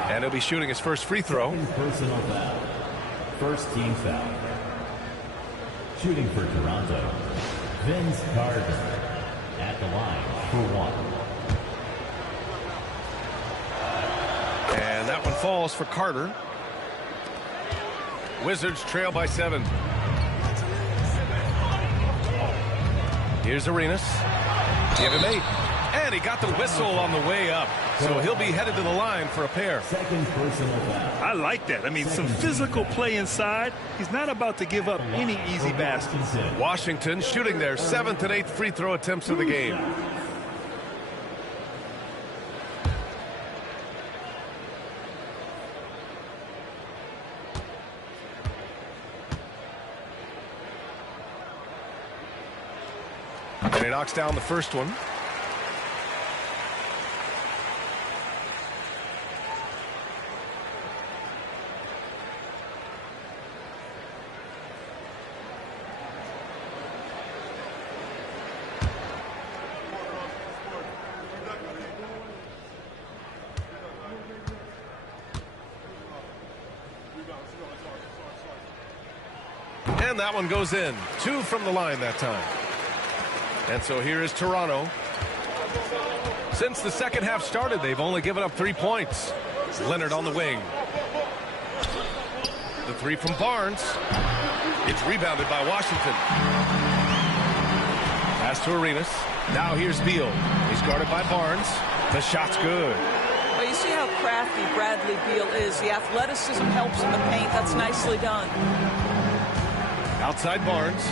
And he'll be shooting his first free throw. Personal foul. First team foul. Shooting for Toronto, Vince Carter at the line for 1. And that one falls for Carter. Wizards trail by 7. Here's Arenas. Give him 8. And he got the whistle on the way up. So he'll be headed to the line for a pair. Second personal foul. I like that. I mean, some physical play inside. He's not about to give up any easy baskets. Washington shooting their 7th and 8th free throw attempts of the game. And he knocks down the first one. and that one goes in. 2 from the line that time. And so here is Toronto. Since the second half started, they've only given up 3 points. Leonard on the wing. The 3 from Barnes. It's rebounded by Washington. Pass to Arenas. Now here's Beal. He's guarded by Barnes. The shot's good. Well, you see how crafty Bradley Beal is. The athleticism helps in the paint. That's nicely done. Outside Barnes.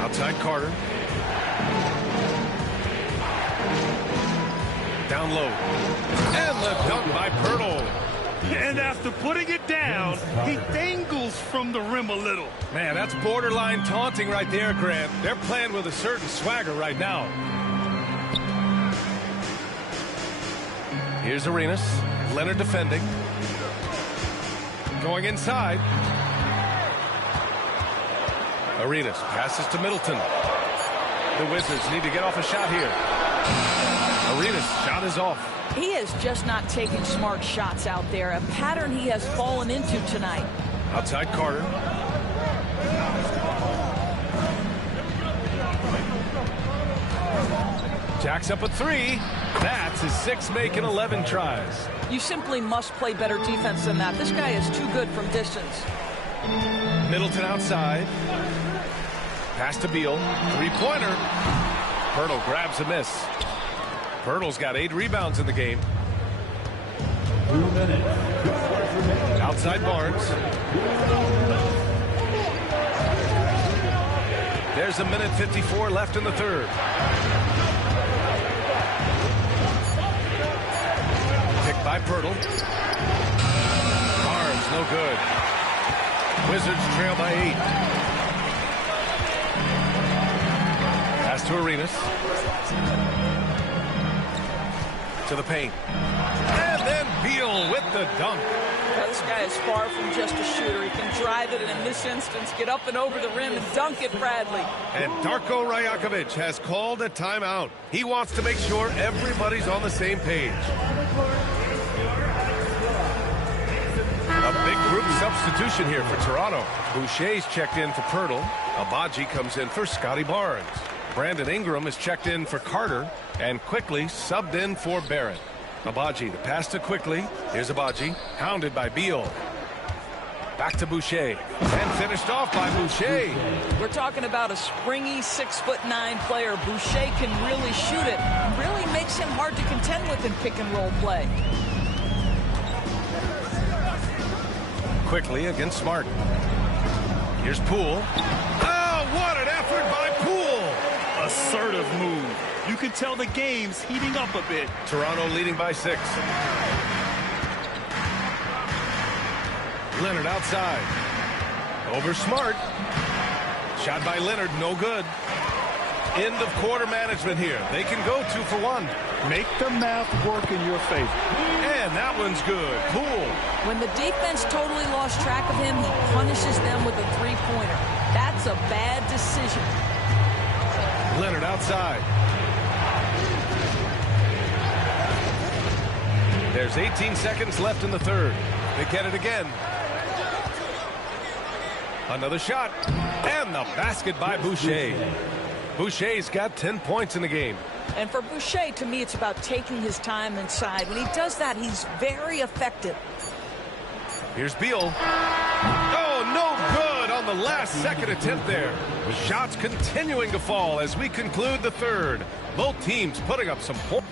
Outside Carter. Down low. And the dunk by Pirtle. And after putting it down, he dangles from the rim a little. Man, that's borderline taunting right there, Grant. They're playing with a certain swagger right now. Here's Arenas. Leonard defending. Going inside. Arenas passes to Middleton. The Wizards need to get off a shot here. Arenas' shot is off. He is just not taking smart shots out there. A pattern he has fallen into tonight. Outside Carter. Jacks up a 3. That's his 6th make in 11 tries. You simply must play better defense than that. This guy is too good from distance. Middleton outside. Pass to Beal. 3-pointer. Pirtle grabs a miss. Pirtle's got 8 rebounds in the game. 2 minutes. Outside Barnes. There's a minute 54 left in the third. Picked by Pirtle. Barnes, no good. Wizards trail by 8. Pass to Arenas. To the paint. And then Beal with the dunk. Now, this guy is far from just a shooter. He can drive it, and in this instance, get up and over the rim and dunk it, Bradley. And Darko Rajakovic has called a timeout. He wants to make sure everybody's on the same page. A big group substitution here for Toronto. Boucher's checked in for Pirtle. Abaji comes in for Scotty Barnes. Brandon Ingram is checked in for Carter, and Quickly subbed in for Barrett. Abaji, the pass to Quickly. Here's Abaji, hounded by Beal. Back to Boucher, and finished off by Boucher. We're talking about a springy 6'9" player. Boucher can really shoot it. Really makes him hard to contend with in pick and roll play. Quickly against Smart. Here's Poole. Oh, what an effort by Poole! Assertive move. You can tell the game's heating up a bit. Toronto leading by 6. Leonard outside. Over Smart. Shot by Leonard, no good. End of quarter management here. They can go 2 for 1. Make the math work in your favor. And that one's good. Poole. When the defense totally lost track of him, he punishes them with a 3-pointer. That's a bad decision. Leonard outside. There's 18 seconds left in the third. They get it again. Another shot. And the basket by Boucher. Boucher's got 10 points in the game. And for Boucher, to me, it's about taking his time inside. When he does that, he's very effective. Here's Beal. Oh, no good on the last second attempt there. The shots continuing to fall as we conclude the third. Both teams putting up some points.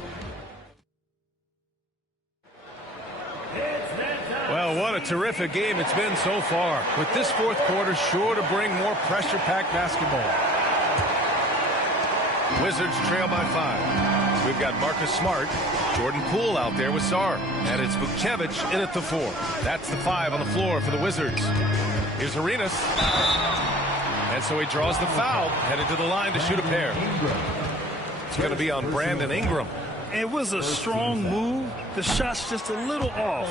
Well, what a terrific game it's been so far. With this fourth quarter sure to bring more pressure-packed basketball. Wizards trail by 5. We've got Marcus Smart, Jordan Poole out there with Sarr. And it's Vukcevic in at the 4. That's the 5 on the floor for the Wizards. Here's Arenas. And so he draws the foul, headed to the line to shoot a pair. It's going to be on Brandon Ingram. It was a strong move. The shot's just a little off.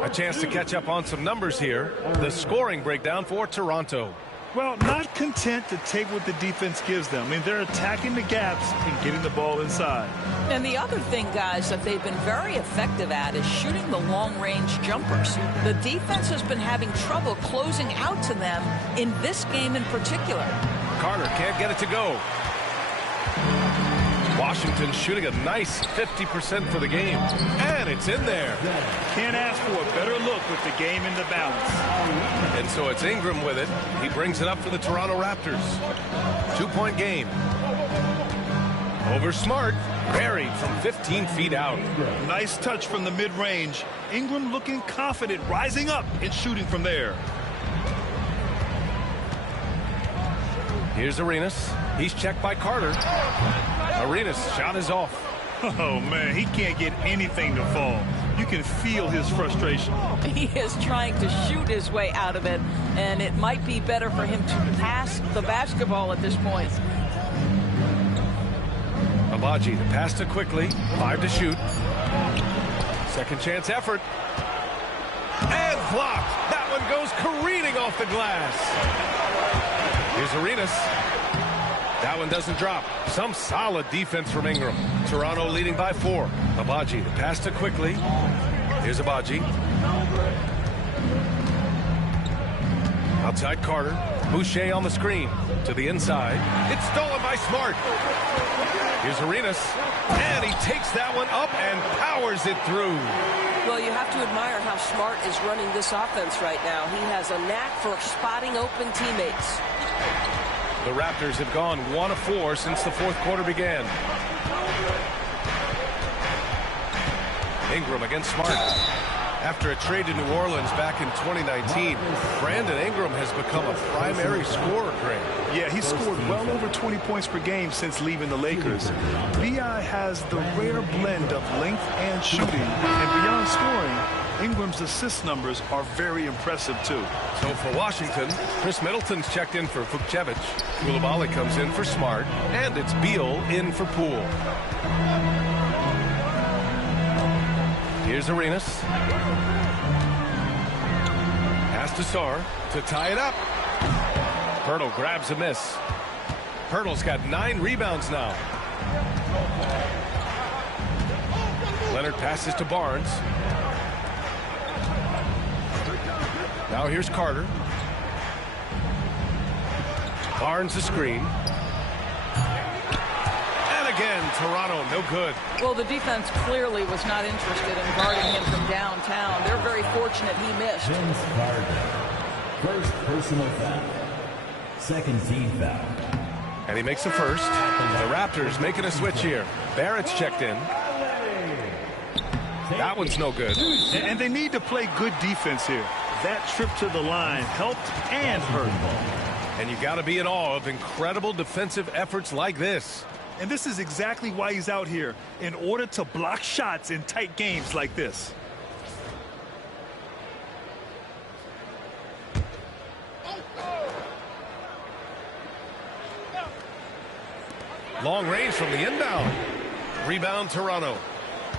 A chance to catch up on some numbers here. The scoring breakdown for Toronto. Well, not content to take what the defense gives them. I mean, they're attacking the gaps and getting the ball inside. And the other thing, guys, that they've been very effective at is shooting the long-range jumpers. The defense has been having trouble closing out to them in this game in particular. Carter can't get it to go. Washington shooting a nice 50% for the game. And it's in there. Can't ask for a better look with the game in the balance. And so it's Ingram with it. He brings it up for the Toronto Raptors. 2-point game. Over Smart. Buried from 15 feet out. Nice touch from the mid-range. Ingram looking confident, rising up and shooting from there. Here's Arenas. He's checked by Carter. Arenas' shot is off. Oh, man, he can't get anything to fall. You can feel his frustration. He is trying to shoot his way out of it, and it might be better for him to pass the basketball at this point. Abaji, the pass to Quickly. 5 to shoot. Second chance effort. And blocked. That one goes careening off the glass. Here's Arenas. That one doesn't drop. Some solid defense from Ingram. Toronto leading by 4. Abaji, the pass to Quickly. Here's Abaji. Outside Carter. Boucher on the screen. To the inside. It's stolen by Smart. Here's Arenas. And he takes that one up and powers it through. Well, you have to admire how Smart is running this offense right now. He has a knack for spotting open teammates. The Raptors have gone 1 of 4 since the fourth quarter began. Ingram against Smart. After a trade to New Orleans back in 2019, Brandon Ingram has become a primary scorer, Greg. Yeah, he's scored well over 20 points per game since leaving the Lakers. B.I. has the rare blend of length and shooting, and beyond scoring, Ingram's assist numbers are very impressive, too. So for Washington, Chris Middleton's checked in for Vukcevic. Coulibaly comes in for Smart, and it's Beal in for Poole. Here's Arenas. Pass to Sarr to tie it up. Pirtle grabs a miss. Pirtle's got 9 rebounds now. Leonard passes to Barnes. Now here's Carter. Barnes the screen. And again, Toronto, no good. Well, the defense clearly was not interested in guarding him from downtown. They're very fortunate he missed. Vince Carter. First personal foul. Second team foul. And he makes the first. The Raptors making a switch here. Barrett's checked in. That one's no good. And they need to play good defense here. That trip to the line helped and hurt. And you got to be in awe of incredible defensive efforts like this. And this is exactly why he's out here, in order to block shots in tight games like this. Long range from the inbound. Rebound Toronto.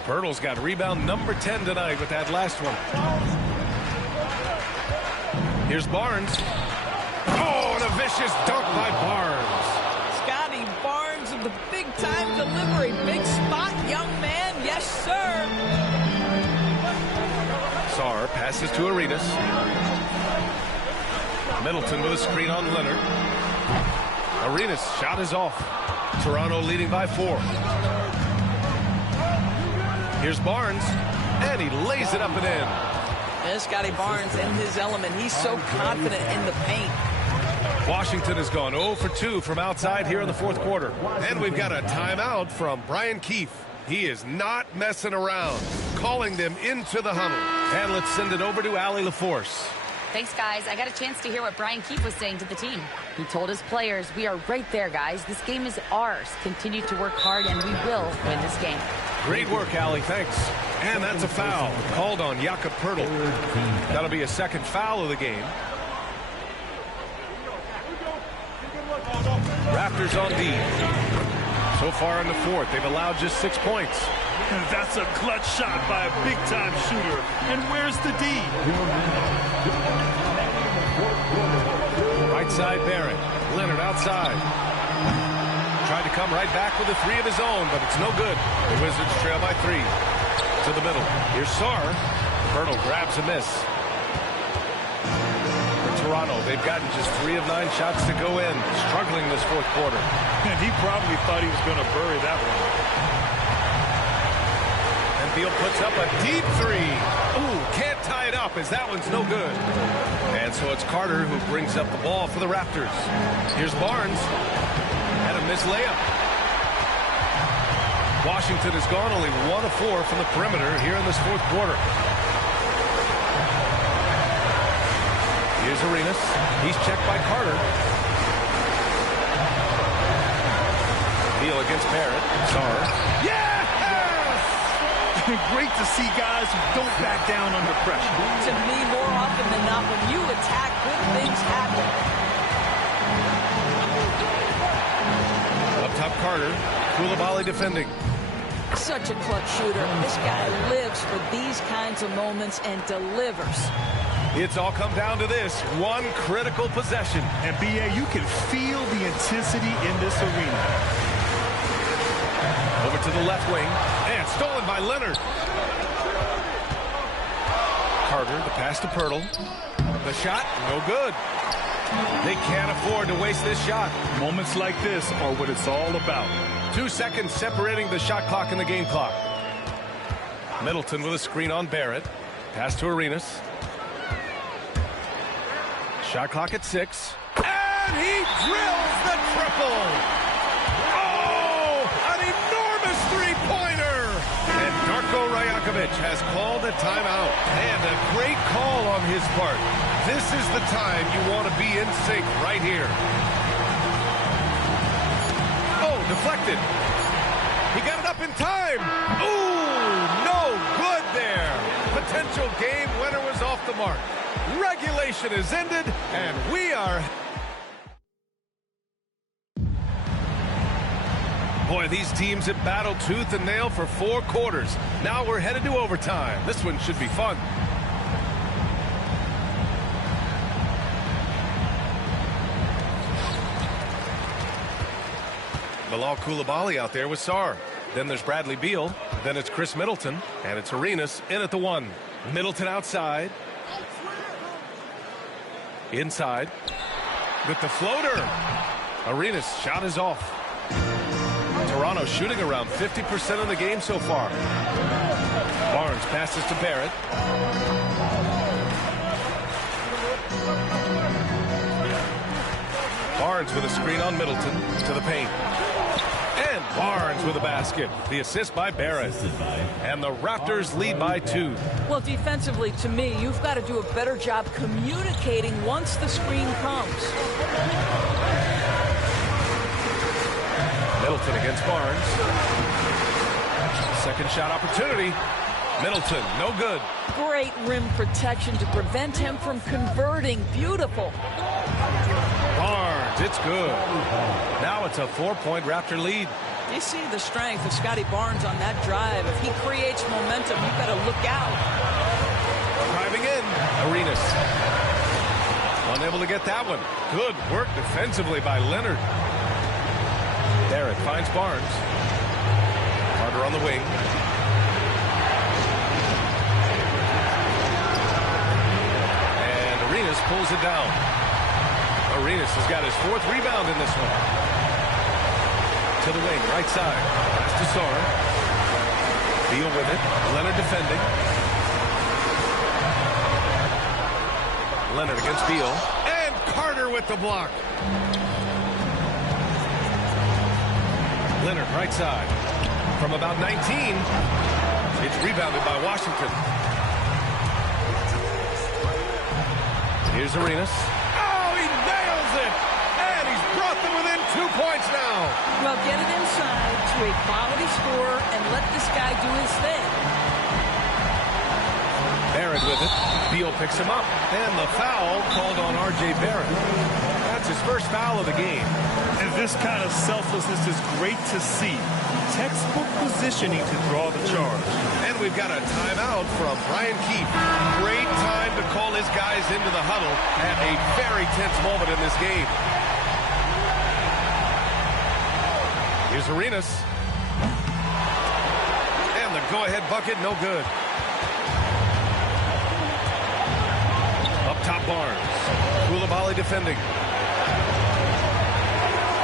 Pirtle's got rebound number 10 tonight with that last one. Here's Barnes. Oh, and a vicious dunk by Barnes. Scotty Barnes with the big-time delivery. Big spot, young man. Yes, sir. Sarr passes to Arenas. Middleton with a screen on Leonard. Arenas' shot is off. Toronto leading by 4. Here's Barnes, and he lays it up and in. And Scotty Barnes in his element. He's so confident in the paint. Washington has gone 0 for 2 from outside here in the fourth quarter. And we've got a timeout from Brian Keefe. He is not messing around, calling them into the huddle. And let's send it over to Allie LaForce. Thanks, guys. I got a chance to hear what Brian Keefe was saying to the team. He told his players, we are right there, guys. This game is ours. Continue to work hard, and we will win this game. Great work, Allie. Thanks. And that's a foul called on Jakob Pirtle. That'll be a second foul of the game. Raptors on D. So far in the fourth, they've allowed just 6 points. That's a clutch shot by a big-time shooter. And where's the D? Right side, Barrett. Leonard outside. Tried to come right back with a three of his own, but it's no good. The Wizards trail by 3. To the middle. Here's Sarr. Bertle grabs a miss. For Toronto, they've gotten just 3 of 9 shots to go in. Struggling this fourth quarter. And he probably thought he was going to bury that one. And Beal puts up a deep 3. Ooh, can't tie it up as that one's no good. And so it's Carter who brings up the ball for the Raptors. Here's Barnes. And a missed layup. Washington has gone only 1 of 4 from the perimeter here in this fourth quarter. Here's Arenas. He's checked by Carter. Beal against Barrett. Sarr. Yes! Great to see guys who don't back down under pressure. To me, more often than not, when you attack, good things happen. Up top, Carter. Koulibaly defending. Such a clutch shooter. This guy lives for these kinds of moments and delivers. It's all come down to this one critical possession. And B.A., you can feel the intensity in this arena. Over to the left wing. And stolen by Leonard. Carter, the pass to Pirtle. The shot, no good. They can't afford to waste this shot. Moments like this are what it's all about. 2 seconds separating the shot clock and the game clock. Middleton with a screen on Barrett. Pass to Arenas. Shot clock at 6. And he drills the triple. Oh, an enormous three-pointer. And Darko Rajakovic has called a timeout. And a great call on his part. This is the time you want to be in sync right here. Oh, deflected. He got it up in time. Ooh, no good there. Potential game winner was off the mark. Regulation is ended, and we are... Boy, these teams have battled tooth and nail for 4 quarters. Now we're headed to overtime. This one should be fun. Bilal Koulibaly out there with Sarr. Then there's Bradley Beal. Then it's Chris Middleton. And it's Arenas in at the 1. Middleton outside. Inside. With the floater. Arenas' shot is off. Toronto shooting around 50% of the game so far. Barnes passes to Barrett. Barnes with a screen on Middleton to the paint. And Barnes with a basket. The assist by Barrett. And the Raptors lead by 2. Well, defensively, to me, you've got to do a better job communicating once the screen comes. Middleton against Barnes. Second shot opportunity. Middleton, no good. Great rim protection to prevent him from converting. Beautiful. Barnes, it's good. Now it's a 4-point Raptor lead. You see the strength of Scotty Barnes on that drive. If he creates momentum, you better look out. Driving in. Arenas. Unable to get that one. Good work defensively by Leonard. Barrett finds Barnes. Carter on the wing. And Arenas pulls it down. Arenas has got his 4th rebound in this one. To the wing, right side. Pass to Sarr. Beal with it. Leonard defending. Leonard against Beal. And Carter with the block. Leonard, right side. From about 19, it's rebounded by Washington. Here's Arenas. Oh, he nails it! And he's brought them within 2 points now. Well, get it inside to a quality scorer and let this guy do his thing. Barrett with it. Beal picks him up. And the foul called on R.J. Barrett. That That's his first foul of the game. And this kind of selflessness is great to see. Textbook positioning to draw the charge. And we've got a timeout from Brian Keefe. Great time to call his guys into the huddle at a very tense moment in this game. Here's Arenas. And the go-ahead bucket, no good. Up top, Barnes. Koulibaly defending.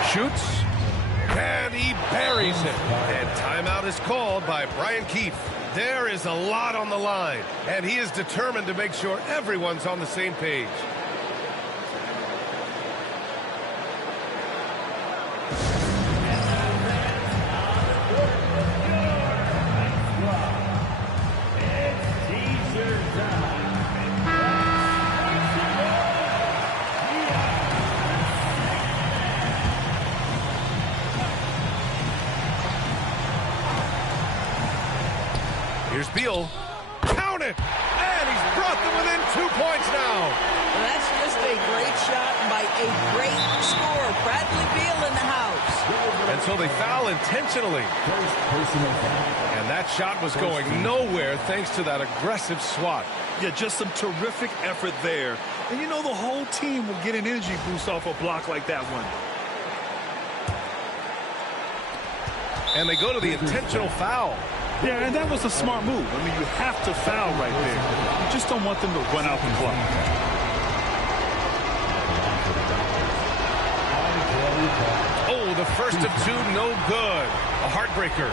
Shoots. And he buries it. And timeout is called by Brian Keefe. There is a lot on the line, and he is determined to make sure everyone's on the same page. Here's Beal. Count it! And he's brought them within 2 points now. Well, that's just a great shot by a great scorer. Bradley Beal in the house. And so they foul intentionally. And that shot was going nowhere thanks to that aggressive swat. Yeah, just some terrific effort there. And you know the whole team will get an energy boost off a block like that one. And they go to the intentional foul. Yeah, and that was a smart move. I mean, you have to foul right there. You just don't want them to run out the clock. Oh, the first of two, no good. A heartbreaker.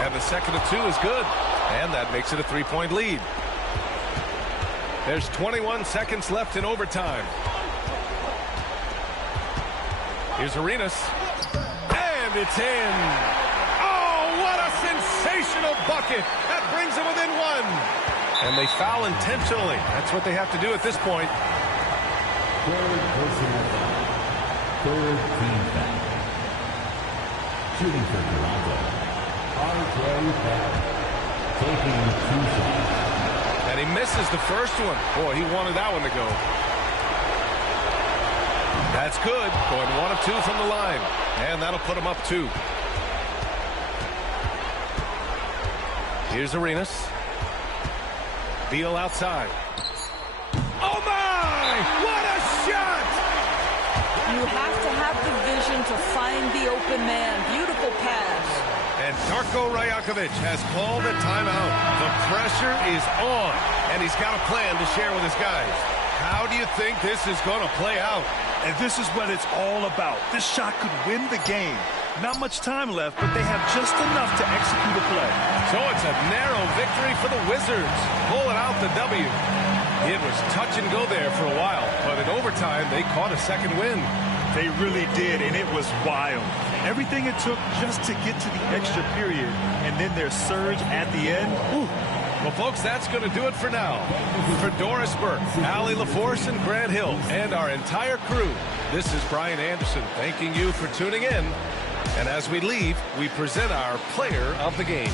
And the second of two is good. And that makes it a three-point lead. There's 21 seconds left in overtime. Here's Arenas. And it's in. Oh, what a sensational bucket. That brings them within one. And they foul intentionally. That's what they have to do at this point. Third personal foul. Third team foul. Shooting for Toronto. R.J. Barrett. Taking 2 shots. And he misses the first one. Boy, he wanted that one to go. That's good. Going 1 of 2 from the line. And that'll put him up 2. Here's Arenas. Beal outside. Oh, my! What a shot! You have to have the vision to find the open man. Beautiful pass. And Darko Rajakovic has called a timeout. The pressure is on, and he's got a plan to share with his guys. How do you think this is going to play out? And this is what it's all about. This shot could win the game. Not much time left, but they have just enough to execute a play. So it's a narrow victory for the Wizards. Pulling out the W. It was touch and go there for a while, but in overtime, they caught a second win. They really did, and it was wild. Everything it took just to get to the extra period, and then their surge at the end. Whew. Well, folks, that's going to do it for now. For Doris Burke, Allie LaForce, and Grant Hill, and our entire crew, this is Brian Anderson thanking you for tuning in. And as we leave, we present our player of the game.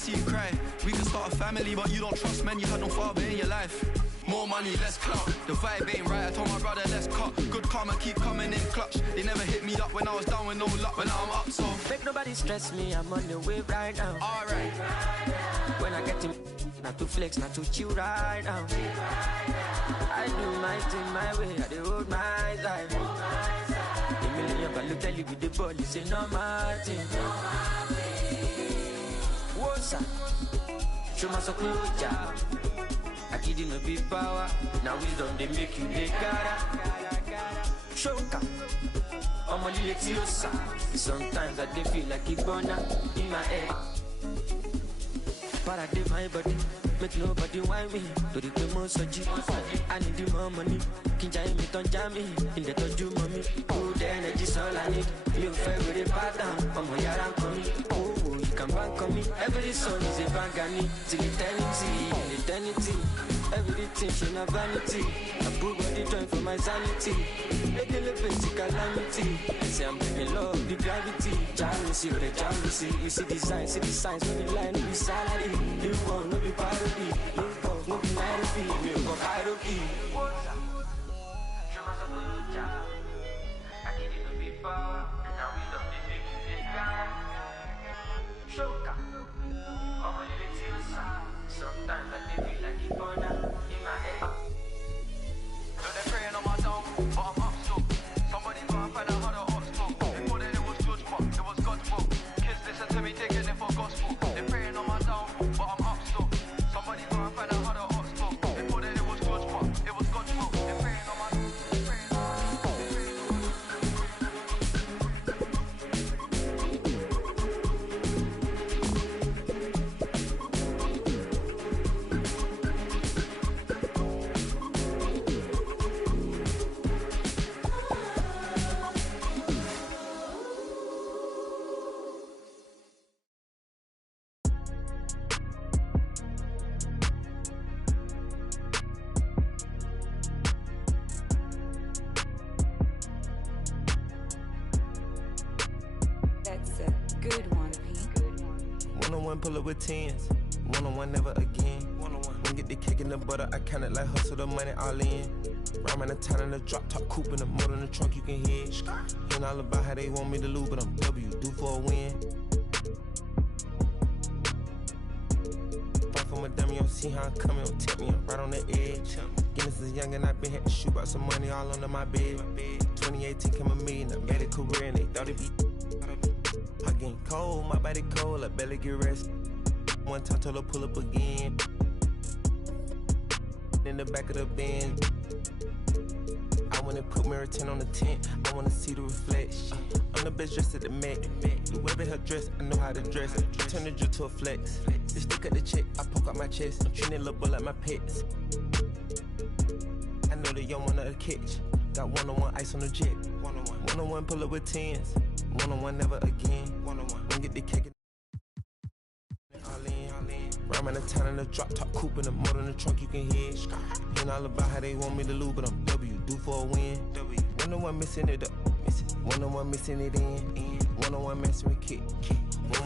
see you cry. We can start a family, but you don't trust men. You had no father in your life. More money, less clout. The vibe ain't right. I told my brother, let's cut. Good karma keep coming in clutch. They never hit me up when I was down with no luck. But now I'm up, so make nobody stress me. I'm on the way right now. Alright. When I get to not to flex, not to chill right now. I do my thing my way. I do hold my life. The million but look tell you with the ball, you say no my thing. What's up? Show my so close job. I kid no big power. Now wisdom they make you the cara. Shoka. I'm only letiosa. Sometimes I dey feel like a burner in my head. Paradigm my body. Make nobody whine me. To the most I need the more money. Kinja me don't jam me. In the touch you mommy. Good energy's all I need. You favorite pattern. I'm a yard coming. Oh, you can bank on me. Every song is a bangani. Till eternity. Everything she not vanity. I put body joint for my sanity. Make a little bit calamity. I say I'm in love, the gravity. Jealousy, the jealousy. You see the signs, no be line, no be salary. Live on, no be parody. Live on, no be narrative. You go hierarchy. I give you no big power. Now we don't make you big guy. Shoka. I'm a little sad. Sometimes I feel like a corner in my head. So they're praying on my down, but I'm up still. Somebody go and find out how the ops talk. They thought that it was George, but it was God's will. Kids listen to me, taking it for gospel. They're praying on my down, but I'm up still. Somebody go and find out how the ops talk. They thought that it was George, but it was God's will. They're praying on my That's a good one, P. One-on-one pull up with tens. One-on-one never again. One-on-one. When get the cake in the butter, I count it like hustle the money all in. Rhyme in the town in the drop top coupe in the motor in the trunk you can hear. Hearing all about how they want me to lose, but I'm W, due for a win. Fight for my dummy, you don't see how I'm coming, don't tip me, I'm right on the edge. Guinness is young and I been had to shoot out some money all under my bed. 2018 came a million, I made a career and they thought it'd be. I getting cold, my body cold, I barely get rest. One time told her pull up again. In the back of the Benz. I wanna put mirror 10 on the tent, I wanna see the reflection. I'm the best dressed at the Met. Whoever her dress, I know how to dress. Turn the drill to a flex. Just stick at the check, I poke out my chest. I'm treating little boy like my pets. I know they don't wanna catch. Got one-on-one ice on the jet. One-on-one pull up with tens. One-on-one never again. One-on-one. When get the cake. Rhyme in the town in the drop top coupe in the motor in the trunk you can hear. Hearing all about how they want me to lose, but I'm W, due for a win. One-on-one missing it up. One-on-one missing it in. One-on-one messing with kick.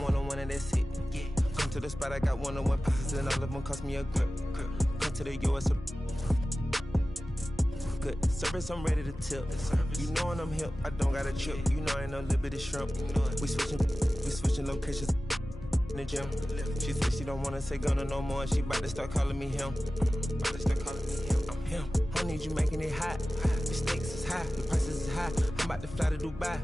One-on-one and that's it. Come to the spot, I got one-on-one pieces and all of them cost me a grip. Come to the US. Good service, I'm ready to tip. You know when I'm hip, I don't got a trip. You know I ain't no little bit of shrimp. We switching locations in the gym. She said she don't wanna say Gunna no more. She about to start calling me him. I'm him. I need you making it hot. The stakes is high, the prices is high. I'm about to fly to Dubai.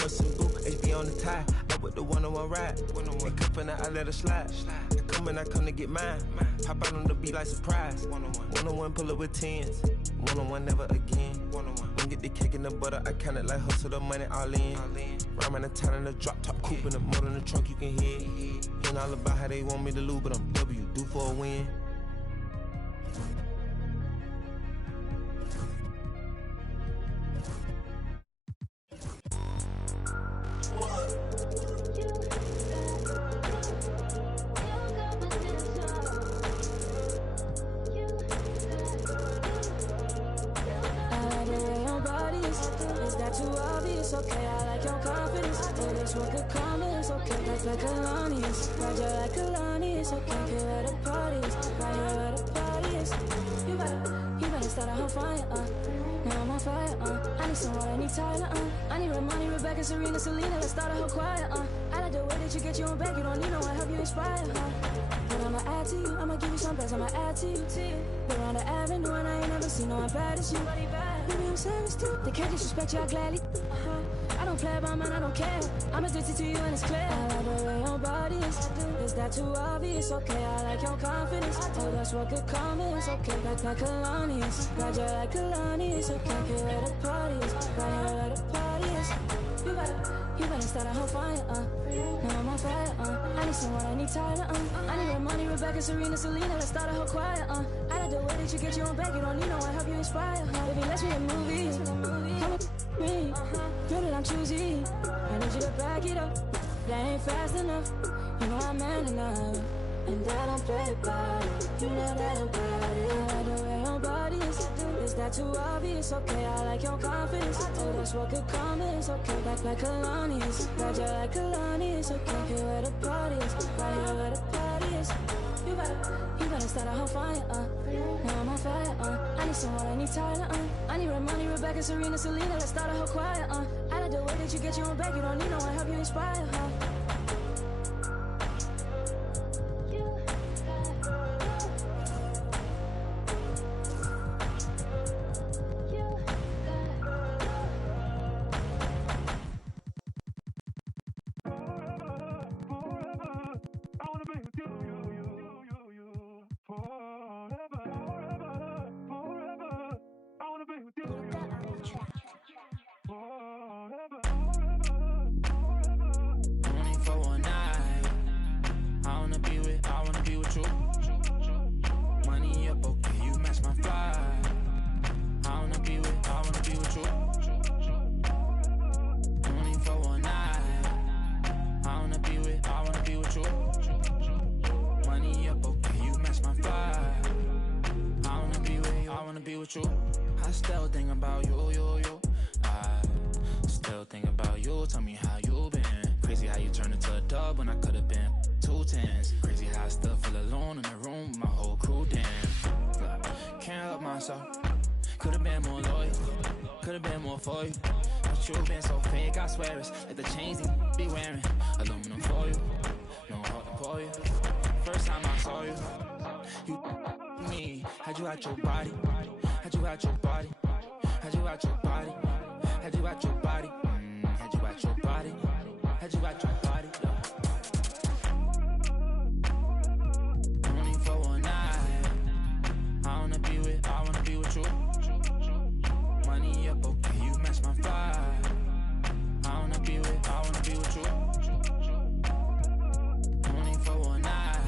Horse and boo, HB on the tie. I with the one-on-one ride. They cuff and I let her slide. I come to get mine. Pop out on the beat like surprise. One-on-one pull up with tens. One-on-one never again. When get the cake in the butter, I count it like hustle the money all in. Rhyme in the town in the drop top coupe in the motor in the trunk you can hear. Hearing all about how they want me to lose, but I'm W, due for a win. Is that that too obvious? Okay, I like your confidence. Oh, that's what could come is okay. Like Kalani's, ride you like Kalani's. Okay, here where the party is, right here where the party is. You better start a whole fire, Now I'm on fire, I need someone, I need Tyler, I need Ramani, Rebecca, Serena, Selena. Let's start a whole choir, I like the way that you get your own back. You don't need no one, help you inspire, But I'ma add to you, I'ma give you some best, I'ma add to you. We're on the avenue and I ain't never seen no one bad as you. Maybe I'm savage too, they can't disrespect you, I gladly. I don't play about mine, I don't care. I'm addicted to you and it's clear. I like the way your body is that too obvious? Okay, I like your confidence. Oh, that's what could come is okay. Like Kalani's, ride you like Kalani's. Okay, here where the party is, right here where the party is. You better start a whole fire, Now I'm on fire, I need someone, I need Tyler, I need Ramani, Rebecca, Serena, Selena. Let's start a whole choir, I like the way that you get your own back. You don't need no one, help you inspire, Baby, let's make a movie. Come with me, know that I'm choosy. I need you to back it up. That ain't fast enough. You know I'm man enough. And I don't play about it. You know that about it. I like the way your body is that too obvious? Okay, I like your confidence. Oh, that's what could come is okay. Like Kalani's, ride you like Kalani's. Okay, here where the party is, right here where the party is. You better start a whole fire, Now I'm on fire, I need someone, I need Tyler, I need Ramani, Rebecca, Serena, Selena. Let's start a whole choir, I like the way that you get your own back. You don't need no one, help you inspire, I still think about you. I still think about you. Tell me how you been. Crazy how you turned into a dub when I could have been 2 10s. Crazy how I still feel alone in the room with my whole crew. Damn, can't help myself. Could have been more loyal. Could have been more for you. But you been so fake. I swear it's like the chains they be wearing. Aluminum for you. No heart to pour you. First time I saw you, you me. Had you out your body. Had you out your body, had you out your body, had you out your body, had you out your body, had you out your body. Only for one night. I wanna be with you. Money up, okay, you match my vibe. I wanna be with you. Only for one night.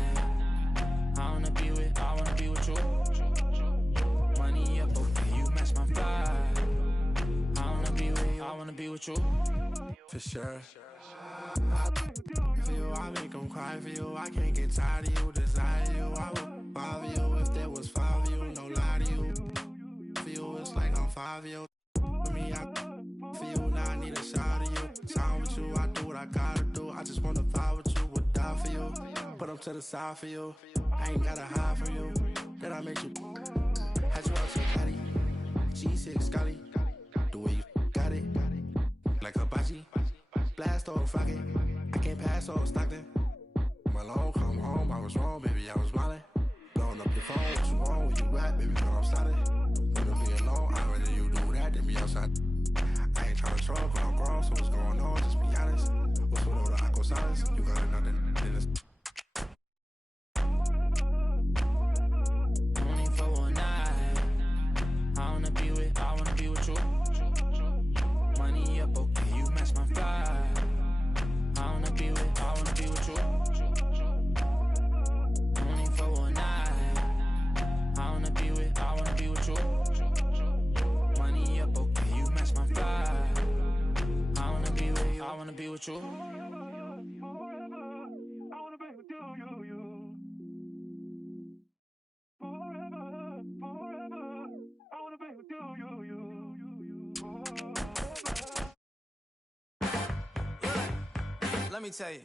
I wanna be with you. Money up, okay, you match my vibe. I wanna be with you. For sure. I for you, I make them cry for you. I can't get tired of you, desire you. I would bother you if there was 5 of you, no lie to you. For you, it's like I'm 5 of you. For me, for you, now I need a shot of you. Time with you, I do what I gotta do. I just wanna vibe with you, would die for you. Put them to the side for you. I ain't gotta hide from you. Then I make you. Had you out your body, G6 Scotty, the way you got it, like Hibachi, blast off rocket, I can't pass off Stockton. Malone, come home, I was wrong, baby, I was wildin'. Blowing up your phone, what you want, where you at, baby, know I'm sliding. Wanna be alone, I'd rather you do that than be outside. I ain't tryna troll, cause I'm grown, so what's going on, just be honest. What's with all the aqua silence, you got nothing in this. I wanna be with you. Money up, okay, you match my vibe. I wanna be with you. Only for one night. I wanna be with you. Money up, okay, you match my vibe. I wanna be with you. let me tell you.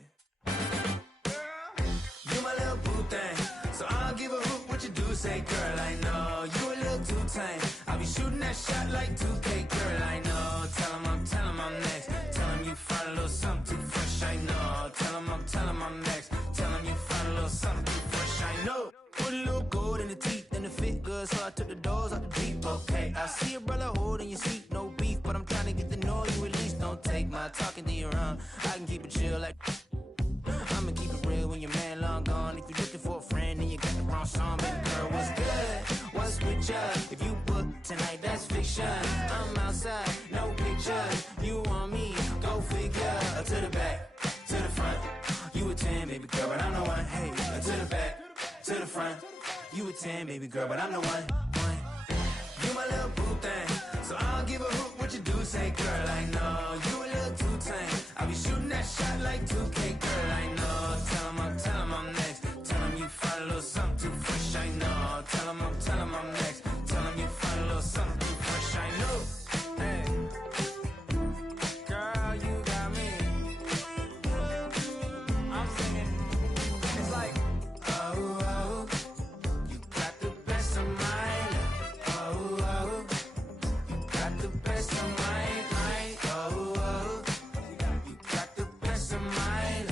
You my little boo thing, so I don't give a hoot what you do. Say, girl, I know you a little too tame. I'll be shooting that shot like 2K, girl, I know. Tell him I'm next. Tell him you find a little something too fresh, I know. Tell him I'm next. Tell him you find a little something too fresh, I know. Put a little gold in the teeth and the fit good, so I took the doors out the Jeep. Okay, I see a brother holding your seat, no beef, but I'm trying to get to know you at least. Don't take my talking to your own. I can keep it chill like. I'ma keep it real when your man long gone. If you're looking for a friend and you got the wrong song, baby girl, what's good? What's with ya? If you book tonight, that's fiction. I'm outside, no pictures. You want me? Go figure. To the back, to the front. You a 10, baby girl, but I'm the one. Hey, to the back, to the front. You a 10, baby girl, but I'm the one. You my little boo thing, so I don't give a hoot what you do. Say, girl, I know you a little too tame. I'll be shooting that shot like 2K, girl, I know. Tell him I'm next. Tell him you find a little something too fresh, I know. Tell him I'm next. Tell him you find a little something too fresh, I know. Hey, girl, you got me. I'm singing. It's like, oh, oh, you got the best of mine. Oh, oh, you got the best of mine. Oh, oh, you got the best of mine.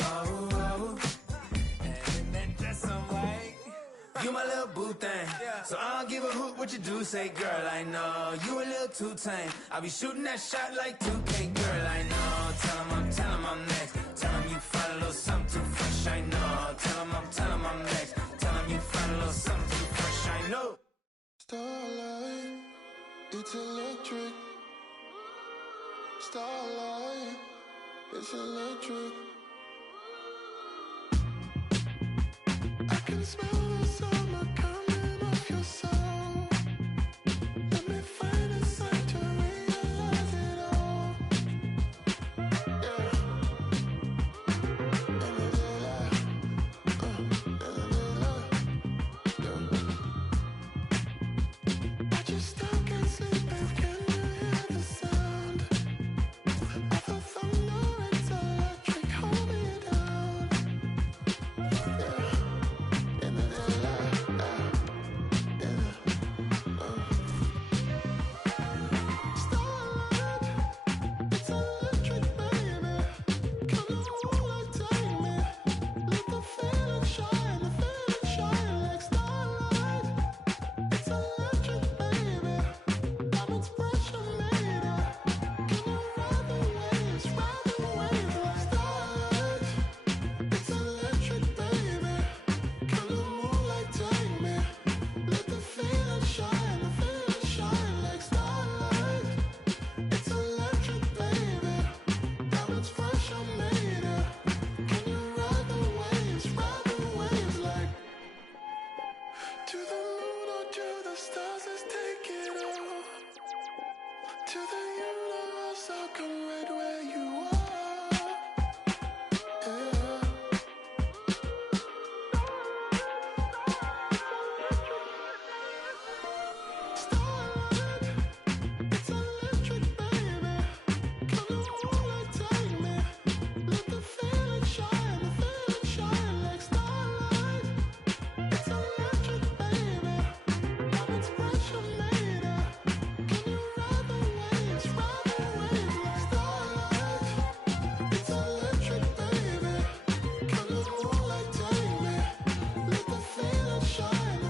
Oh, oh, and then just some like. You my little boo thing, so I don't give a hoot what you do. Say, girl, I know you a little too tame. I'll be shooting that shot like 2K, girl, I know. Tell him I'm next. Tell him you find a little something too fresh, I know. Tell him I'm next. Tell him you find a little something too fresh, I know. Starlight, it's electric. Starlight, it's electric. I can smell the summer coming off your soul. Let me find a sign to realize it all. Yeah. I just still can't sleep, babe. Can you hear the sound of the thunder? It's electric. Hold me down. Yeah. In the Starlight, it's electric, baby. Come on, like take me. Let the feeling shine like starlight. It's electric, baby. Diamonds pressure made it. Can you ride the waves like starlight? It's electric, baby. Come on, like take me. Let the feeling shine like starlight. It's electric, baby. Diamonds pressure made it. Can you ride the waves like to the moon or to the stars? Let's take it all. To the universe, I'll come right where you are. Yeah. Starlight, it's electric, baby. Come on, like take me. Let the feeling shine like starlight. It's electric, baby. Diamonds pressure made it. Can you ride the waves like starlight? It's electric, baby. Come on, like take me. Let the feeling shine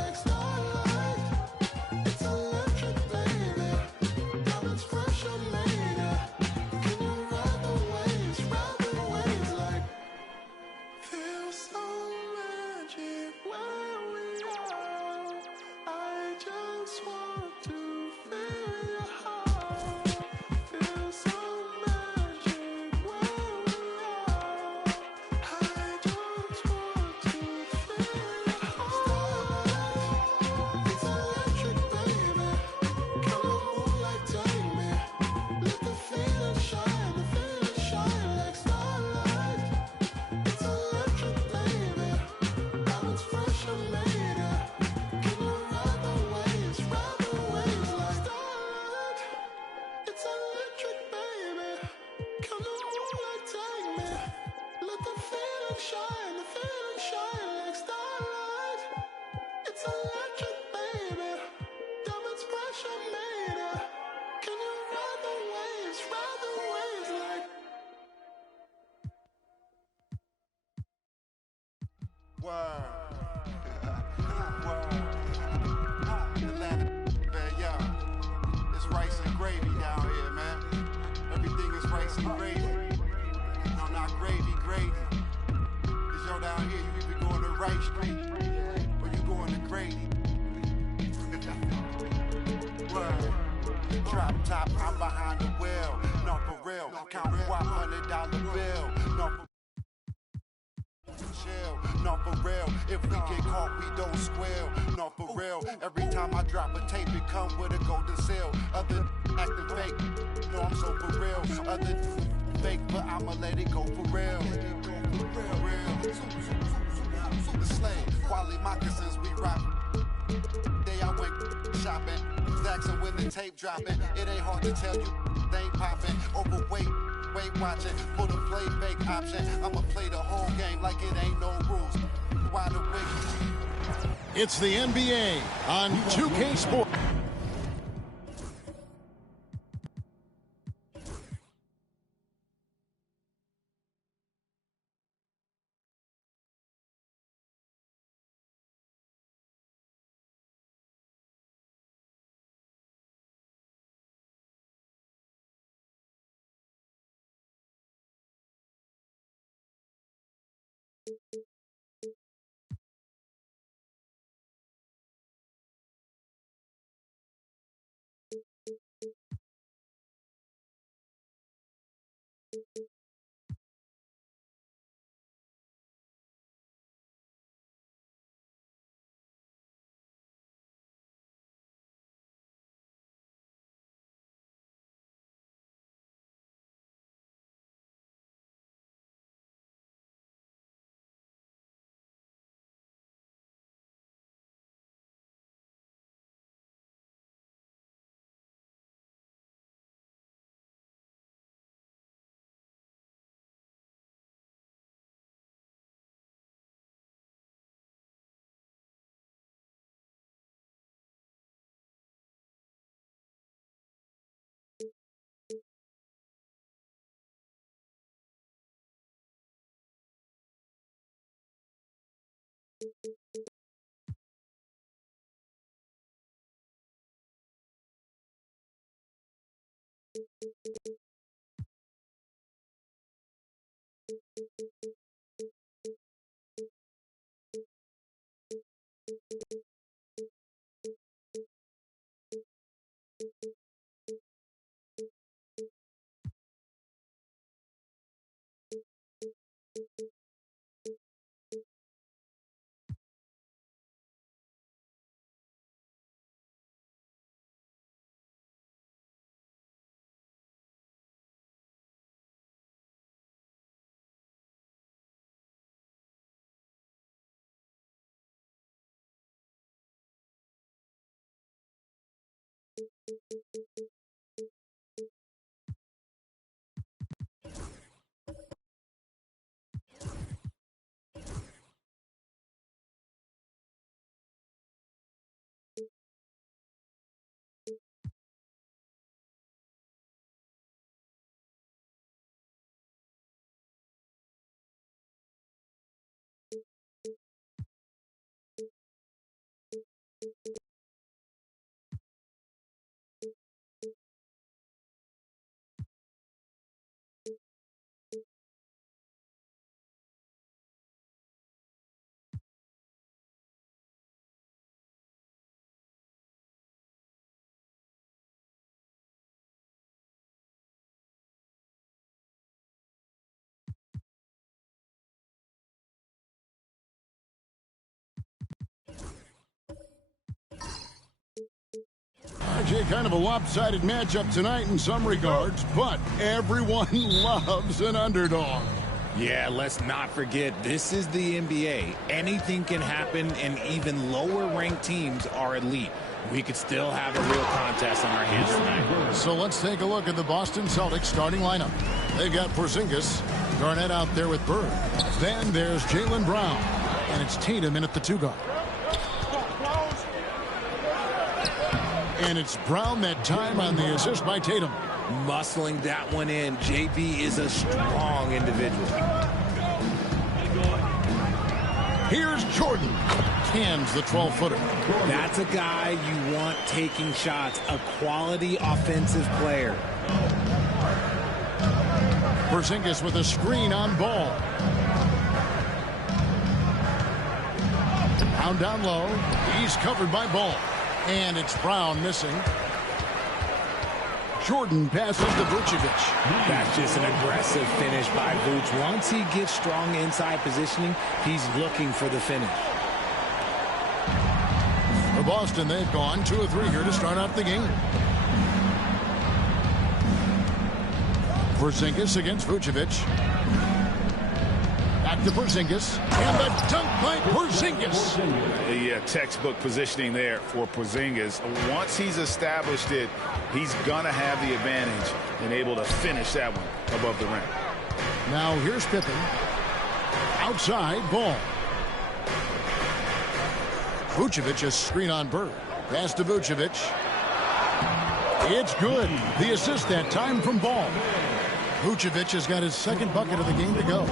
like starlight. It's electric, baby. Diamonds pressure made it. Can you ride the waves like feel so magic where we are. I just want to feel your heart. Feel so magic where we are. I just want to feel your heart. It's electric, baby. Come on, like take me. Let the feeling shine like starlight. It's electric, baby. Diamonds pressure made it. Can you ride the waves like starlight? electric, baby. Diamonds pressure made her. Can you ride the waves like? Word. Word. Atlanta, man, yo. It's rice and gravy down here, man. Everything is rice and gravy. No, not gravy, gravy. Cause yo, down here, you either going to Rice Street or you going to Grady. Word. Drop top, I'm behind the wheel. No, for real. Count WAP $100 bill. No, for chill, no for real. If we get caught, we don't squeal. No for real. Every time I drop a tape, it come with a golden seal. Other acting fake, no I'm so for real. Other fake, but I'ma let it go for real. The slave, quality moccasins we rock. Day I went shopping, stacks and when the tape dropping. It ain't hard to tell you, they ain't popping. Overweight. Weight watching for the play fake option. I'ma play the whole game like it ain't no rules. Wide awake. It's the NBA on 2K Sports. RJ, kind of a lopsided matchup tonight in some regards, but everyone loves an underdog. Yeah, let's not forget, this is the NBA. Anything can happen, and even lower-ranked teams are elite. We could still have a real contest on our hands tonight. So let's take a look at the Boston Celtics starting lineup. They've got Porzingis, Garnett out there with Bird. Then there's Jaylen Brown, and it's Tatum in at the 2 guard. And it's Brown that time on the assist by Tatum. Muscling that one in. JV is a strong individual. Here's Jordan. Cans the 12-footer. That's a guy you want taking shots. A quality offensive player. Porzingis with a screen on Ball. Down low. He's covered by Ball. And it's Brown missing. Jordan passes to Vucevic. That's just an aggressive finish by Vuce. Once he gets strong inside positioning, he's looking for the finish. For Boston, they've gone 2 of 3 here to start out the game. Porzingis against Vucevic. Back to Porzingis. And the dunk by Porzingis. Yeah, textbook positioning there for Porzingis. Once he's established it, he's going to have the advantage and able to finish that one above the rim. Now here's Pippen. Outside, Ball. Vucevic, a screen on Bird. Pass to Vucevic. It's good. The assist that time from Ball. Vucevic has got his second bucket of the game to go.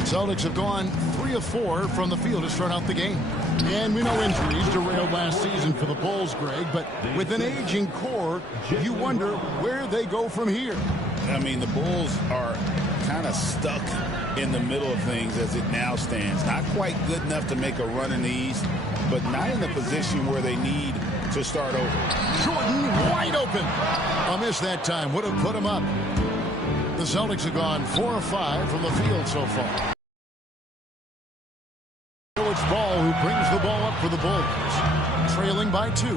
The Celtics have gone 3 of 4 from the field to start out the game. And we know injuries derailed last season for the Bulls, Greg, but with an aging core, you wonder where they go from here. I mean, the Bulls are kind of stuck in the middle of things as it now stands. Not quite good enough to make a run in the East, but not in the position where they need to start over. Jordan wide open. A miss that time would have put him up. The Celtics have gone 4 of 5 from the field so far. It's Ball who brings the ball up for the Bulls. Trailing by 2.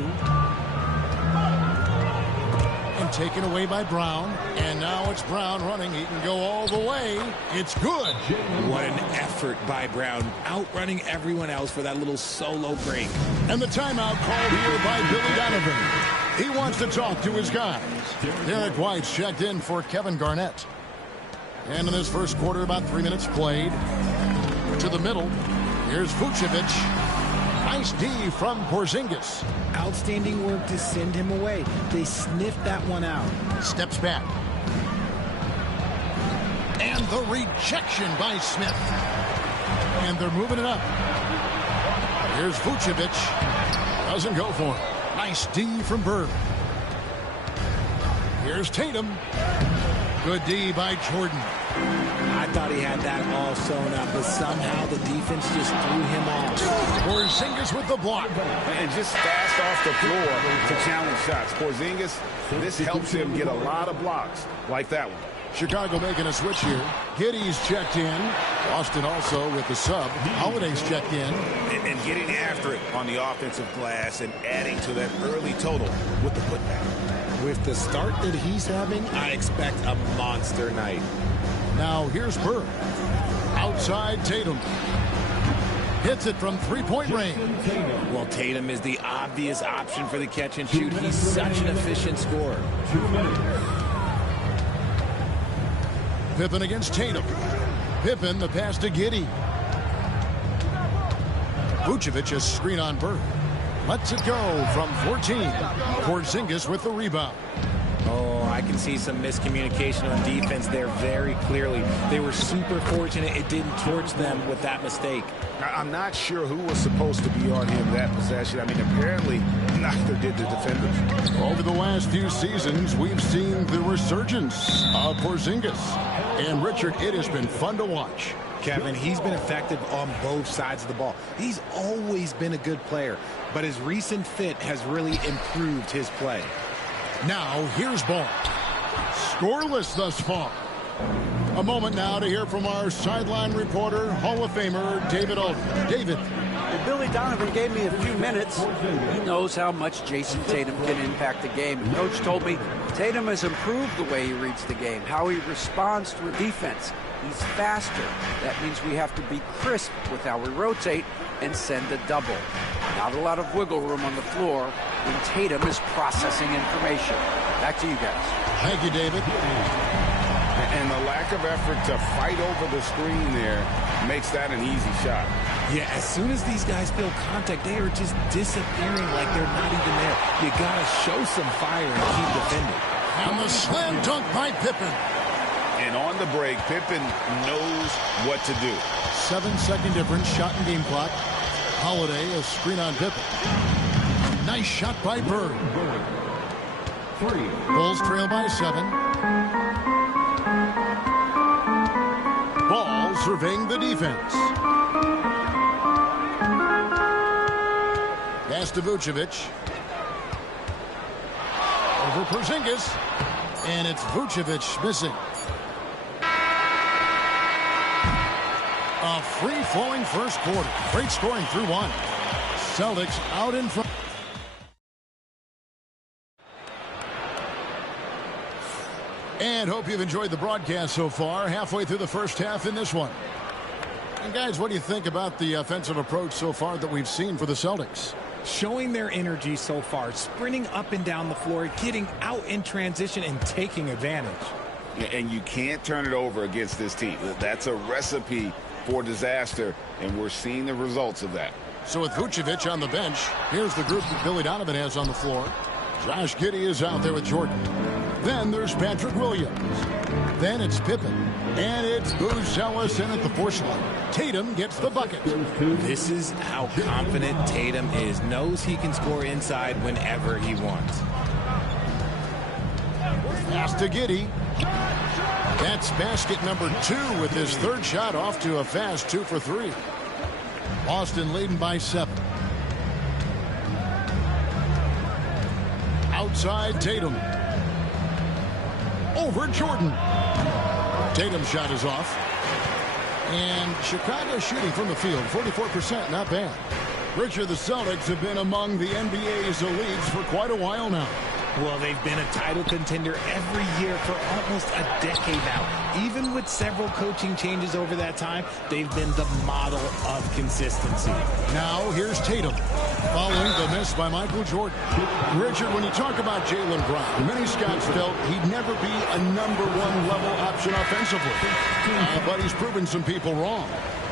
And taken away by Brown. And now it's Brown running. He can go all the way. It's good. What an effort by Brown. Outrunning everyone else for that little solo break. And the timeout called here by Billy Donovan. He wants to talk to his guys. Derek White's checked in for Kevin Garnett. And in this first quarter, about 3 minutes played. To the middle. Here's Vucevic. Nice D from Porzingis. Outstanding work to send him away. They sniffed that one out. Steps back. And the rejection by Smith. And they're moving it up. Here's Vucevic. Doesn't go for it. Nice D from Bird. Here's Tatum. Good D by Jordan. I thought he had that all sewn up, but somehow the defense just threw him off. Porzingis with the block. And just fast off the floor to challenge shots. Porzingis, this helps him get a lot of blocks like that one. Chicago making a switch here. Giddey's checked in. Boston also with the sub. Holiday's checked in. And getting after it on the offensive glass and adding to that early total with the putback. With the start that he's having, I expect a monster night. Now here's Bird. Outside Tatum. Hits it from three-point range. Well, Tatum is the obvious option for the catch and shoot. He's such an efficient scorer. Pippen against Tatum. Pippen, the pass to Giddey. Vucevic, a screen on Bird. Lets it go from 14. Porzingis with the rebound. Oh, I can see some miscommunication on defense there very clearly. They were super fortunate it didn't torch them with that mistake. I'm not sure who was supposed to be on him that possession. I mean, apparently neither did the defenders. Over the last few seasons, we've seen the resurgence of Porzingis. And Richard, it has been fun to watch. Kevin, he's been effective on both sides of the ball. He's always been a good player, but his recent fit has really improved his play. Now, here's Ball. Scoreless thus far. A moment now to hear from our sideline reporter, Hall of Famer David Aldridge. David. Well, Billy Donovan gave me a few minutes. He knows how much Jason Tatum can impact the game. And Coach told me Tatum has improved the way he reads the game, how he responds to a defense. He's faster. That means we have to be crisp with how we rotate and send a double. Not a lot of wiggle room on the floor when Tatum is processing information. Back to you guys. Thank you, David. And the lack of effort to fight over the screen there makes that an easy shot. Yeah, as soon as these guys feel contact, they are just disappearing like they're not even there. You got to show some fire and keep defending. And the slam dunk by Pippen. And on the break, Pippen knows what to do. 7-second difference, shot and game clock. Holiday, a screen on Pippen. Nice shot by Bird. Bulls trail by 7. Ball surveying the defense. Pass to Vucevic. Over Porzingis. And it's Vucevic missing. A free-flowing first quarter. Great scoring through one. Celtics out in front. And hope you've enjoyed the broadcast so far. Halfway through the first half in this one. And guys, what do you think about the offensive approach so far that we've seen for the Celtics? Showing their energy so far, sprinting up and down the floor, getting out in transition and taking advantage. And you can't turn it over against this team. That's a recipe for disaster, and we're seeing the results of that. So with Vucevic on the bench, here's the group that Billy Donovan has on the floor. Josh Giddey is out there with Jordan. Then there's Patrick Williams. Then it's Pippen. And it's Booz Ellis in at the force line. Tatum gets the bucket. This is how confident Tatum is. Knows he can score inside whenever he wants. Pass to Giddey. That's basket number 2 with his third shot off to a fast 2 for 3. Boston leading by 7. Outside Tatum. Over Jordan. Tatum's shot is off. And Chicago shooting from the field, 44%, not bad. Richard, the Celtics have been among the NBA's elites for quite a while now. Well, they've been a title contender every year for almost a decade now. Even with several coaching changes over that time, they've been the model of consistency. Now, here's Tatum, following the miss by Michael Jordan. Richard, when you talk about Jaylen Brown, many scouts felt he'd never be a #1 level option offensively. But he's proven some people wrong.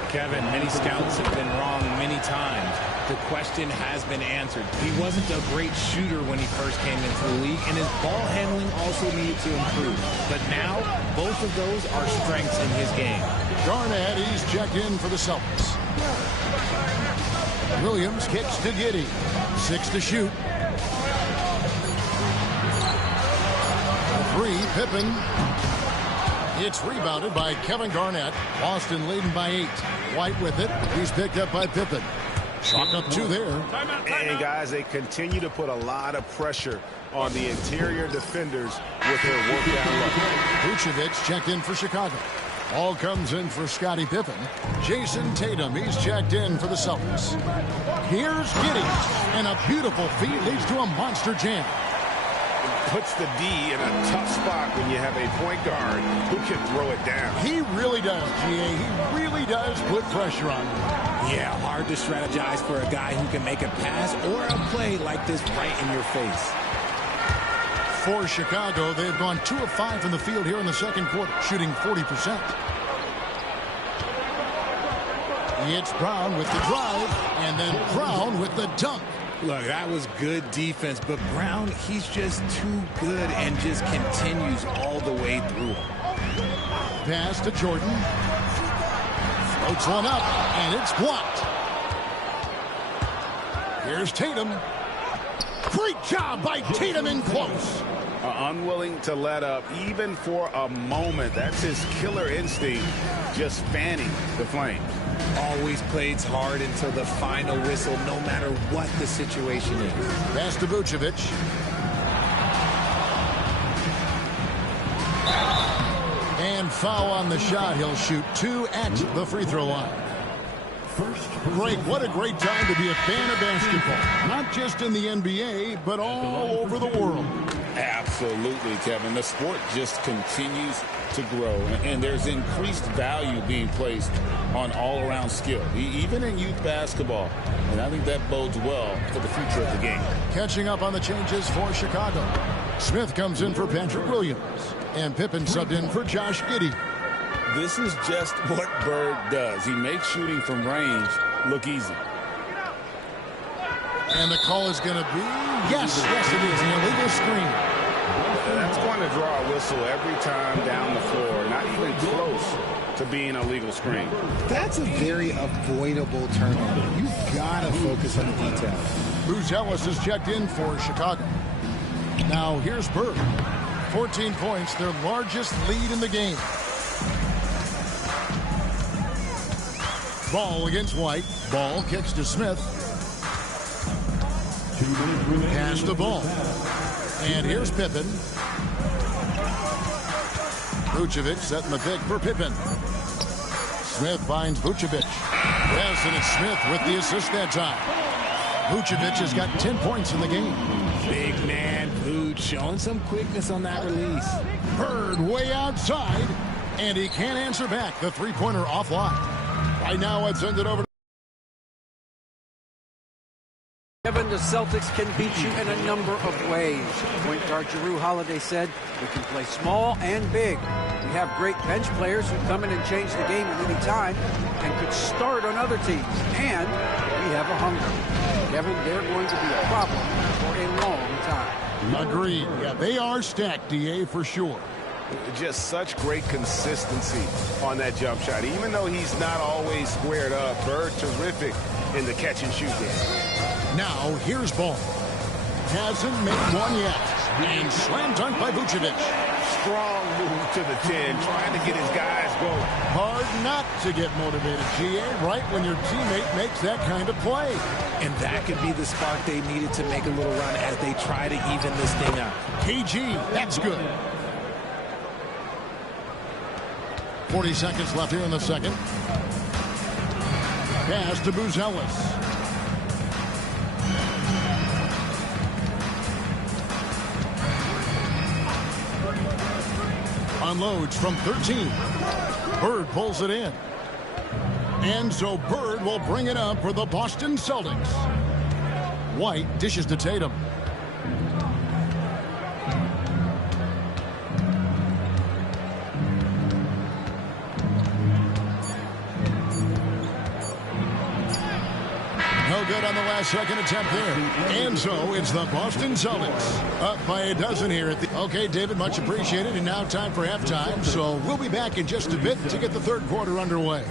Kevin, many scouts have been wrong many times. The question has been answered. He wasn't a great shooter when he first came into the league, and his ball handling also needed to improve. But now, both of those are strengths in his game. Garnett, he's checked in for the Celtics. Williams kicks to Giddey. 6 to shoot. 3, Pippen. It's rebounded by Kevin Garnett. Boston leading by 8. White with it. He's picked up by Pippen. Chalk up 2 there. And guys, they continue to put a lot of pressure on the interior defenders with their work down low. Vucevic checked in for Chicago. All comes in for Scottie Pippen. Jason Tatum, he's checked in for the Celtics. Here's Giddey. And a beautiful feed leads to a monster jam. Puts the D in a tough spot when you have a point guard who can throw it down. He really does, GA. He really does put pressure on him. Yeah, hard to strategize for a guy who can make a pass or a play like this right in your face. For Chicago, they've gone 2 of 5 from the field here in the second quarter, shooting 40%. It's Brown with the drive, and then Brown with the dunk. Look, that was good defense, but Brown, he's just too good and just continues all the way through. Pass to Jordan. Floats one up, and it's blocked. Here's Tatum. Great job by Tatum in close. Unwilling to let up even for a moment. That's his killer instinct, just fanning the flames. Always plays hard until the final whistle, no matter what the situation is. Pass to Vucevic. And foul on the shot. He'll shoot 2 at the free throw line. Greg, what a great time to be a fan of basketball. Not just in the NBA, but all over the world. Absolutely, Kevin. The sport just continues to grow, and there's increased value being placed on all-around skill, even in youth basketball. And I think that bodes well for the future of the game. Catching up on the changes for Chicago. Smith comes in for Patrick Williams, and Pippen subbed in for Josh Giddey. This is just what Bird does. He makes shooting from range look easy. And the call is going to be, yes, it is, an illegal screen. That's going to draw a whistle every time down the floor, not even close to being a legal screen. That's a very avoidable turnover. You've got to focus on the detail. Buzelis is checked in for Chicago. Now here's Bird. 14 points, their largest lead in the game. Ball against White. Ball kicks to Smith. Pass the ball. And here's Pippen. Vucevic setting the pick for Pippen. Smith finds Vucevic. Yes, and it's Smith with the assist that time. Vucevic has got 10 points in the game. Big man Vuce showing some quickness on that release. Bird way outside, and he can't answer back. The three-pointer offline. Right now, let's send it over. Kevin, the Celtics can beat you in a number of ways. Point guard Jrue Holiday said, we can play small and big. We have great bench players who come in and change the game at any time and could start on other teams. And we have a hunger. Kevin, they're going to be a problem for a long time. Agreed. Yeah, they are stacked, DA, for sure. Just such great consistency on that jump shot. Even though he's not always squared up, Bird terrific in the catch-and-shoot game. Now, here's Ball. Hasn't made one yet. And slam dunk by Vucevic. Strong move to the 10, trying to get his guys going. Hard not to get motivated, GA, right when your teammate makes that kind of play. And that could be the spark they needed to make a little run as they try to even this thing up. KG, that's good. 40 seconds left here in the second. Pass to Buzelis. Unloads from 13. Bird pulls it in. And so Bird will bring it up for the Boston Celtics. White dishes to Tatum. No good on the last second attempt there. And so it's the Boston Celtics up by a dozen here. Okay, David, much appreciated. And now time for halftime. So we'll be back in just a bit to get the third quarter underway.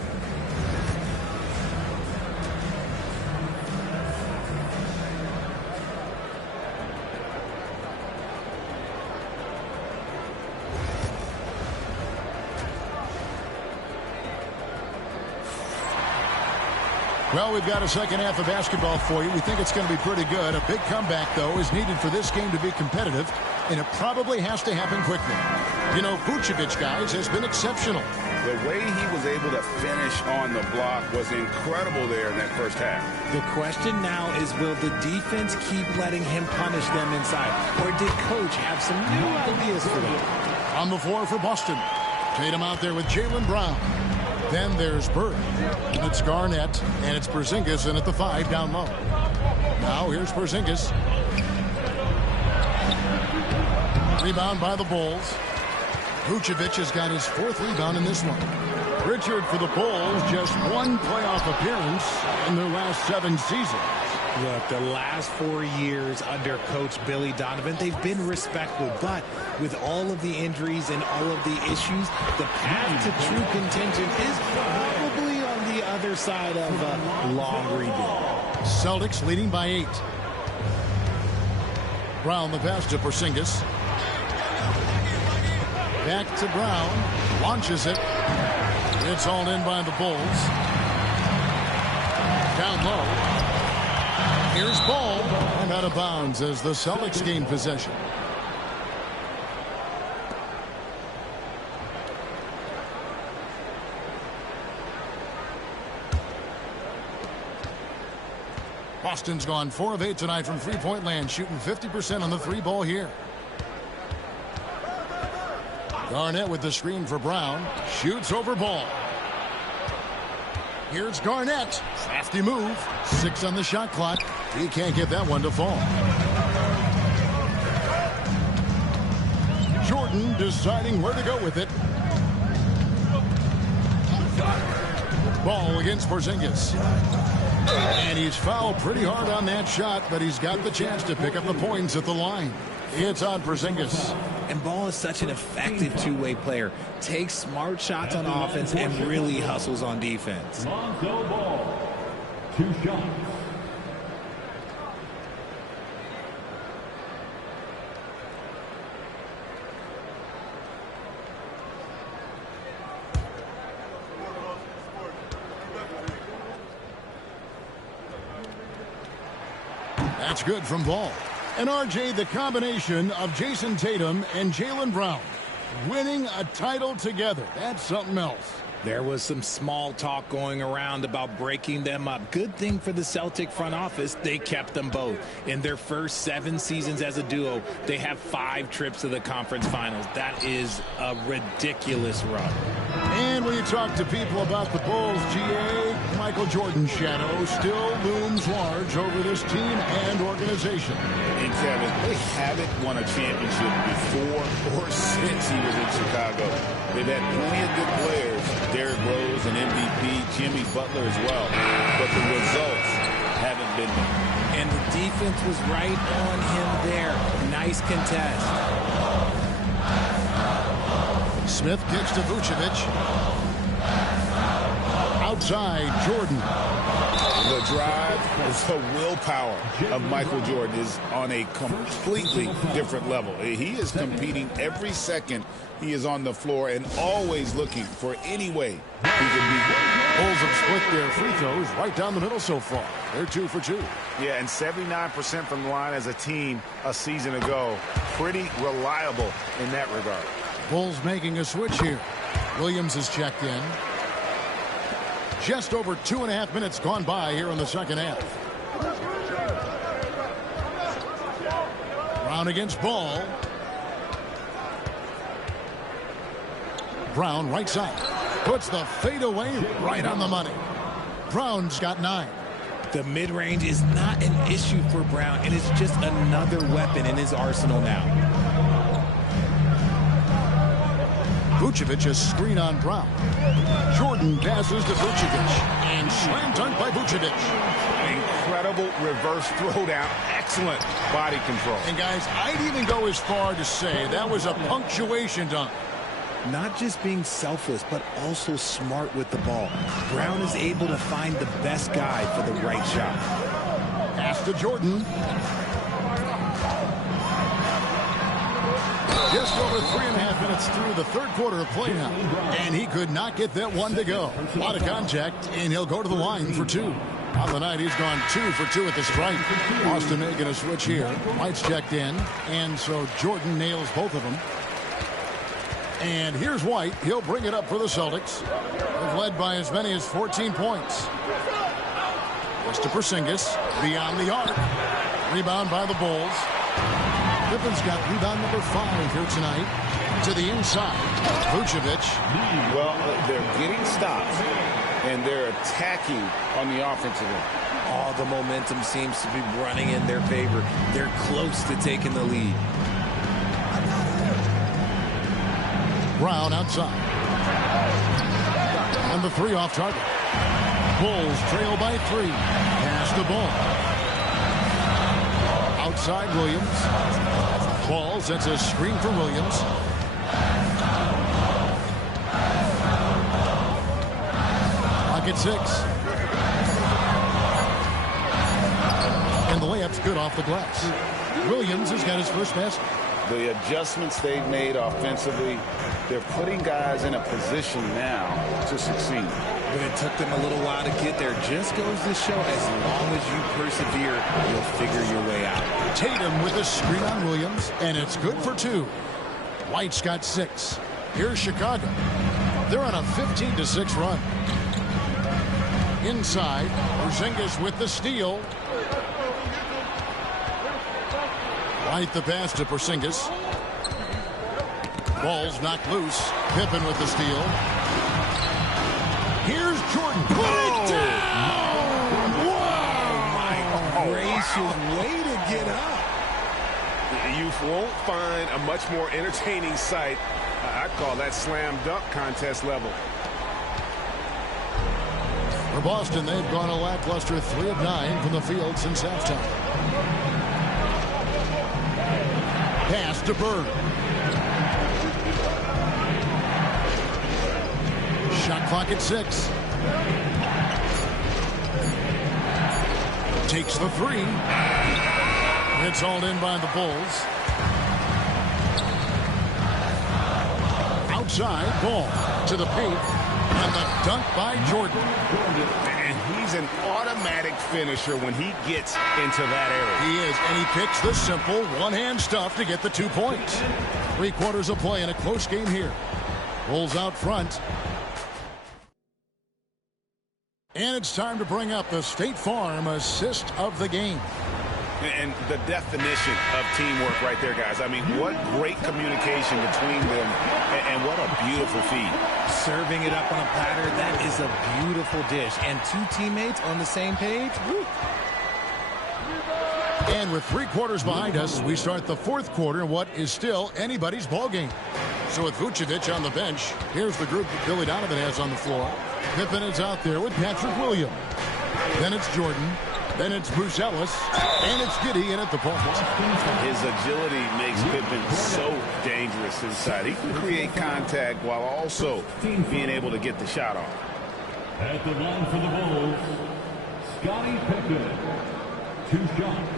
Well, we've got a second half of basketball for you. We think it's going to be pretty good. A big comeback, though, is needed for this game to be competitive, and it probably has to happen quickly. You know, Vucevic, guys, has been exceptional. The way he was able to finish on the block was incredible there in that first half. The question now is, will the defense keep letting him punish them inside, or did Coach have some new ideas for them? On the floor for Boston. Tatum out there with Jaylen Brown. Then there's Bird. It's Garnett, and it's Porzingis in at the 5 down low. Now here's Porzingis. Rebound by the Bulls. Vucevic has got his 4th rebound in this one. Richard for the Bulls, just one playoff appearance in their last 7 seasons. Look, the last 4 years under Coach Billy Donovan, they've been respectful, but with all of the injuries and all of the issues, the path to true contention is probably on the other side of a long rebuild. Celtics leading by 8. Brown the pass to Porzingis. Back to Brown. Launches it. It's all in by the Bulls. Down low. Here's Ball, and out of bounds as the Celtics gain possession. Boston's gone 4 of 8 tonight from three-point land, shooting 50% on the 3-ball here. Garnett with the screen for Brown. Shoots over Ball. Here's Garnett. Crafty move. 6 on the shot clock. He can't get that one to fall. Jordan deciding where to go with it. Ball against Porzingis. And he's fouled pretty hard on that shot, but he's got the chance to pick up the points at the line. It's on Porzingis. And Ball is such an effective two-way player. Takes smart shots on offense and really hustles on defense. Lonzo Ball, 2 shots. That's good from Ball. And RJ, the combination of Jason Tatum and Jaylen Brown winning a title together. That's something else. There was some small talk going around about breaking them up. Good thing for the Celtic front office, they kept them both. In their first 7 seasons as a duo, they have 5 trips to the conference finals. That is a ridiculous run. And when you talk to people about the Bulls, GA, Michael Jordan's shadow still looms large over this team and organization. And Kevin, they haven't won a championship before or since he was in Chicago. They've had plenty of good players, Derrick Rose, an MVP, Jimmy Butler as well, but the results haven't been there. And the defense was right on him there. Nice contest. Smith kicks to Vucevic. Outside, Jordan. The drive, the willpower of Michael Jordan is on a completely different level. He is competing every second he is on the floor and always looking for any way he can beat. Bulls have split their free throws right down the middle so far. They're 2 for 2. Yeah, and 79% from the line as a team a season ago. Pretty reliable in that regard. Bulls making a switch here. Williams is checked in. Just over 2.5 minutes gone by here in the second half. Brown against Ball. Brown right side. Puts the fadeaway right on the money. Brown's got 9. The mid-range is not an issue for Brown. It is just another weapon in his arsenal now. Vucevic a screen on Brown. Jordan passes to Vucevic. And slam dunk by Vucevic. Incredible reverse throwdown. Excellent body control. And guys, I'd even go as far to say that was a punctuation dunk. Not just being selfless, but also smart with the ball. Brown is able to find the best guy for the right shot. Pass to Jordan. Just over 3.5 minutes through the third quarter of play now. And he could not get that one to go. A lot of contact, and he'll go to the line for 2. On the night, he's gone 2 for 2 at the stripe. Austin making a switch here. White's checked in, and so Jordan nails both of them. And here's White. He'll bring it up for the Celtics. They've led by as many as 14 points. Just to Porzingis, beyond the arc. Rebound by the Bulls. Pippen's got rebound number 5 here tonight. To the inside. Vucevic. Well, they're getting stops, and they're attacking on the offensive end. All the momentum seems to be running in their favor. They're close to taking the lead. Brown outside. And the 3 off target. Bulls trail by 3. Pass the ball. Outside Williams. Ball sets a screen for Williams. Clock at 6. And the layup's good off the glass. Williams has got his first basket. The adjustments they've made offensively, they're putting guys in a position now to succeed. But it took them a little while to get there. Just goes to show, as long as you persevere, you'll figure your way out. Tatum with a screen on Williams, and it's good for 2. White's got 6. Here's Chicago. They're on a 15-6 run. Inside, Porzingis with the steal. White the pass to Porzingis. Ball's knocked loose. Pippen with the steal. Here's Jordan. Put it down! Wow! My gracious, way to get up. You won't find a much more entertaining sight. I'd call that slam dunk contest level. For Boston, they've gone a lackluster 3 of 9 from the field since halftime. Pass to Bird. Shot clock at 6. Takes the 3. It's hauled in by the Bulls. Outside, ball to the paint. And the dunk by Jordan. And he's an automatic finisher when he gets into that area. He is, and he picks the simple one-hand stuff to get the 2 points. 3 quarters of play in a close game here. Bulls out front. And it's time to bring up the State Farm assist of the game. And the definition of teamwork right there, guys. I mean, what great communication between them, and what a beautiful feed. Serving it up on a platter, that is a beautiful dish. And 2 teammates on the same page. Woo. And with 3 quarters behind us, we start the 4th quarter in what is still anybody's ball game. So with Vucevic on the bench, here's the group that Billy Donovan has on the floor. Pippen is out there with Patrick Williams. Then it's Jordan. Then it's Bruce Ellis, and it's Giddey in at the point. His agility makes Pippen so dangerous inside. He can create contact while also being able to get the shot off. At the line for the Bulls, Scottie Pippen. 2 shots.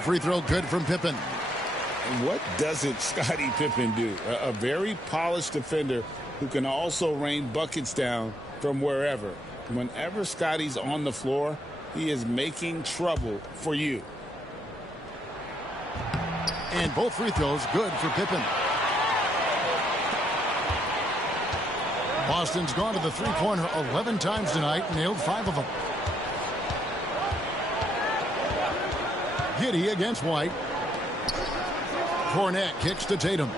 Free throw good from Pippen. And what doesn't Scottie Pippen do? A very polished defender who can also rain buckets down from wherever. Whenever Scottie's on the floor, he is making trouble for you. And both free throws good for Pippen. Boston's gone to the three-pointer 11 times tonight, nailed 5 of them. Giddey against White. Cornette kicks to Tatum.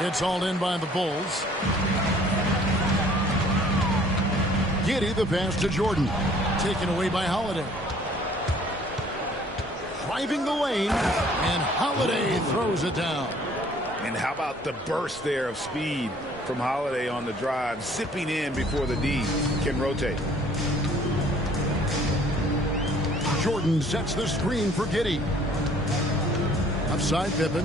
It's hauled in by the Bulls. Giddey the pass to Jordan. Taken away by Holiday. Driving the lane, and Holiday throws it down. And how about the burst there of speed from Holiday on the drive, zipping in before the D can rotate. Jordan sets the screen for Giddey. Upside Pippen.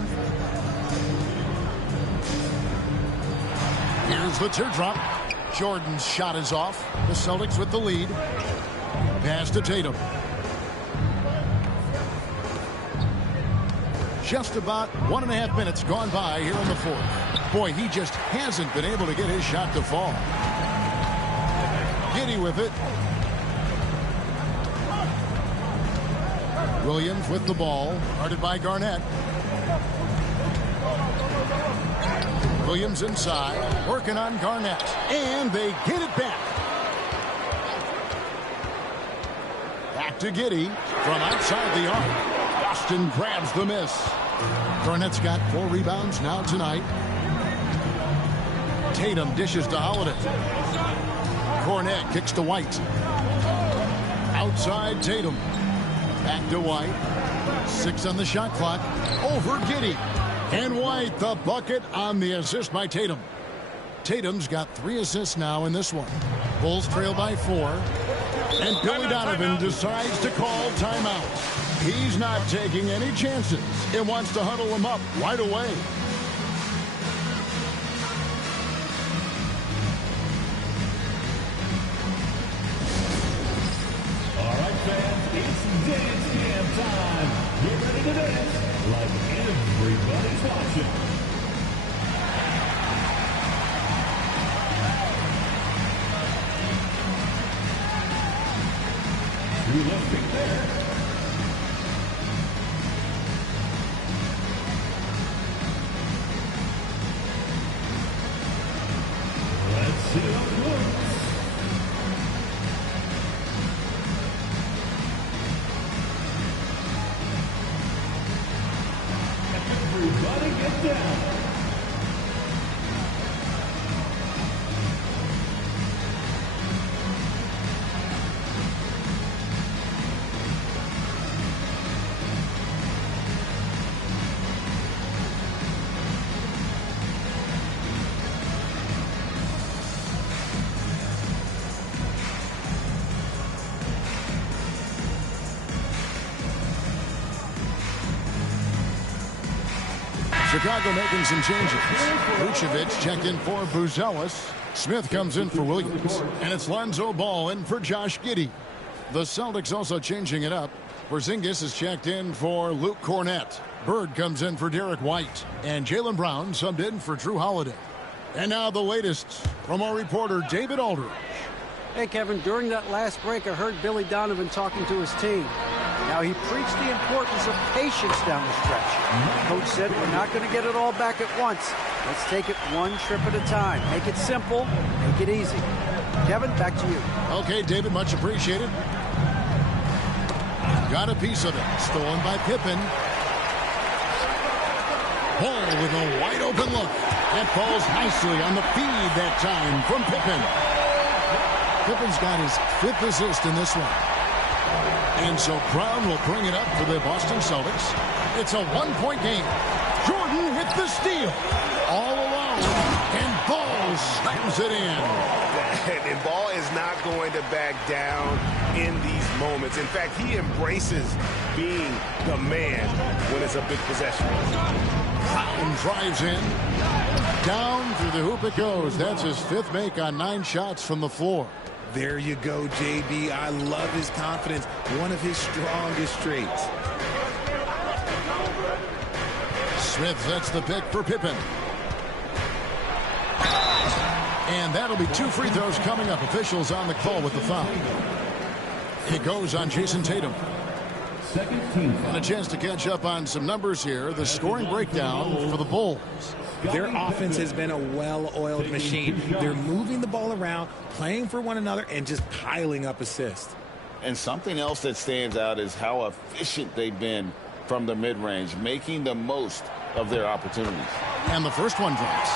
Here's the teardrop. Jordan's shot is off. The Celtics with the lead. Pass to Tatum. Just about 1.5 minutes gone by here in the 4th. Boy, he just hasn't been able to get his shot to fall. Giddey with it. Williams with the ball, guarded by Garnett. Williams inside, working on Garnett, and they get it back. Back to Giddey from outside the arc. Boston grabs the miss. Garnett's got 4 rebounds now tonight. Tatum dishes to Holiday. Cornette kicks to White. Outside Tatum. Back to White. 6 on the shot clock. Over Giddey. And White, the bucket on the assist by Tatum. Tatum's got 3 assists now in this one. Bulls trail by 4. And Billy Donovan decides to call timeout. He's not taking any chances. He wants to huddle him up right away. It's dance jam time. Get ready to dance like everybody's watching. Two left feet there. Let's see how it works. Everybody get down. Chicago making some changes. Vucevic checked in for Buzelis. Smith comes in for Williams. And it's Lonzo Ball in for Josh Giddey. The Celtics also changing it up. Porzingis is checked in for Luke Cornett. Bird comes in for Derek White. And Jaylen Brown subbed in for Drew Holiday. And now the latest from our reporter, David Aldridge. Hey, Kevin, during that last break, I heard Billy Donovan talking to his team. Now, he preached the importance of patience down the stretch. Coach said, we're not going to get it all back at once. Let's take it one trip at a time. Make it simple, make it easy. Kevin, back to you. Okay, David, much appreciated. Got a piece of it. Stolen by Pippen. Ball with a wide open look. That falls nicely on the feed that time from Pippen. Pippen's got his 5th assist in this one. And so Brown will bring it up for the Boston Celtics. It's a 1-point game. Jordan with the steal. All alone. And Ball slams it in. And Ball is not going to back down in these moments. In fact, he embraces being the man when it's a big possession. Brown drives in. Down through the hoop it goes. That's his 5th make on 9 shots from the floor. There you go, JB. I love his confidence. One of his strongest traits. Smith sets the pick for Pippen. And that'll be 2 free throws coming up. Officials on the call with the foul. It goes on Jason Tatum. And a chance to catch up on some numbers here. The scoring breakdown for the Bulls. Their offense has been a well-oiled machine. They're moving the ball around, playing for one another, and just piling up assists. And something else that stands out is how efficient they've been from the mid-range, making the most of their opportunities. And the first one drops.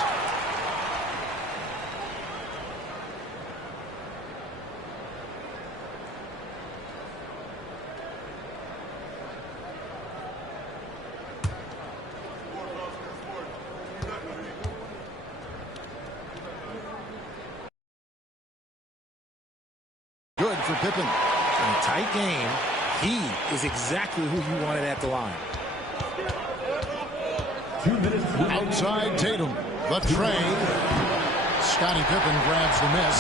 Good for Pippen. In a tight game, he is exactly who you wanted at the line. Outside Tatum. The tray. Scottie Pippen grabs the miss.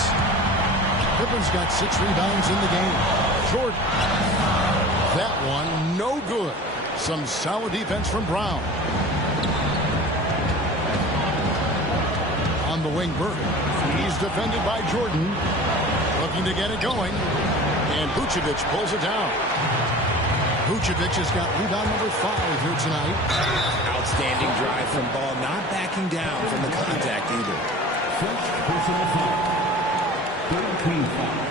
Pippen's got 6 rebounds in the game. Jordan. That one no good. Some solid defense from Brown. On the wing, Bird. He's defended by Jordan. Looking to get it going. And Vucevic pulls it down. Vucevic has got rebound number 5 here tonight. Outstanding drive from Ball, not backing down from the contact either. First personal foul. 13 foul.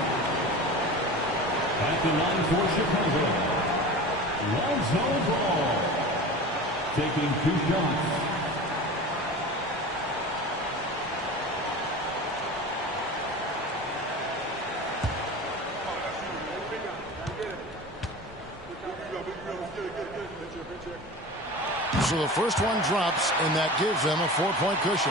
At the line for Chicago, Lonzo Ball. Taking 2 shots. So the first one drops, and that gives them a 4-point cushion.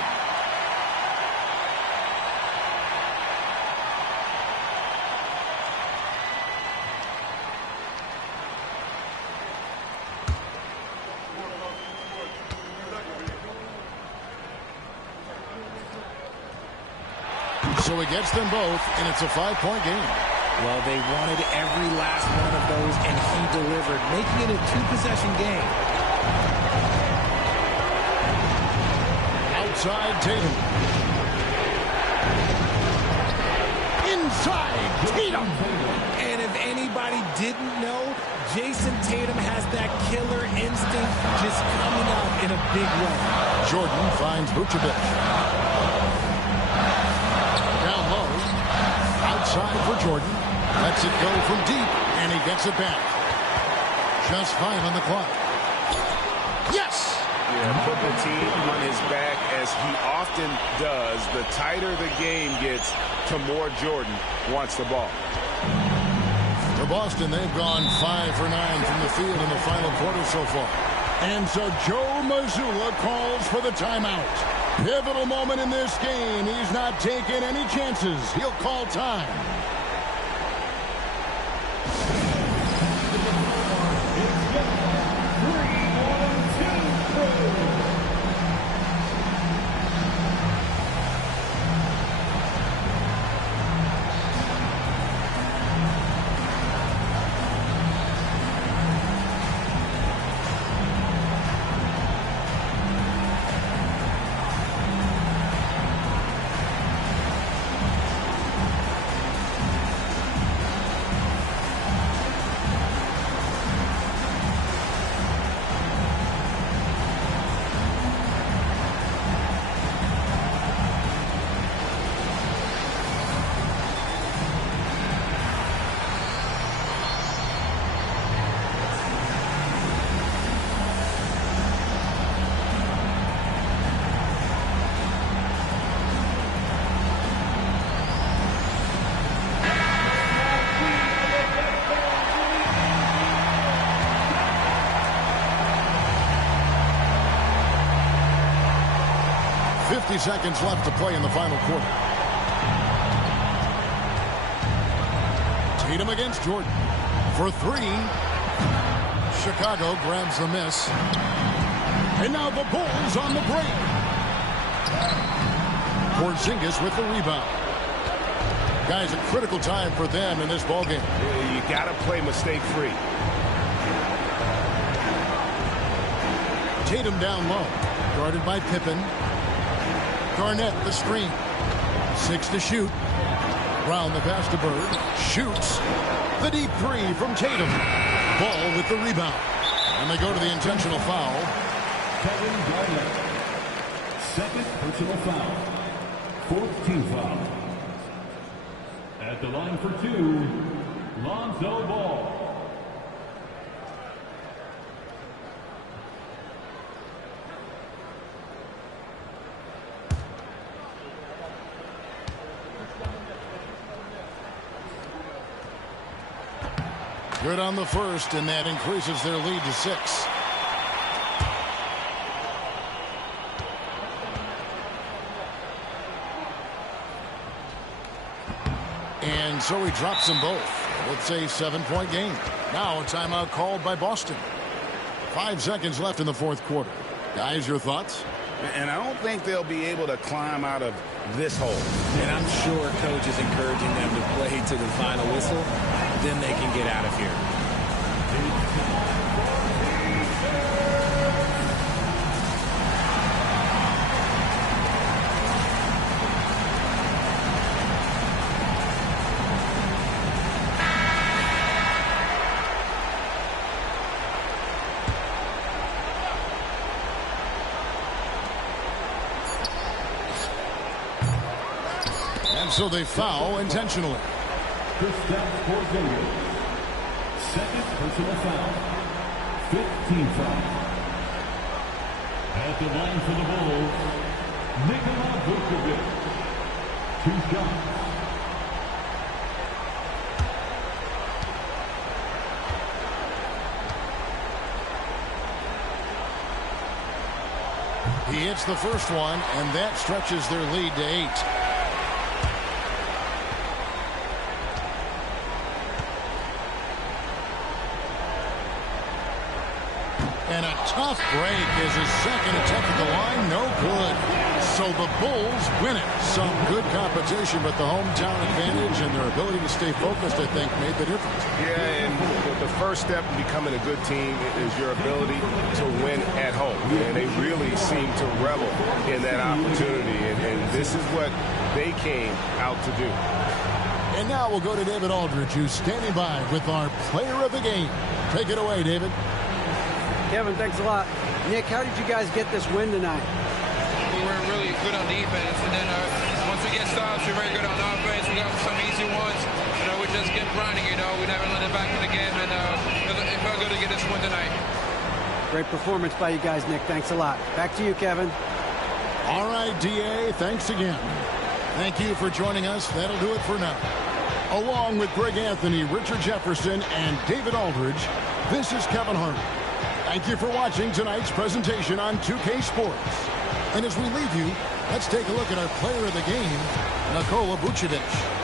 So he gets them both, and it's a 5-point game. Well, they wanted every last one of those, and he delivered, making it a 2-possession game. Outside Tatum. Inside Tatum. And if anybody didn't know, Jason Tatum has that killer instinct just coming out in a big way. Jordan finds Vucevic. Down low. Outside for Jordan. Lets it go from deep, and he gets it back. Just 5 on the clock. Yes! Yeah, put the team on his back as he often does. The tighter the game gets, the more Jordan wants the ball. For Boston, they've gone 5 for 9 from the field in the final quarter so far. And so Joe Mazzulla calls for the timeout. Pivotal moment in this game. He's not taking any chances. He'll call time. 50 seconds left to play in the final quarter. Tatum against Jordan for three. Chicago grabs the miss. And now the Bulls on the break. Porzingis with the rebound. Guys, a critical time for them in this ballgame. You got to play mistake-free. Tatum down low. Guarded by Pippen. Garnett the screen. 6 to shoot. Brown the pass to Bird. Shoots. The deep three from Tatum. Ball with the rebound. And they go to the intentional foul. Kevin Garnett. Second personal foul. Fourth team foul. At the line for two, Lonzo Ball. Good on the first, and that increases their lead to 6. And so he drops them both. It's a 7-point game. Now a timeout called by Boston. 5 seconds left in the fourth quarter. Guys, your thoughts? And I don't think they'll be able to climb out of this hole. And I'm sure coach is encouraging them to play to the final whistle. Then they can get out of here. So they foul intentionally. Kristaps Porzingis. Second personal foul. 15 foul. At the line for the Bulls, Nikola Vucevic. 2 shots. He hits the first one, and that stretches their lead to 8. And a tough break is his second attempt at the line. No good. So the Bulls win it. Some good competition, but the hometown advantage and their ability to stay focused, I think, made the difference. Yeah, and the first step in becoming a good team is your ability to win at home. And they really seem to revel in that opportunity. And this is what they came out to do. And now we'll go to David Aldridge, who's standing by with our player of the game. Take it away, David. Kevin, thanks a lot. Nick, how did you guys get this win tonight? We were really good on defense, and then once we get stops, we're very good on offense. We got some easy ones. We just kept grinding, We never let it back in the game, and it felt good to get this win tonight. Great performance by you guys, Nick. Thanks a lot. Back to you, Kevin. All right, D.A., thanks again. Thank you for joining us. That'll do it for now. Along with Greg Anthony, Richard Jefferson, and David Aldridge, this is Kevin Harlan. Thank you for watching tonight's presentation on 2K Sports. And as we leave you, let's take a look at our player of the game, Nikola Vucevic.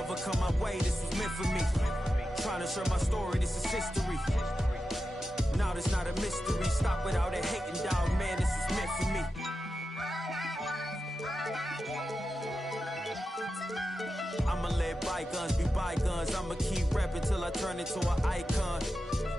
Whatever come my way, this was meant for me. Trying to share my story, this is history. Now this not a mystery. Stop without that hating, dog, man, this was meant for me. I'ma let bygones be bygones. I'ma keep rapping till I turn into an icon.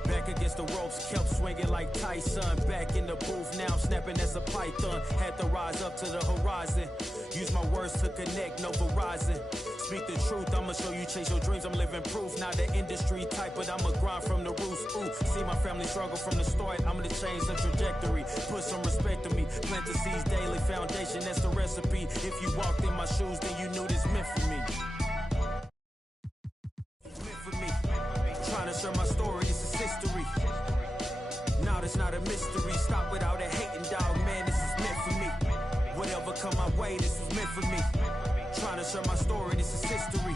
Back against the ropes, kept swinging like Tyson. Back in the booth, now I'm snapping as a python. Had to rise up to the horizon. Use my words to connect, no Verizon. Speak the truth, I'ma show you chase your dreams. I'm living proof, not the industry type, but I'ma grind from the roots. Ooh, see my family struggle from the start. I'm gonna change the trajectory. Put some respect to me. Plant the seeds daily, foundation, that's the recipe. If you walked in my shoes, then you knew this meant for me. Trying to share my story, this is history. Now this not a mystery. Stop without that hating, dog, man, this is meant for me. Whatever come my way, this was meant for me. Trying to share my story, this is history.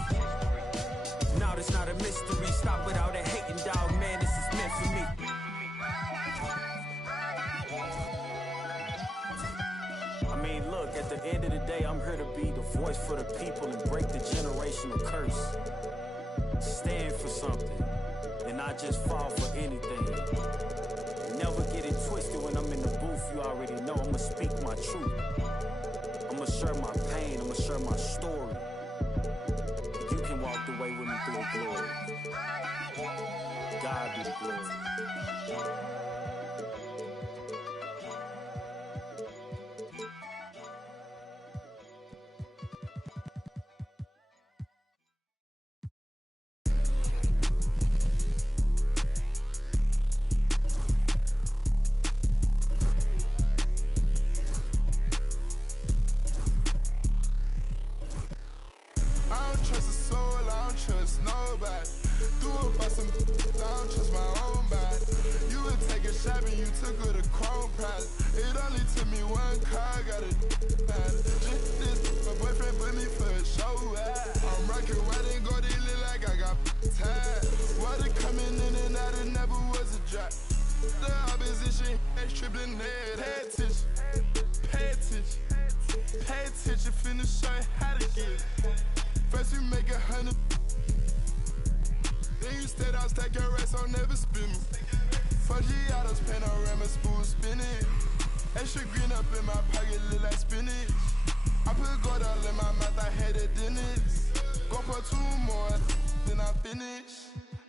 Now this not a mystery. Stop without that hating, dog, man, this is meant for me. I mean, look, at the end of the day, I'm here to be the voice for the people and break the generational curse. Stand for something and not just fall for anything. Never get it twisted when I'm in the booth. You already know I'ma speak my truth. I'ma share my pain. I'ma share my story. You can walk the way with me through the glory. God be the glory.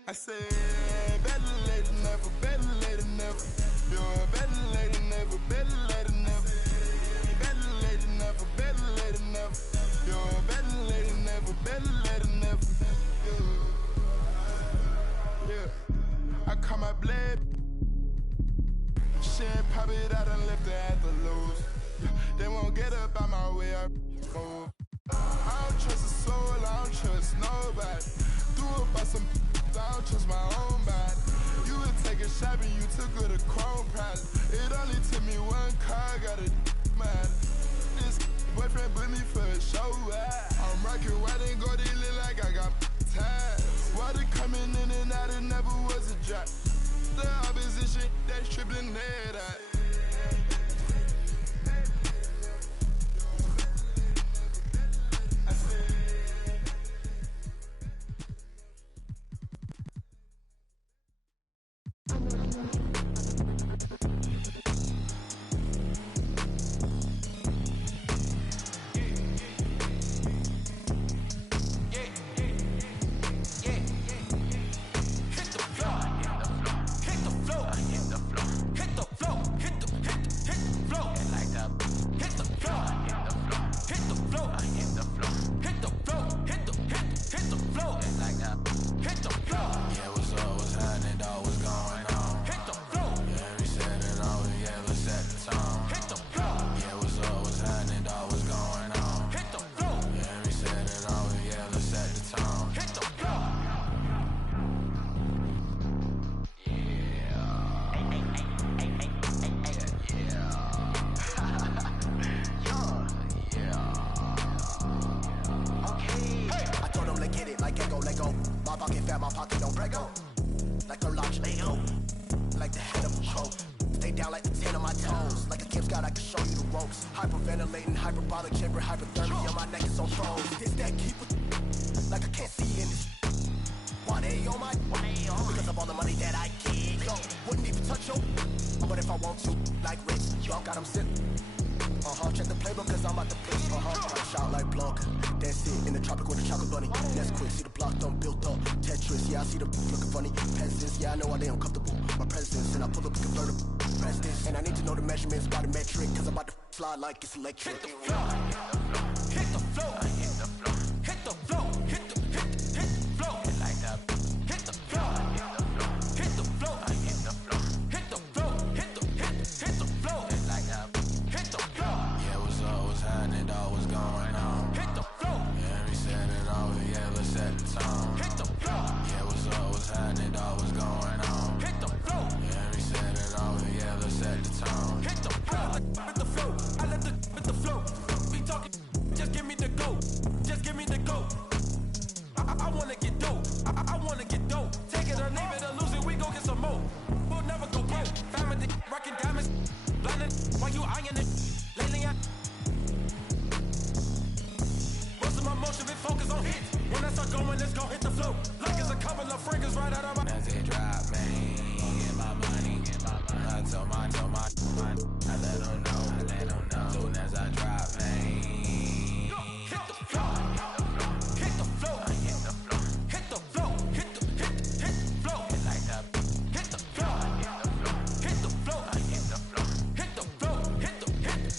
I say, better late than never, better late than never. You're better late than never, better late than never. Better late than never, better late than never. You're better late than never, better late than never. Yeah. I call my blade. She ain't pop it out and left her at the lows. They won't get up out my way, I move. I don't trust a soul, I don't trust nobody. Threw up by some, I don't trust my own body. You would take a shot and you took her to Chrome Palace. It only took me one car, got a man. This boyfriend put me for a show. I'm rocking white and gold, it look like I got time. Water coming in and out, it never was a drop. The opposition, that's tripling head out. Hyperventilating, hyperbolic chamber, hypothermia, my neck is on thrones. This that keep like I can't see in this. Why they on my? Because of all the money that I get. Yo, wouldn't even touch yo. But if I want to, like Rich, y'all got 'em sick. Check the playbook cause I'm out the place. Try to shout like Blanc. That's it, in the tropic with the chocolate bunny. That's quick, see the block done built up. Tetris, yeah, I see the looking funny. Peasants, yeah, I know why they uncomfortable. My presence, and I pull up a convertible. Press this, and I need to know the measurements by the metric. Cause I'm about to fly like it's electric. Hit the floor, hit the floor, hit the floor, hit the floor, hit the floor, like that. Hit the floor, hit the floor, hit the floor, hit the floor, hit the floor, like that. Hit the floor. Yeah, what's happening, dog, what's going on? Hit the floor. Yeah, we set it over, yeah, let's set the tone. Hit the floor. Yeah, what's happening, dog, what's going on? Hit the floor. Yeah, we set it over, yeah, let's set the tone. Hit the floor. With the flow, I let the flow. Be talking, just give me the go. Just give me the go. I wanna get dope. I wanna get dope. Take it or leave it or lose it, we gon' get some more. We'll never go broke. Family, rockin' diamonds, blinding while you eyeing it. Lately, most of my motion been focused on hits. When I start going, let's go hit the flow. Like it's a couple of fingers right out of my. As it drop, man, get my money. I told my, I let them know. Soon as I drop, man. Hit the flow. Hit the flow. Hit the flow. Hit the flow. Hit the flow. Like that. Hit the flow. Hit the flow. Hit the flow. Hit the flow.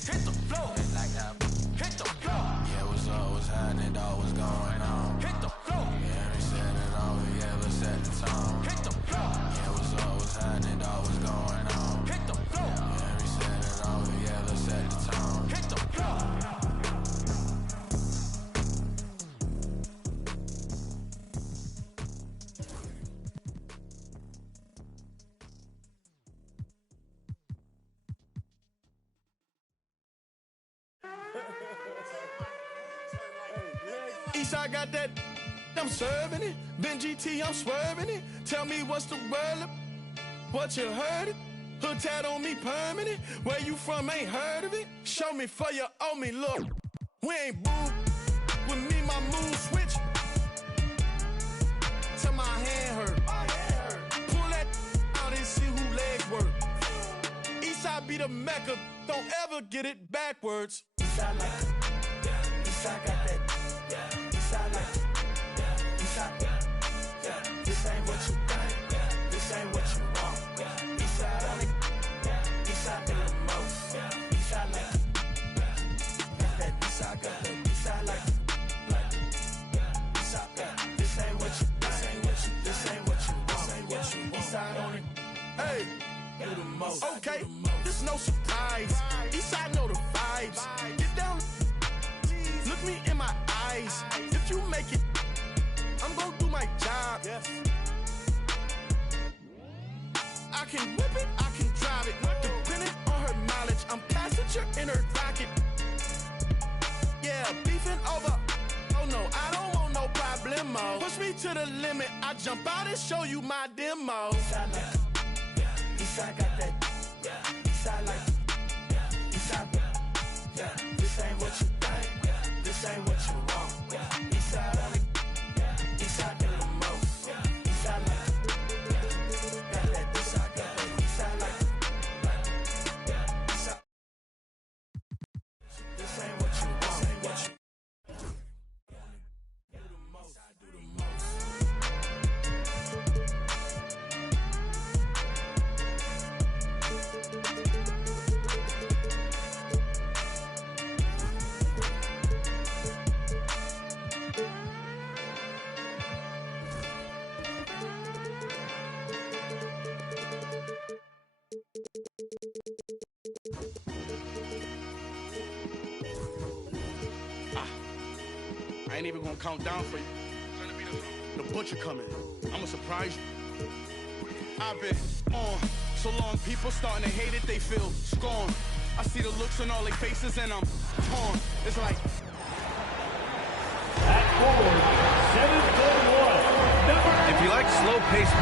Hit the flow. Like that. Hit the flow. Yeah, what's happening, dog, what's going on? Hit the flow. Yeah, we set it over, yeah, let's set the tone. Hit the flow. Yeah, what's happening, dog, what's going on? Hit the flow. Yeah, we set it over, yeah, let's set the tone. Hit the flow. Eastside got that, I'm serving it. Ben GT, I'm swerving it. Tell me what's the word, what you heard it. Hood tat on me permanent. Where you from, ain't heard of it. Show me for you owe me, look. We ain't boo. With me, my mood switch. Till my hand hurt. Pull that out and see who legs work. Eastside be the Mecca, don't ever get it backwards. Eastside like it. Eastside got that. Eastside like it. Eastside, this ain't what you think. This ain't what you want. Eastside on it. Eastside do the most. Eastside like it. Got that Eastside, got that Eastside like it. Eastside, this ain't what you, this ain't what you, this ain't what you want. Eastside on it. Hey, do the most. Okay, this no surprise. Eastside know the vibes. Get down. Look me in my eyes. If you make it, I'm gonna do my job. Yes. I can whip it, I can drive it. Depending on her mileage, I'm passenger in her rocket. Yeah, beefing over. Oh no, I don't want no problemo. Push me to the limit, I jump out and show you my demo. Eastside like it. Eastside got that. Eastside like it. Eastside, yeah. This ain't what you think. This ain't what you want. Eastside on it. Eastside do the most. Eastside like it. Got that Eastside, got that Eastside like it. Eastside. This ain't what you want. This ain't what you do the most. I do the most. I ain't even gonna count down for you. The butcher coming. I'ma surprise you. I've been on so long, people starting to hate it, they feel scorn. I see the looks on all their faces and I'm torn. It's like If you like slow-paced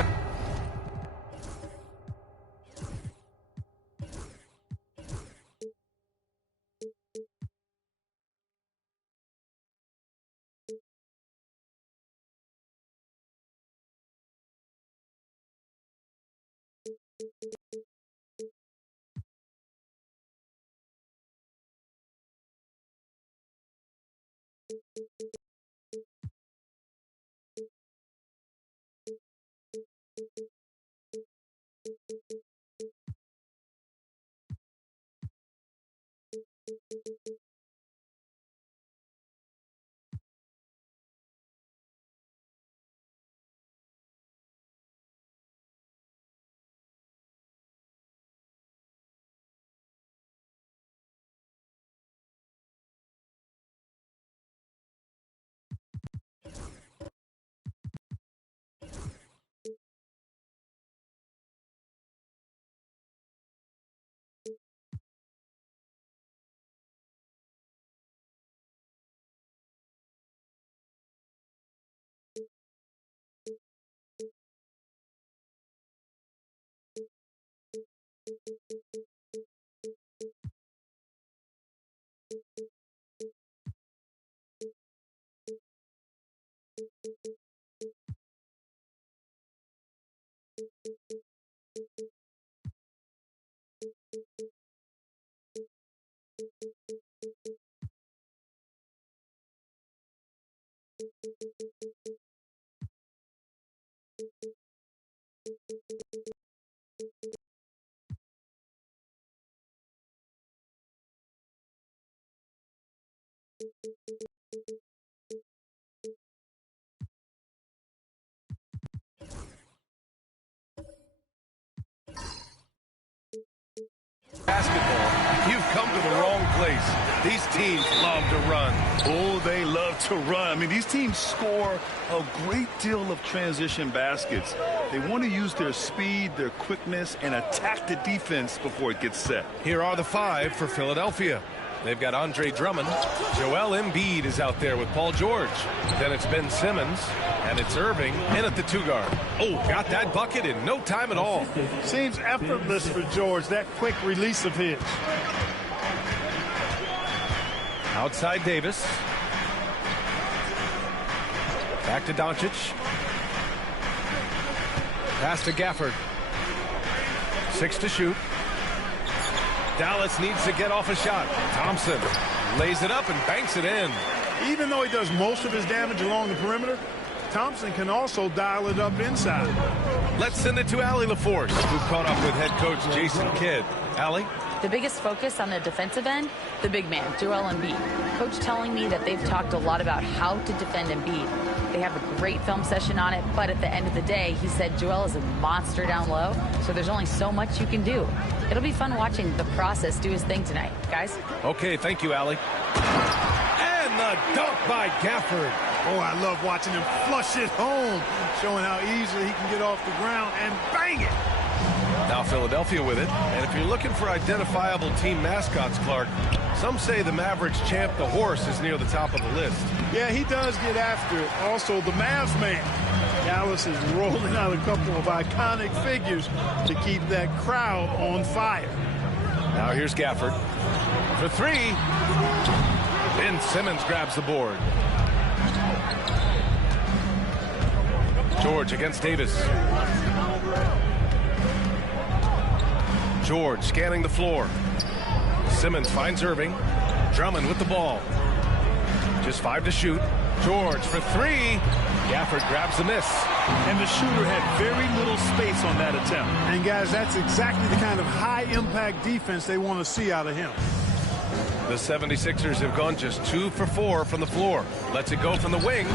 Basketball, you've come to the wrong place. These teams love to run. Oh, they love to run. I mean, these teams score a great deal of transition baskets. They want to use their speed, their quickness, and attack the defense before it gets set. Here are the 5 for Philadelphia. They've got Andre Drummond. Joel Embiid is out there with Paul George. Then it's Ben Simmons, and it's Irving in at the 2-guard. Oh, got that bucket in no time at all. Seems effortless for George, that quick release of his. Outside Davis. Back to Doncic. Pass to Gafford. 6 to shoot. Dallas needs to get off a shot. Thompson lays it up and banks it in. Even though he does most of his damage along the perimeter, Thompson can also dial it up inside. Let's send it to Allie LaForce, who caught up with head coach Jason Kidd. Allie? The biggest focus on the defensive end, the big man, Joel Embiid. Coach telling me that they've talked a lot about how to defend Embiid. They have a great film session on it, but at the end of the day, he said Joel is a monster down low, so there's only so much you can do. It'll be fun watching the process do his thing tonight, guys. Okay, thank you, Allie. And the dunk by Gafford. Oh, I love watching him flush it home, showing how easily he can get off the ground and bang it. Now Philadelphia with it, and if you're looking for identifiable team mascots, Clark, some say the Mavericks champ, the horse, is near the top of the list. Yeah, he does get after it. Also, the Mavs man. Dallas is rolling out a couple of iconic figures to keep that crowd on fire. Now here's Gafford for 3. Ben Simmons grabs the board. George against Davis. George scanning the floor. Simmons finds Irving. Drummond with the ball. Just 5 to shoot. George for 3. Gafford grabs the miss. And the shooter had very little space on that attempt. And guys, that's exactly the kind of high-impact defense they want to see out of him. The 76ers have gone just 2 for 4 from the floor. Lets it go from the wing.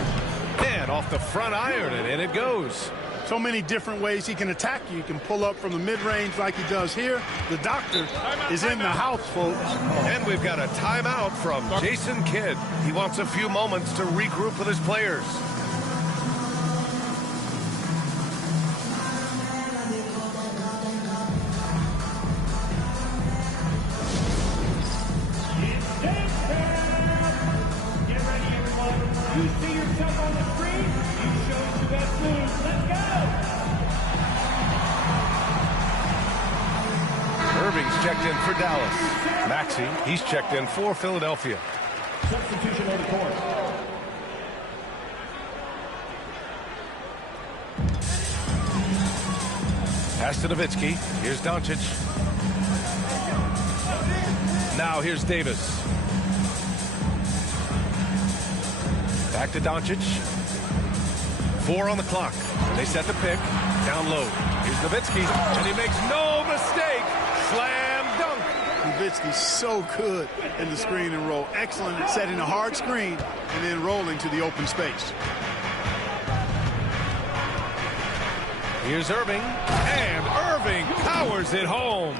And off the front iron, and in it goes. So many different ways he can attack you. You can pull up from the mid-range like he does here. The doctor is in the house, folks. And we've got a timeout from Jason Kidd. He wants a few moments to regroup with his players. Get ready, everyone. You see yourself on the screen? You show us your best moves. Let's go! Irving's checked in for Dallas. Maxey, he's checked in for Philadelphia. Substitution on the court. Pass to Nowitzki. Here's Doncic. Now here's Davis. Back to Doncic. 4 on the clock. They set the pick. Down low. Here's Nowitzki, and he makes no mistake. Slam dunk. Nowitzki's so good in the screen and roll. Excellent at setting a hard screen and then rolling to the open space. Here's Irving, and Irving powers it home.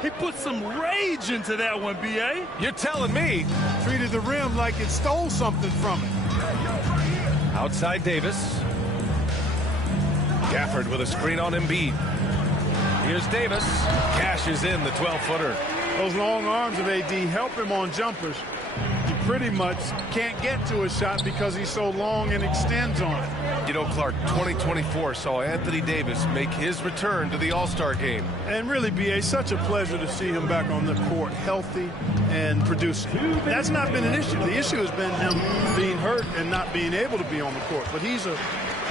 He put some rage into that one, B.A. You're telling me. Treated the rim like it stole something from it. Outside Davis. Gafford with a screen on Embiid. Here's Davis. Cashes in the 12-footer. Those long arms of AD help him on jumpers. He pretty much can't get to a shot because he's so long and extends on it. You know, Clark, 2024 saw Anthony Davis make his return to the All-Star game. And really, B.A., such a pleasure to see him back on the court, healthy and producing. That's not been an issue. The issue has been him being hurt and not being able to be on the court. But he's a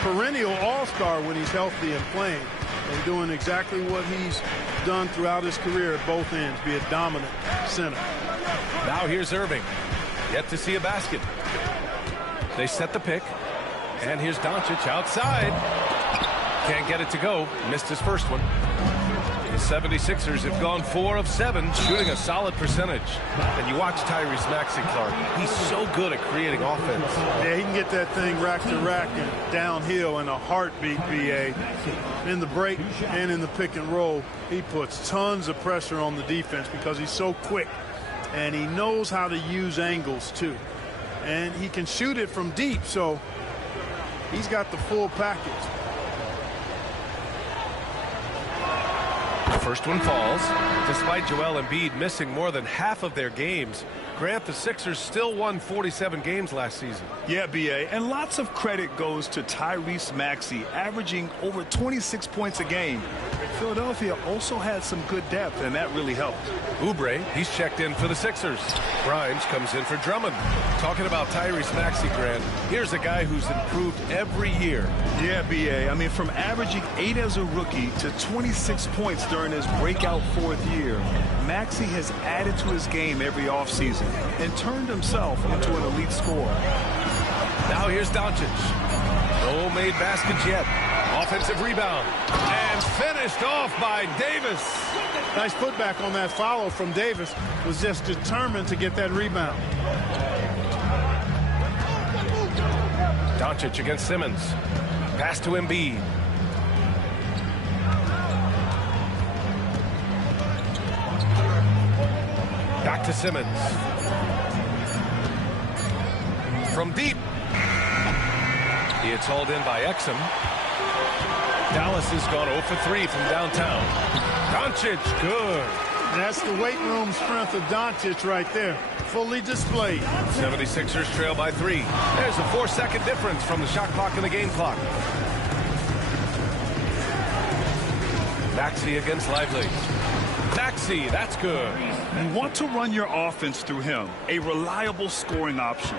perennial all-star when he's healthy and playing and doing exactly what he's done throughout his career at both ends, be a dominant center. Now here's Irving. Yet to see a basket. They set the pick. And here's Doncic outside. Can't get it to go. Missed his first one. The 76ers have gone 4 of 7, shooting a solid percentage. And you watch Tyrese Maxey, Clark. He's so good at creating offense. Yeah, he can get that thing rack to rack and downhill in a heartbeat, B.A. In the break and in the pick and roll, he puts tons of pressure on the defense because he's so quick. And he knows how to use angles, too. And he can shoot it from deep, so he's got the full package. The first one falls. Despite Joel Embiid missing more than half of their games, Grant, the Sixers still won 47 games last season. Yeah, B.A., and lots of credit goes to Tyrese Maxey, averaging over 26 points a game. Philadelphia also had some good depth, and that really helped. Oubre, he's checked in for the Sixers. Grimes comes in for Drummond. Talking about Tyrese Maxey, Grant, here's a guy who's improved every year. Yeah, B.A., I mean, from averaging 8 as a rookie to 26 points during his breakout 4th year, Maxey has added to his game every offseason and turned himself into an elite scorer. Now here's Doncic. No made baskets yet. Offensive rebound. And finished off by Davis. Nice putback on that follow from Davis. Was just determined to get that rebound. Doncic against Simmons. Pass to Embiid. Back to Simmons. From deep. It's hauled in by Exum. Dallas has gone 0 for 3 from downtown. Doncic, good. That's the weight room strength of Doncic right there. Fully displayed. 76ers trail by 3. There's a 4-second difference from the shot clock and the game clock. Maxey against Lively. Maxey, that's good. You want to run your offense through him, a reliable scoring option.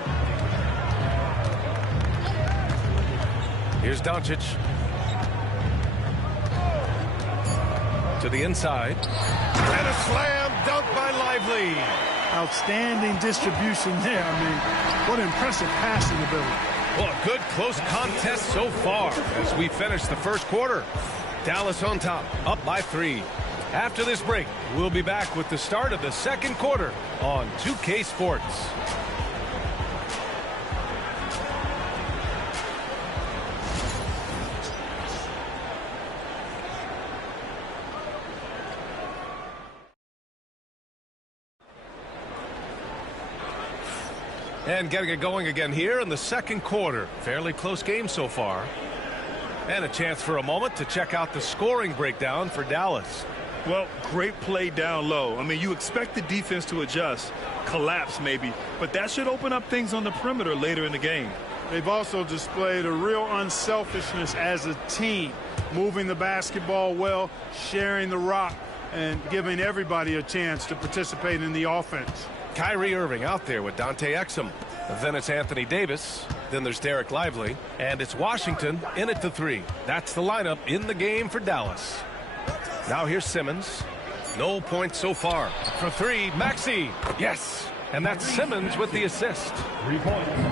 Here's Doncic. To the inside. And a slam dunk by Lively. Outstanding distribution there. I mean, what impressive passing ability. Well, a good close contest so far as we finish the first quarter. Dallas on top, up by 3. After this break, we'll be back with the start of the second quarter on 2K Sports. And getting it going again here in the second quarter. Fairly close game so far. And a chance for a moment to check out the scoring breakdown for Dallas. Well, great play down low. I mean, you expect the defense to adjust, collapse maybe, but that should open up things on the perimeter later in the game. They've also displayed a real unselfishness as a team, moving the basketball well, sharing the rock, and giving everybody a chance to participate in the offense. Kyrie Irving out there with Dante Exum. Then it's Anthony Davis. Then there's Derek Lively. And it's Washington in at the 3. That's the lineup in the game for Dallas. Now here's Simmons. No points so far. For 3, Maxey. Yes. And that's Simmons with the assist.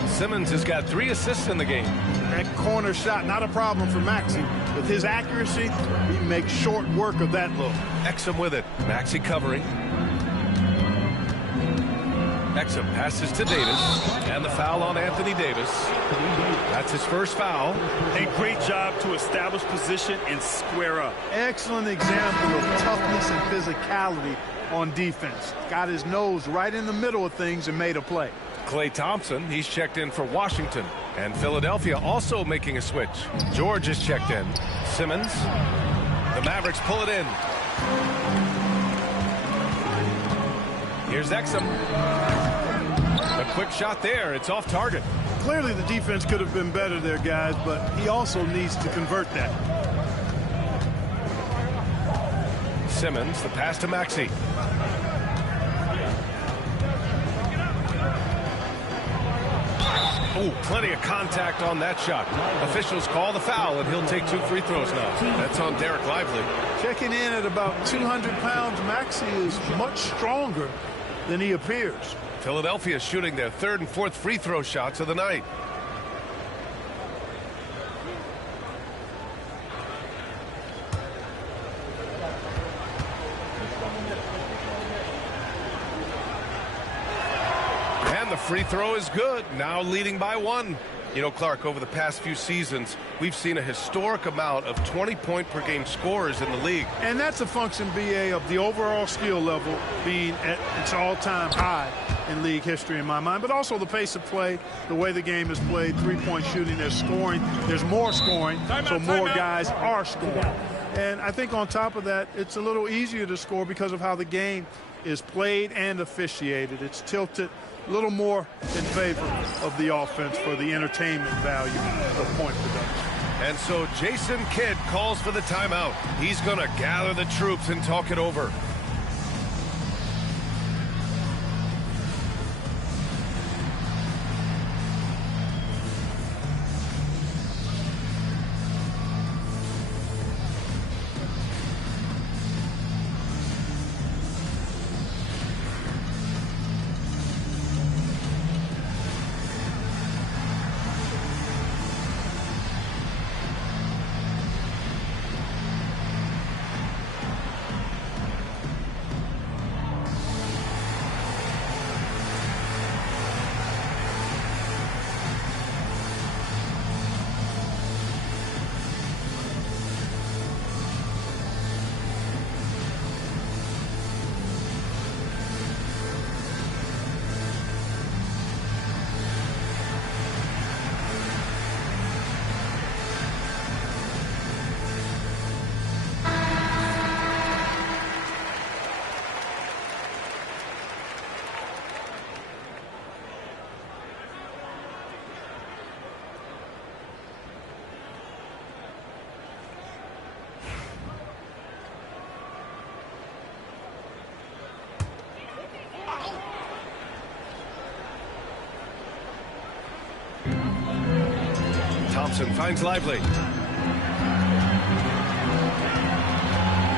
Simmons has got 3 assists in the game. That corner shot, not a problem for Maxey. With his accuracy, he makes short work of that look. Exum with it. Maxey covering. Exum passes to Davis, and the foul on Anthony Davis. That's his first foul. A great job to establish position and square up. Excellent example of toughness and physicality on defense. Got his nose right in the middle of things and made a play. Klay Thompson, he's checked in for Washington. And Philadelphia also making a switch. George is checked in. Simmons. The Mavericks pull it in. Here's Exum. A quick shot there. It's off target. Clearly the defense could have been better there, guys, but he also needs to convert that. Simmons, the pass to Maxey. Oh, plenty of contact on that shot. Officials call the foul, and he'll take 2 free throws now. That's on Derek Lively. Checking in at about 200 pounds, Maxey is much stronger than he appears. Philadelphia shooting their 3rd and 4th free throw shots of the night. And the free throw is good, now leading by 1. You know, Clark, over the past few seasons, we've seen a historic amount of 20-point-per-game scorers in the league. And that's a function, BA, of the overall skill level being at its all-time high in league history in my mind, but also the pace of play, the way the game is played, three-point shooting, there's scoring, there's more scoring, so more guys are scoring. And I think on top of that, it's a little easier to score because of how the game is played and officiated. It's tilted a little more in favor of the offense for the entertainment value of point production. And so Jason Kidd calls for the timeout. He's going to gather the troops and talk it over. Thompson finds Lively.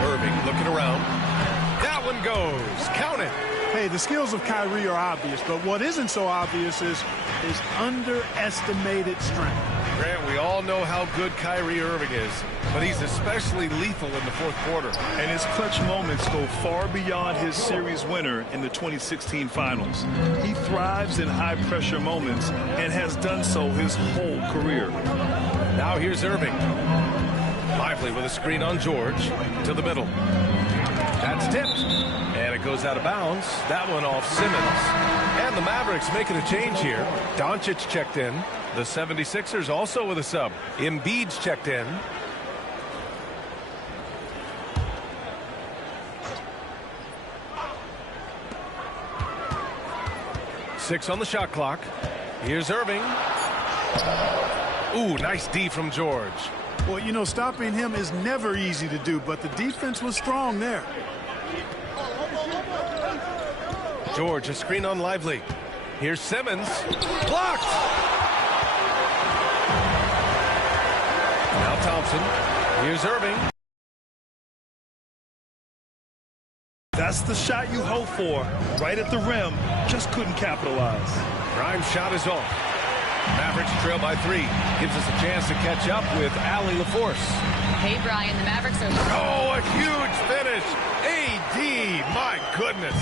Irving looking around. That one goes. Count it. Hey, the skills of Kyrie are obvious, but what isn't so obvious is his underestimated strength. Grant, we all know how good Kyrie Irving is, but he's especially lethal in the 4th quarter. And his clutch moments go far beyond his series winner in the 2016 finals. He thrives in high-pressure moments and has done so his whole career. Now here's Irving. Lively with a screen on George to the middle. That's tipped. And it goes out of bounds. That one off Simmons. And the Mavericks making a change here. Doncic checked in. The 76ers also with a sub. Embiid's checked in. Six on the shot clock. Here's Irving. Ooh, nice D from George. Well, you know, stopping him is never easy to do, but the defense was strong there. George, a screen on Lively. Here's Simmons. Blocked! Now Thompson. Here's Irving. That's the shot you hope for. Right at the rim, just couldn't capitalize. Grimes' shot is off. Mavericks trail by 3. Gives us a chance to catch up with Allie LaForce. Hey, Brian, the Mavericks are... Oh, a huge finish. AD, my goodness.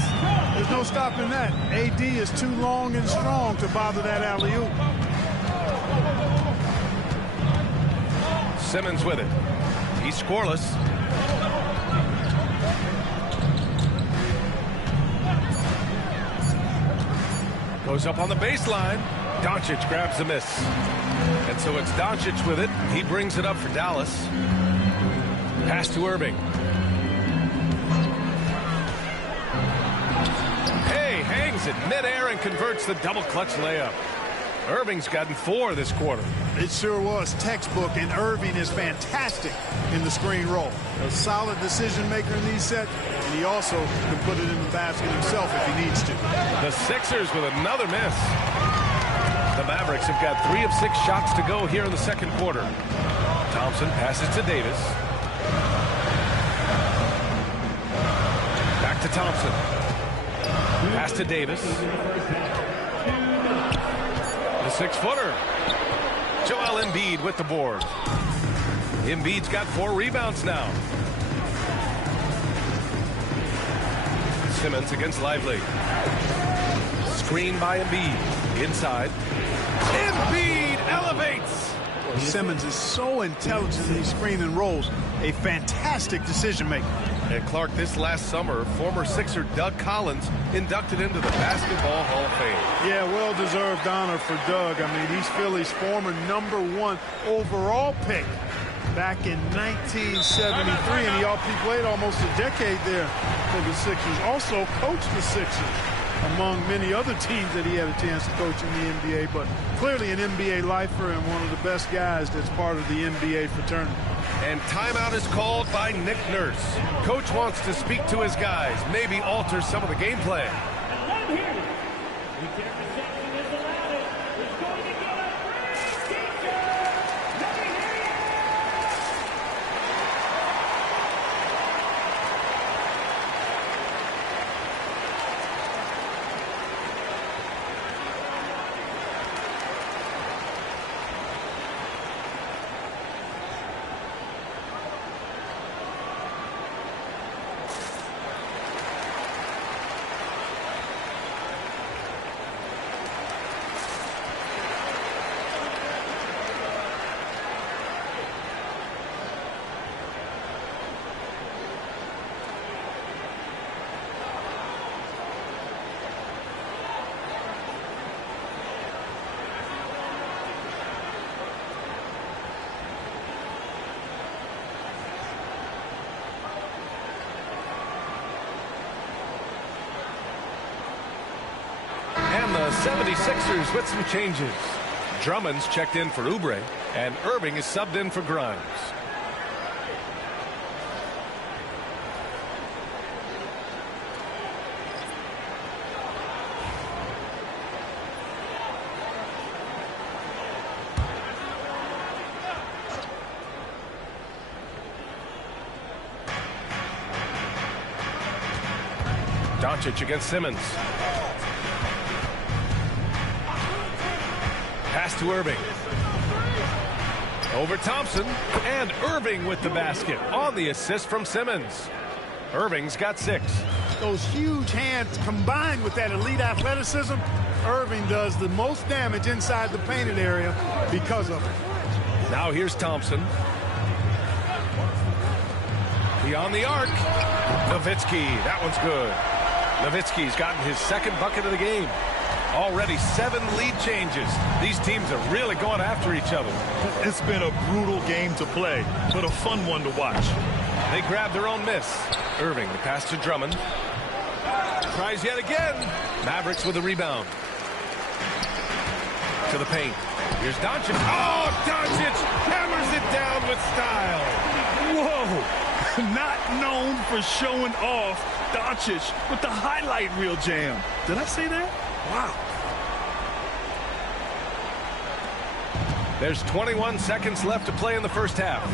There's no stopping that. AD is too long and strong to bother that alley-oop. Simmons with it. He's scoreless. Goes up on the baseline. Doncic grabs the miss. And so it's Doncic with it. He brings it up for Dallas. Pass to Irving. Hey, hangs it midair and converts the double clutch layup. Irving's gotten 4 this quarter. It sure was textbook, and Irving is fantastic in the screen roll. A solid decision maker in these sets, and he also can put it in the basket himself if he needs to. The Sixers with another miss. The Mavericks have got 3 of 6 shots to go here in the second quarter. Thompson passes to Davis. Back to Thompson. Pass to Davis. The 6-footer. Joel Embiid with the board. Embiid's got 4 rebounds now. Simmons against Lively. Screen by Embiid. Inside. Embiid elevates. Simmons is so intelligent in these screen and rolls. A fantastic decision maker. And Clark, this last summer, former Sixer Doug Collins inducted into the Basketball Hall of Fame. Yeah, well-deserved honor for Doug. I mean, he's Philly's former #1 overall pick back in 1973, and he played almost a decade there for the Sixers. Also coached the Sixers, among many other teams that he had a chance to coach in the NBA, but clearly an NBA lifer and one of the best guys that's part of the NBA fraternity. And timeout is called by Nick Nurse. Coach wants to speak to his guys, maybe alter some of the game plan. And the 76ers with some changes. Drummond's checked in for Oubre, and Irving is subbed in for Grimes. Doncic against Simmons. Pass to Irving. Over Thompson, and Irving with the basket on the assist from Simmons. Irving's got 6. Those huge hands combined with that elite athleticism, Irving does the most damage inside the painted area because of it. Now here's Thompson. Beyond the arc. Nowitzki, that one's good. Nowitzki's gotten his 2nd bucket of the game. Already 7 lead changes. These teams are really going after each other. It's been a brutal game to play, but a fun one to watch. They grab their own miss. Irving, the pass to Drummond. Tries yet again. Mavericks with a rebound. To the paint. Here's Doncic. Oh, Doncic hammers it down with style. Whoa. Not known for showing off, Doncic with the highlight reel jam. Did I say that? Wow. There's 21 seconds left to play in the first half.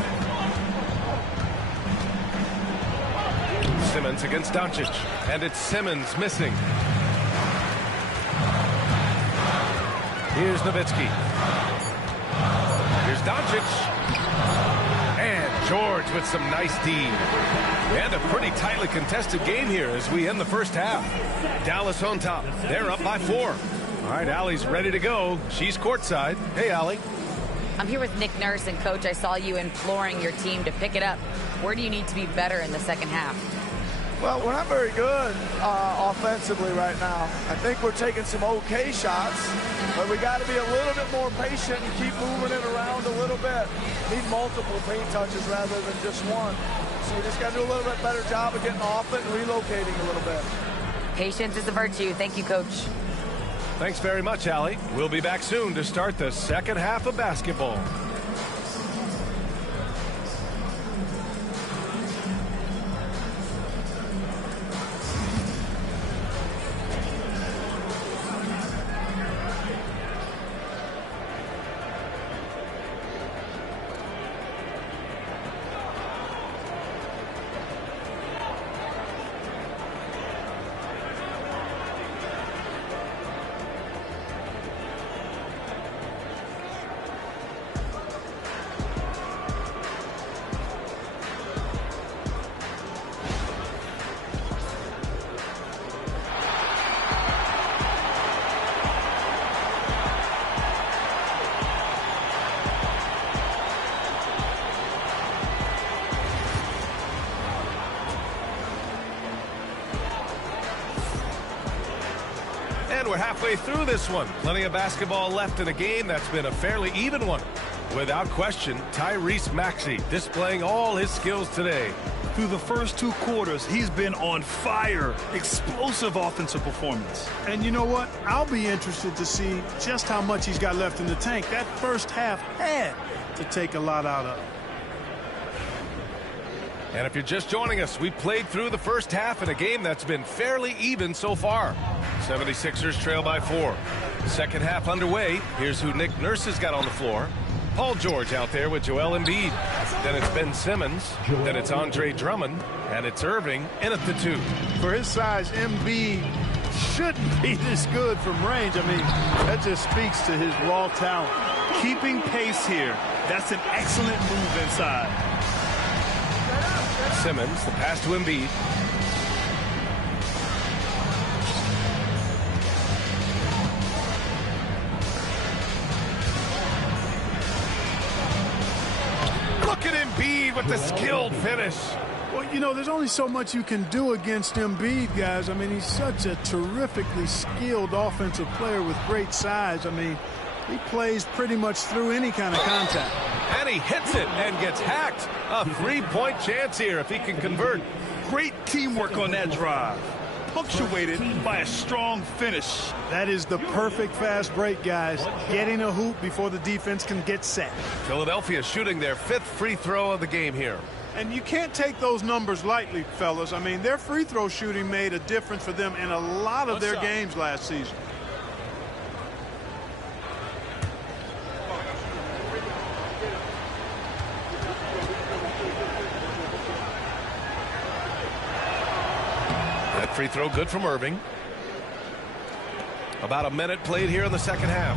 Simmons against Doncic. And it's Simmons missing. Here's Nowitzki. Here's Doncic. And George with some nice D. And a pretty tightly contested game here as we end the first half. Dallas on top. They're up by 4. All right, Allie's ready to go. She's courtside. Hey, Allie. I'm here with Nick Nurse, and Coach, I saw you imploring your team to pick it up. Where do you need to be better in the second half? Well, we're not very good offensively right now. I think we're taking some okay shots, but we got to be a little bit more patient and keep moving it around a little bit. Need multiple paint touches rather than just one. So we just got to do a little bit better job of getting off it and relocating a little bit. Patience is a virtue. Thank you, Coach. Thanks very much, Allie. We'll be back soon to start the second half of basketball. And we're halfway through this one. Plenty of basketball left in a game that's been a fairly even one. Without question, Tyrese Maxey displaying all his skills today. Through the first 2 quarters, he's been on fire. Explosive offensive performance. And you know what? I'll be interested to see just how much he's got left in the tank. That first half had to take a lot out of. And if you're just joining us, we played through the first half in a game that's been fairly even so far. 76ers trail by 4. Second half underway. Here's who Nick Nurse has got on the floor. Paul George out there with Joel Embiid. Then it's Ben Simmons. Then it's Andre Drummond. And it's Irving in at the 2. For his size, Embiid shouldn't be this good from range. I mean, that just speaks to his raw talent. Keeping pace here. That's an excellent move inside. Simmons, the pass to Embiid. Look at Embiid with the skilled finish. Well, you know, there's only so much you can do against Embiid, guys. I mean, he's such a terrifically skilled offensive player with great size. I mean, he plays pretty much through any kind of contact. And he hits it and gets hacked. A 3-point chance here if he can convert. Great teamwork on that drive. Punctuated by a strong finish. That is the perfect fast break, guys. Getting a hoop before the defense can get set. Philadelphia shooting their 5th free throw of the game here. And you can't take those numbers lightly, fellas. I mean, their free throw shooting made a difference for them in a lot of their games last season. That free throw good from Irving. About a minute played here in the second half.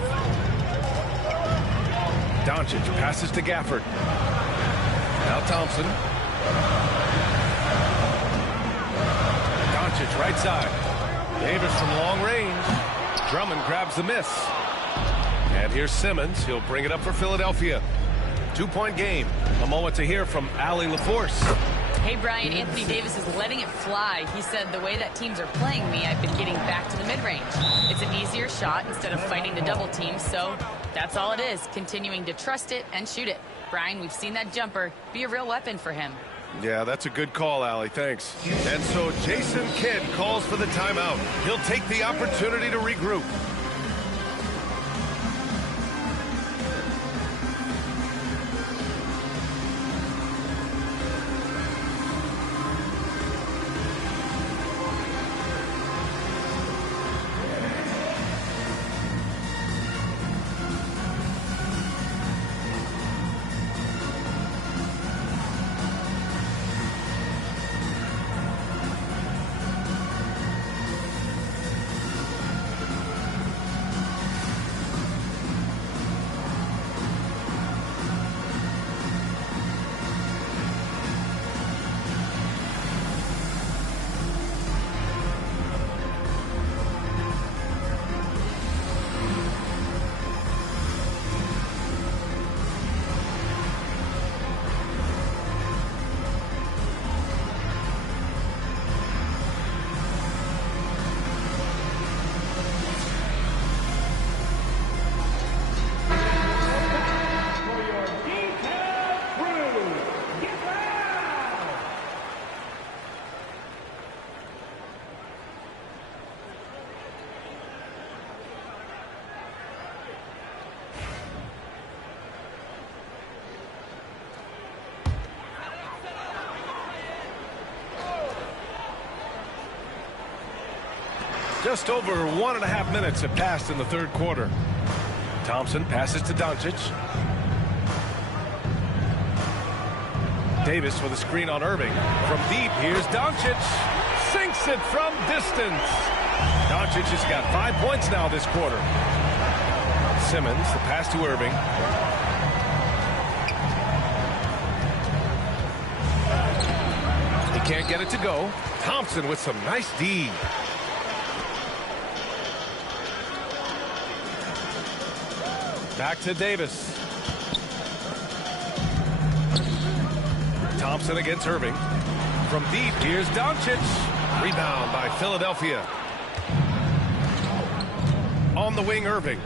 Doncic passes to Gafford. Now Thompson. Doncic right side. Davis from long range. Drummond grabs the miss. And here's Simmons. He'll bring it up for Philadelphia. 2-point game. A moment to hear from Allie LaForce. Hey, Brian, Anthony Davis is letting it fly. He said, the way that teams are playing me, I've been getting back to the mid-range. It's an easier shot instead of fighting the double team, so that's all it is, continuing to trust it and shoot it. Brian, we've seen that jumper be a real weapon for him. Yeah, that's a good call, Allie. Thanks. And so Jason Kidd calls for the timeout. He'll take the opportunity to regroup. Just over 1.5 minutes have passed in the third quarter. Thompson passes to Doncic. Davis with a screen on Irving. From deep, here's Doncic. Sinks it from distance. Doncic has got 5 points now this quarter. Simmons, the pass to Irving. He can't get it to go. Thompson with some nice D. Back to Davis. Thompson against Irving. From deep, here's Doncic. Rebound by Philadelphia. On the wing, Irving.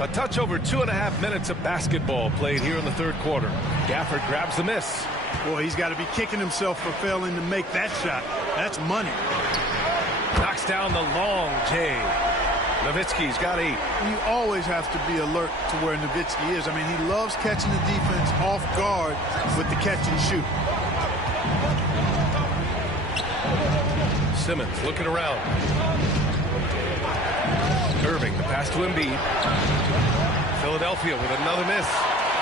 A touch over 2.5 minutes of basketball played here in the third quarter. Gafford grabs the miss. Boy, he's got to be kicking himself for failing to make that shot. That's money. Knocks down the long J. Nowitzki's got 8. You always have to be alert to where Nowitzki is. I mean, he loves catching the defense off guard with the catch and shoot. Simmons looking around. Irving, the pass to Embiid. Philadelphia with another miss.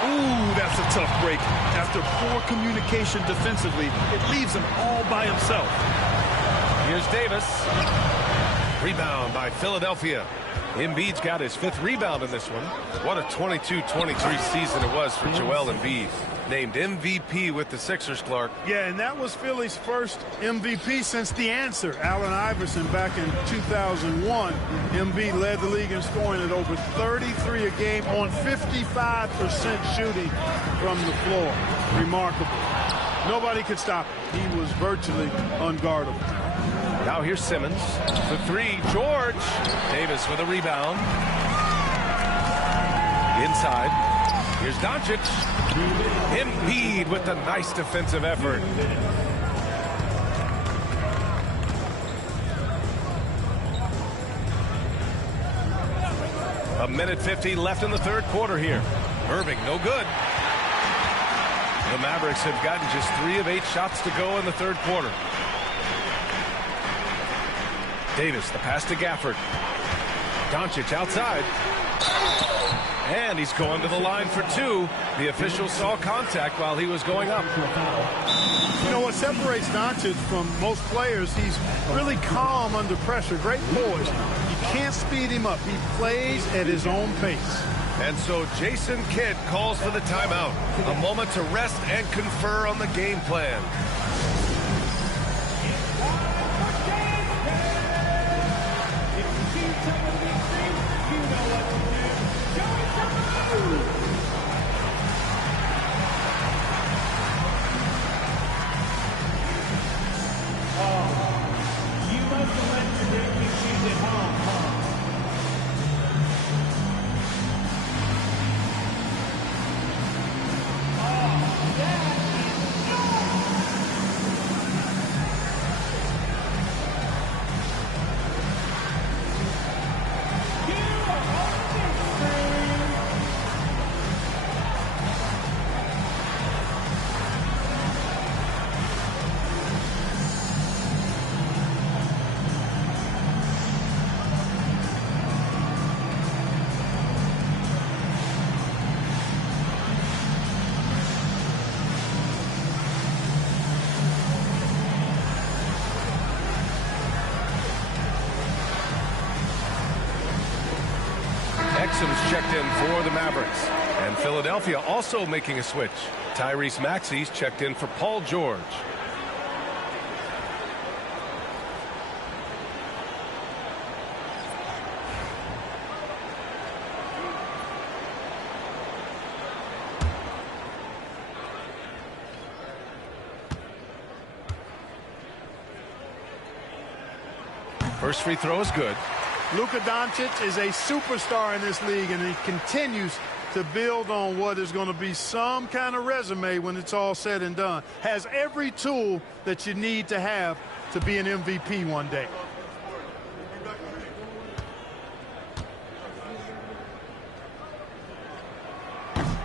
Ooh, that's a tough break. After poor communication defensively, it leaves him all by himself. Here's Davis. Rebound by Philadelphia. Embiid's got his 5th rebound in this one. What a 22-23 season it was for Joel Embiid. Named MVP with the Sixers, Clark. Yeah, and that was Philly's first MVP since the answer, Allen Iverson, back in 2001. Embiid led the league in scoring at over 33 a game on 55% shooting from the floor. Remarkable. Nobody could stop him. He was virtually unguardable. Now here's Simmons. The 3, George. Davis with a rebound. Inside. Here's Doncic. Embiid with the nice defensive effort. A minute 50 left in the third quarter here. Irving, no good. The Mavericks have gotten just 3 of 8 shots to go in the third quarter. Davis, the pass to Gafford. Doncic outside. And he's going to the line for 2. The official saw contact while he was going up. You know what separates Doncic from most players? He's really calm under pressure. Great poise. You can't speed him up. He plays at his own pace. And so Jason Kidd calls for the timeout. A moment to rest and confer on the game plan. Exum's checked in for the Mavericks. And Philadelphia also making a switch. Tyrese Maxey's checked in for Paul George. First free throw is good. Luka Doncic is a superstar in this league, and he continues to build on what is going to be some kind of resume when it's all said and done. Has every tool that you need to have to be an MVP one day.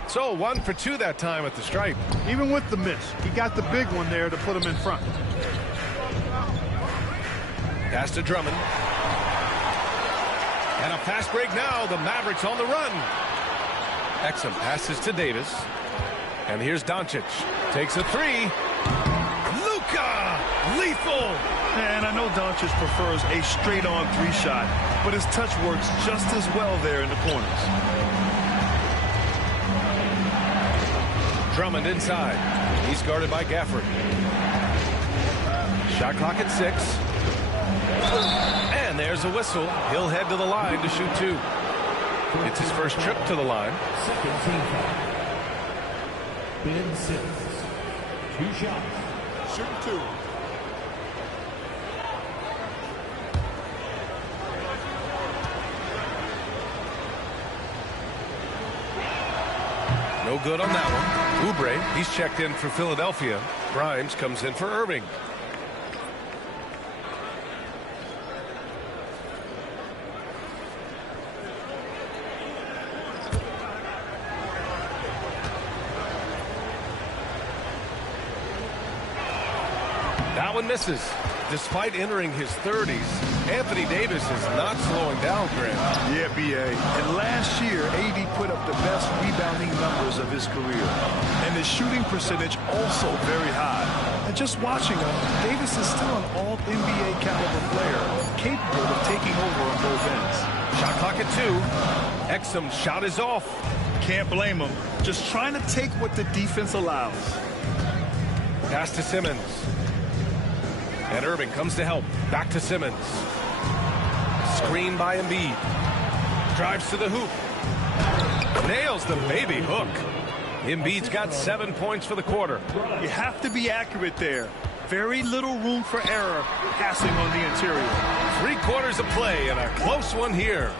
So 1 for 2 that time at the stripe. Even with the miss, he got the big one there to put him in front. Pass to Drummond. And a fast break now. The Mavericks on the run. Exum passes to Davis. And here's Doncic. Takes a three. Luka! Lethal! And I know Doncic prefers a straight-on three-shot, but his touch works just as well there in the corners. Drummond inside. He's guarded by Gafford. Shot clock at 6. And there's a whistle. He'll head to the line to shoot 2. It's his first trip to the line. Second team foul. Ben Simmons. 2 shots. Shooting 2. No good on that one. Oubre, he's checked in for Philadelphia. Grimes comes in for Irving. That one misses. Despite entering his 30s, Anthony Davis is not slowing down, Grant. Yeah, B.A. And last year, AD put up the best rebounding numbers of his career. And his shooting percentage also very high. And just watching him, Davis is still an all-NBA caliber player, capable of taking over on both ends. Shot clock at 2. Exum's shot is off. Can't blame him. Just trying to take what the defense allows. Pass to Simmons. And Irving comes to help. Back to Simmons. Screen by Embiid. Drives to the hoop. Nails the baby hook. Embiid's got 7 points for the quarter. You have to be accurate there. Very little room for error passing on the interior. 3 quarters of play and a close one here.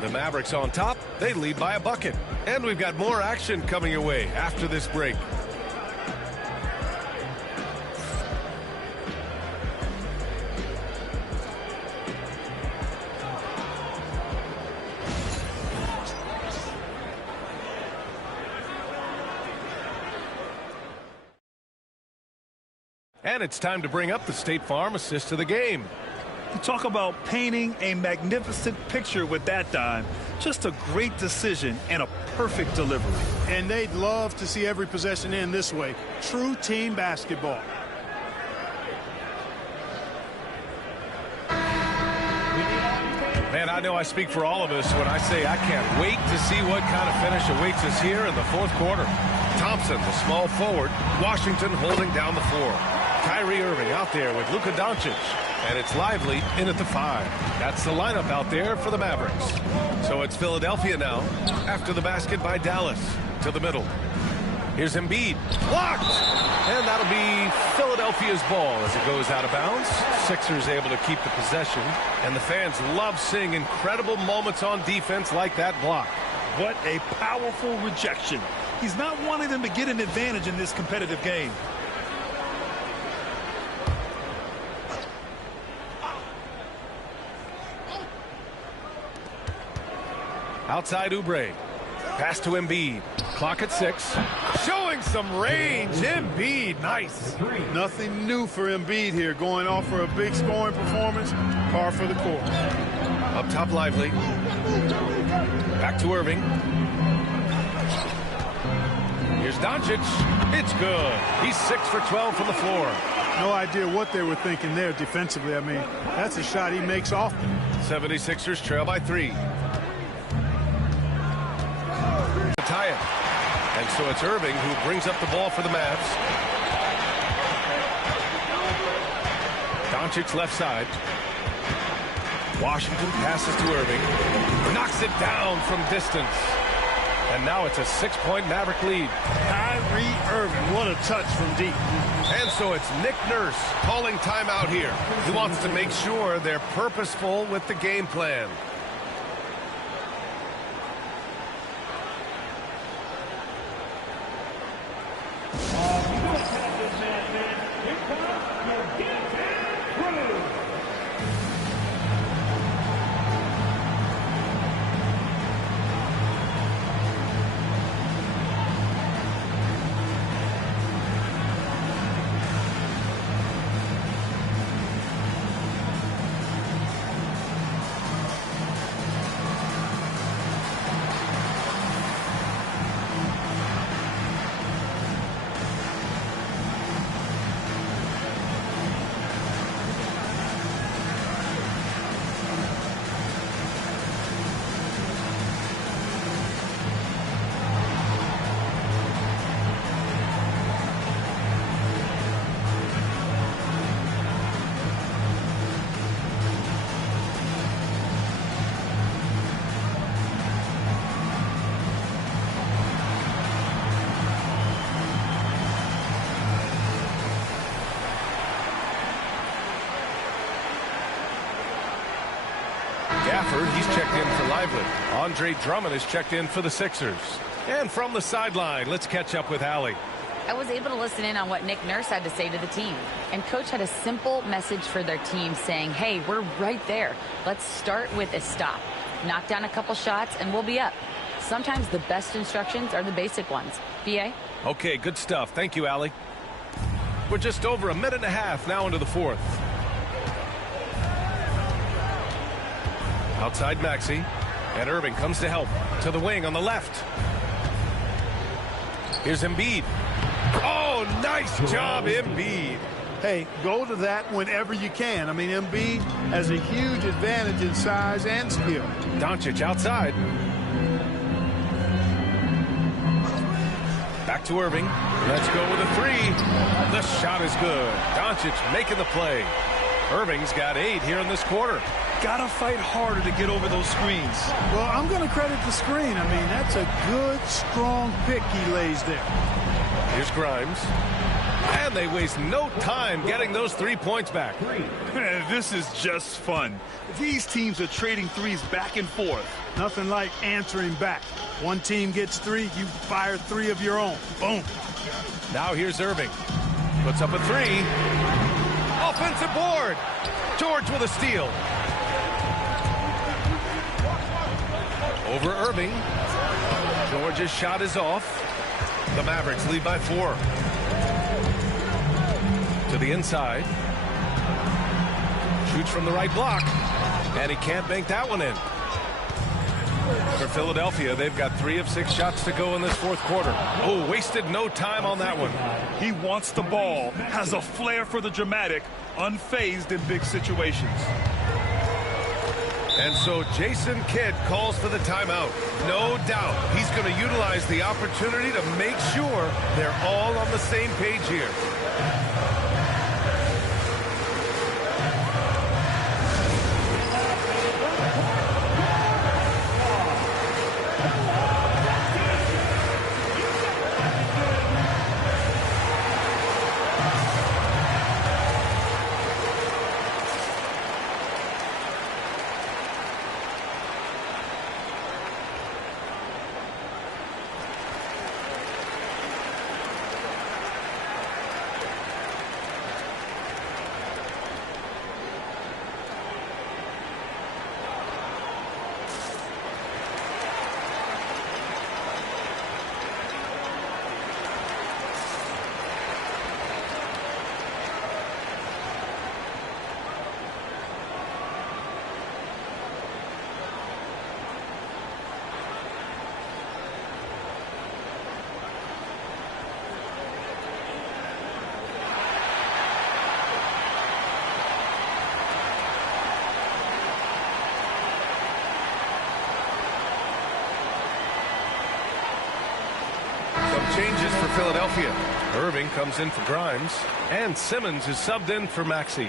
The Mavericks on top. They lead by a bucket. And we've got more action coming your way after this break. And it's time to bring up the State Farm assist of the game. You talk about painting a magnificent picture with that dime. Just a great decision and a perfect delivery. And they'd love to see every possession end this way. True team basketball. Man, I know I speak for all of us when I say I can't wait to see what kind of finish awaits us here in the 4th quarter. Thompson, the small forward. Washington holding down the floor. Kyrie Irving out there with Luka Doncic. And it's Lively in at the 5. That's the lineup out there for the Mavericks. So it's Philadelphia now after the basket by Dallas to the middle. Here's Embiid. Blocked! And that'll be Philadelphia's ball as it goes out of bounds. Sixers able to keep the possession. And the fans love seeing incredible moments on defense like that block. What a powerful rejection. He's not wanting them to get an advantage in this competitive game. Outside Oubre. Pass to Embiid. Clock at 6. Showing some range. Embiid, nice. Nothing new for Embiid here. Going off for a big scoring performance. Par for the course. Up top, Lively. Back to Irving. Here's Doncic. It's good. He's 6 for 12 from the floor. No idea what they were thinking there defensively. I mean, that's a shot he makes often. 76ers trail by 3. Tie it. And so it's Irving who brings up the ball for the Mavs. Doncic left side. Washington passes to Irving. Knocks it down from distance. And now it's a 6-point Maverick lead. Kyrie Irving, what a touch from deep. And so it's Nick Nurse calling timeout here. He wants to make sure they're purposeful with the game plan. Gafford, he's checked in for Lively. Andre Drummond is checked in for the Sixers. And from the sideline, let's catch up with Allie. I was able to listen in on what Nick Nurse had to say to the team. And Coach had a simple message for their team saying, hey, we're right there. Let's start with a stop. Knock down a couple shots and we'll be up. Sometimes the best instructions are the basic ones. B.A.? Okay, good stuff. Thank you, Allie. We're just over a minute and a half now into the fourth. Outside Maxey. And Irving comes to help. To the wing on the left. Here's Embiid. Oh, nice job, Embiid. Hey, go to that whenever you can. I mean, Embiid has a huge advantage in size and skill. Doncic outside. Back to Irving. Let's go with a three. The shot is good. Doncic making the play. Irving's got 8 here in this quarter. Gotta fight harder to get over those screens. Well, I'm going to credit the screen. I mean, that's a good, strong pick he lays there. Here's Grimes. And they waste no time getting those 3 points back. This is just fun. These teams are trading threes back and forth. Nothing like answering back. One team gets 3, you fire 3 of your own. Boom. Now here's Irving. Puts up a 3. Offensive board. George with a steal. Over Irving. George's shot is off. The Mavericks lead by 4. To the inside. Shoots from the right block. And he can't bank that one in. For Philadelphia, they've got 3 of 6 shots to go in this fourth quarter. Oh, wasted no time on that one. He wants the ball, has a flair for the dramatic, unfazed in big situations. And so Jason Kidd calls for the timeout. No doubt he's going to utilize the opportunity to make sure they're all on the same page here. Changes for Philadelphia. Irving comes in for Grimes, and Simmons is subbed in for Maxey.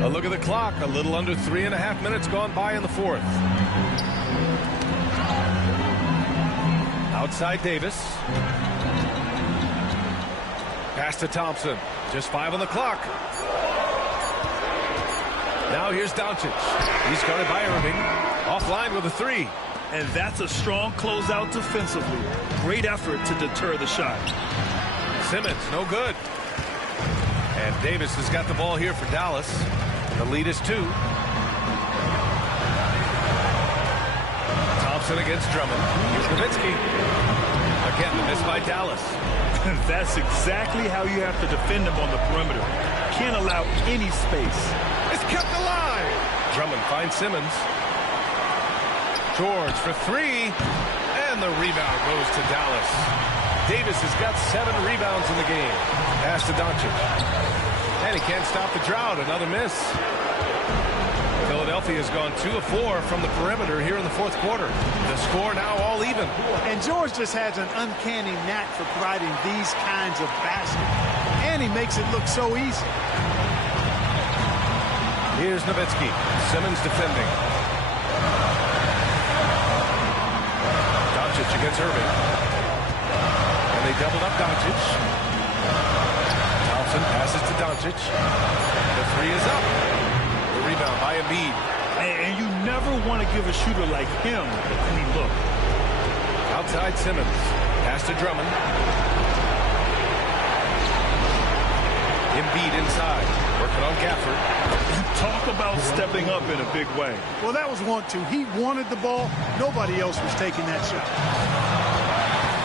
A look at the clock. A little under 3.5 minutes gone by in the fourth. Outside Davis. Pass to Thompson. Just 5 on the clock. Now here's Doncic. He's guarded by Irving. Offline with a 3. And that's a strong closeout defensively. Great effort to deter the shot. Simmons, no good. And Davis has got the ball here for Dallas. The lead is 2. Thompson against Drummond. Here's Nowitzki. Again, the miss by Dallas. That's exactly how you have to defend him on the perimeter. Can't allow any space. It's kept alive. Drummond finds Simmons. George for 3. And the rebound goes to Dallas. Davis has got 7 rebounds in the game. Pass to Doncic. And he can't stop the drought. Another miss. Philadelphia has gone 2 of 4 from the perimeter here in the fourth quarter. The score now all even. And George just has an uncanny knack for providing these kinds of baskets. And he makes it look so easy. Here's Nowitzki. Simmons defending. Doncic against Irving. And they doubled up Doncic. Thompson passes to Doncic. The three is up. The rebound by Embiid. And you never want to give a shooter like him a clean look. Outside Simmons. Pass to Drummond. Embiid inside. Working on Gafford. Talk about stepping up in a big way. Well, that was 1-2. He wanted the ball. Nobody else was taking that shot.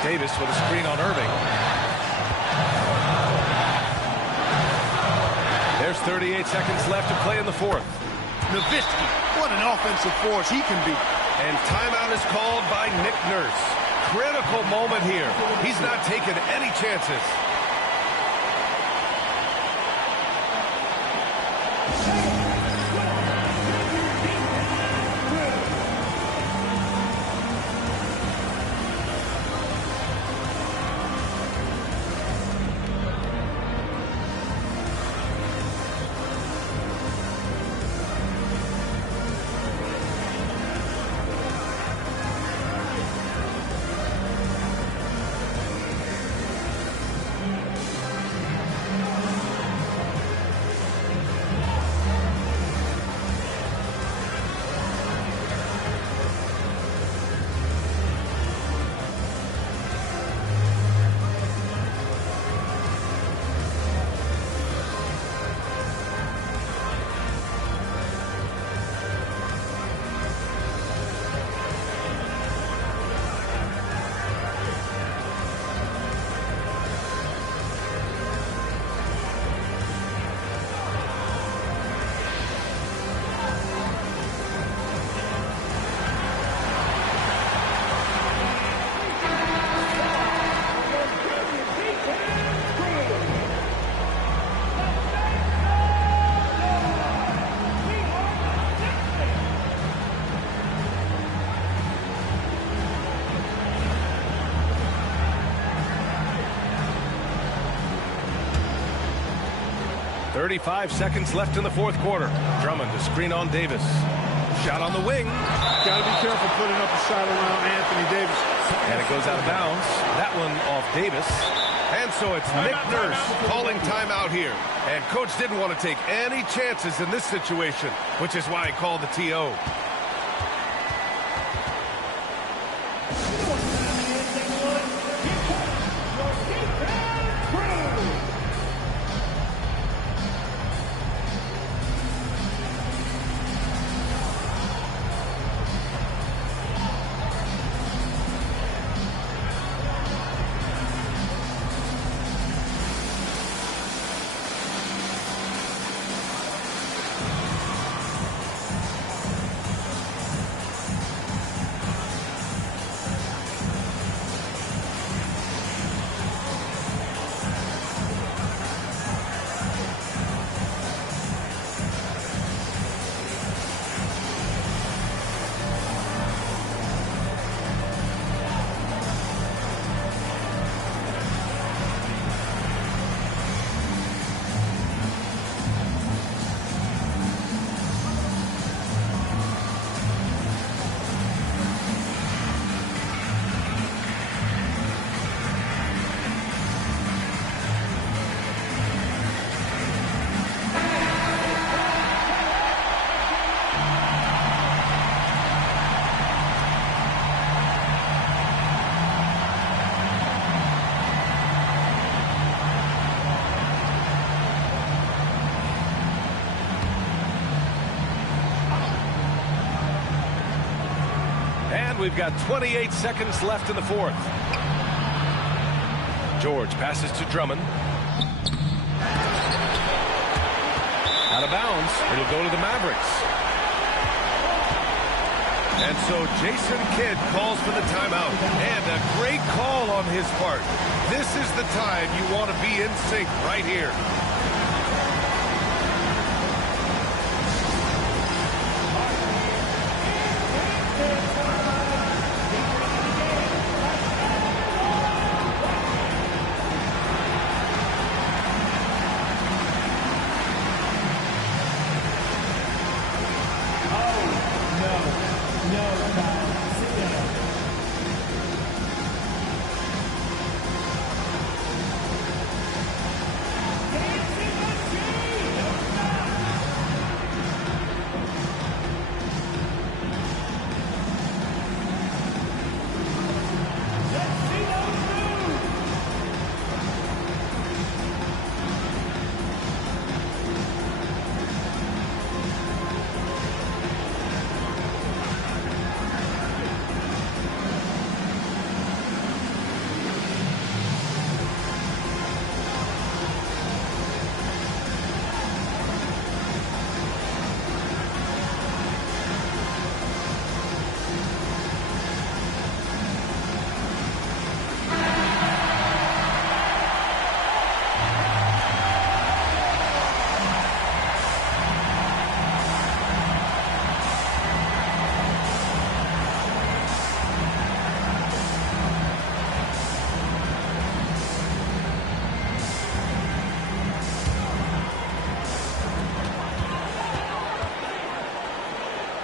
Davis with a screen on Irving. There's 38 seconds left to play in the fourth. Nowitzki, what an offensive force he can be. And timeout is called by Nick Nurse. Critical moment here. He's not taking any chances. .35 seconds left in the fourth quarter. Drummond to screen on Davis. Shot on the wing. Got to be careful putting up a shot around Anthony Davis. And it goes out of bounds. That one off Davis. And so it's Nick Nurse calling timeout here. And coach didn't want to take any chances in this situation, which is why he called the TO. We've got 28 seconds left in the fourth. George passes to Drummond. Out of bounds. It'll go to the Mavericks. And so Jason Kidd calls for the timeout. And a great call on his part. This is the time you want to be in sync right here.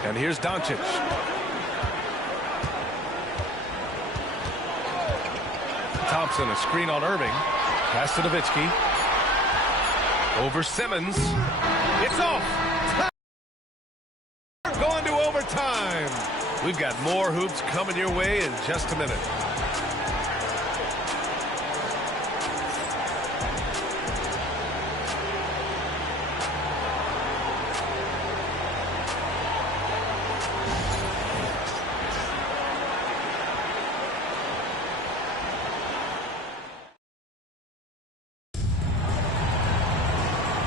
And here's Doncic. Thompson, a screen on Irving. Pass to Nowitzki. Over Simmons. It's off. Going to overtime. We've got more hoops coming your way in just a minute.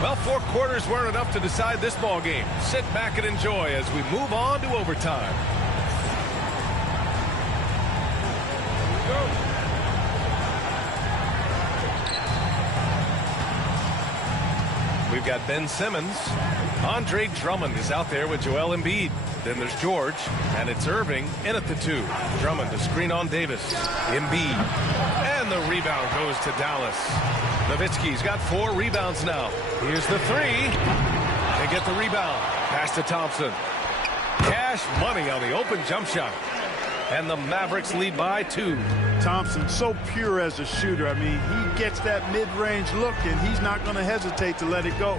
Well, 4 quarters weren't enough to decide this ball game. Sit back and enjoy as we move on to overtime. We've got Ben Simmons. Andre Drummond is out there with Joel Embiid. Then there's George, and it's Irving in at the 2. Drummond to screen on Davis. Embiid. And the rebound goes to Dallas. Nowitzki's got 4 rebounds now. Here's the 3. They get the rebound. Pass to Thompson. Cash money on the open jump shot. And the Mavericks lead by 2. Thompson, so pure as a shooter. I mean, he gets that mid-range look, and he's not going to hesitate to let it go.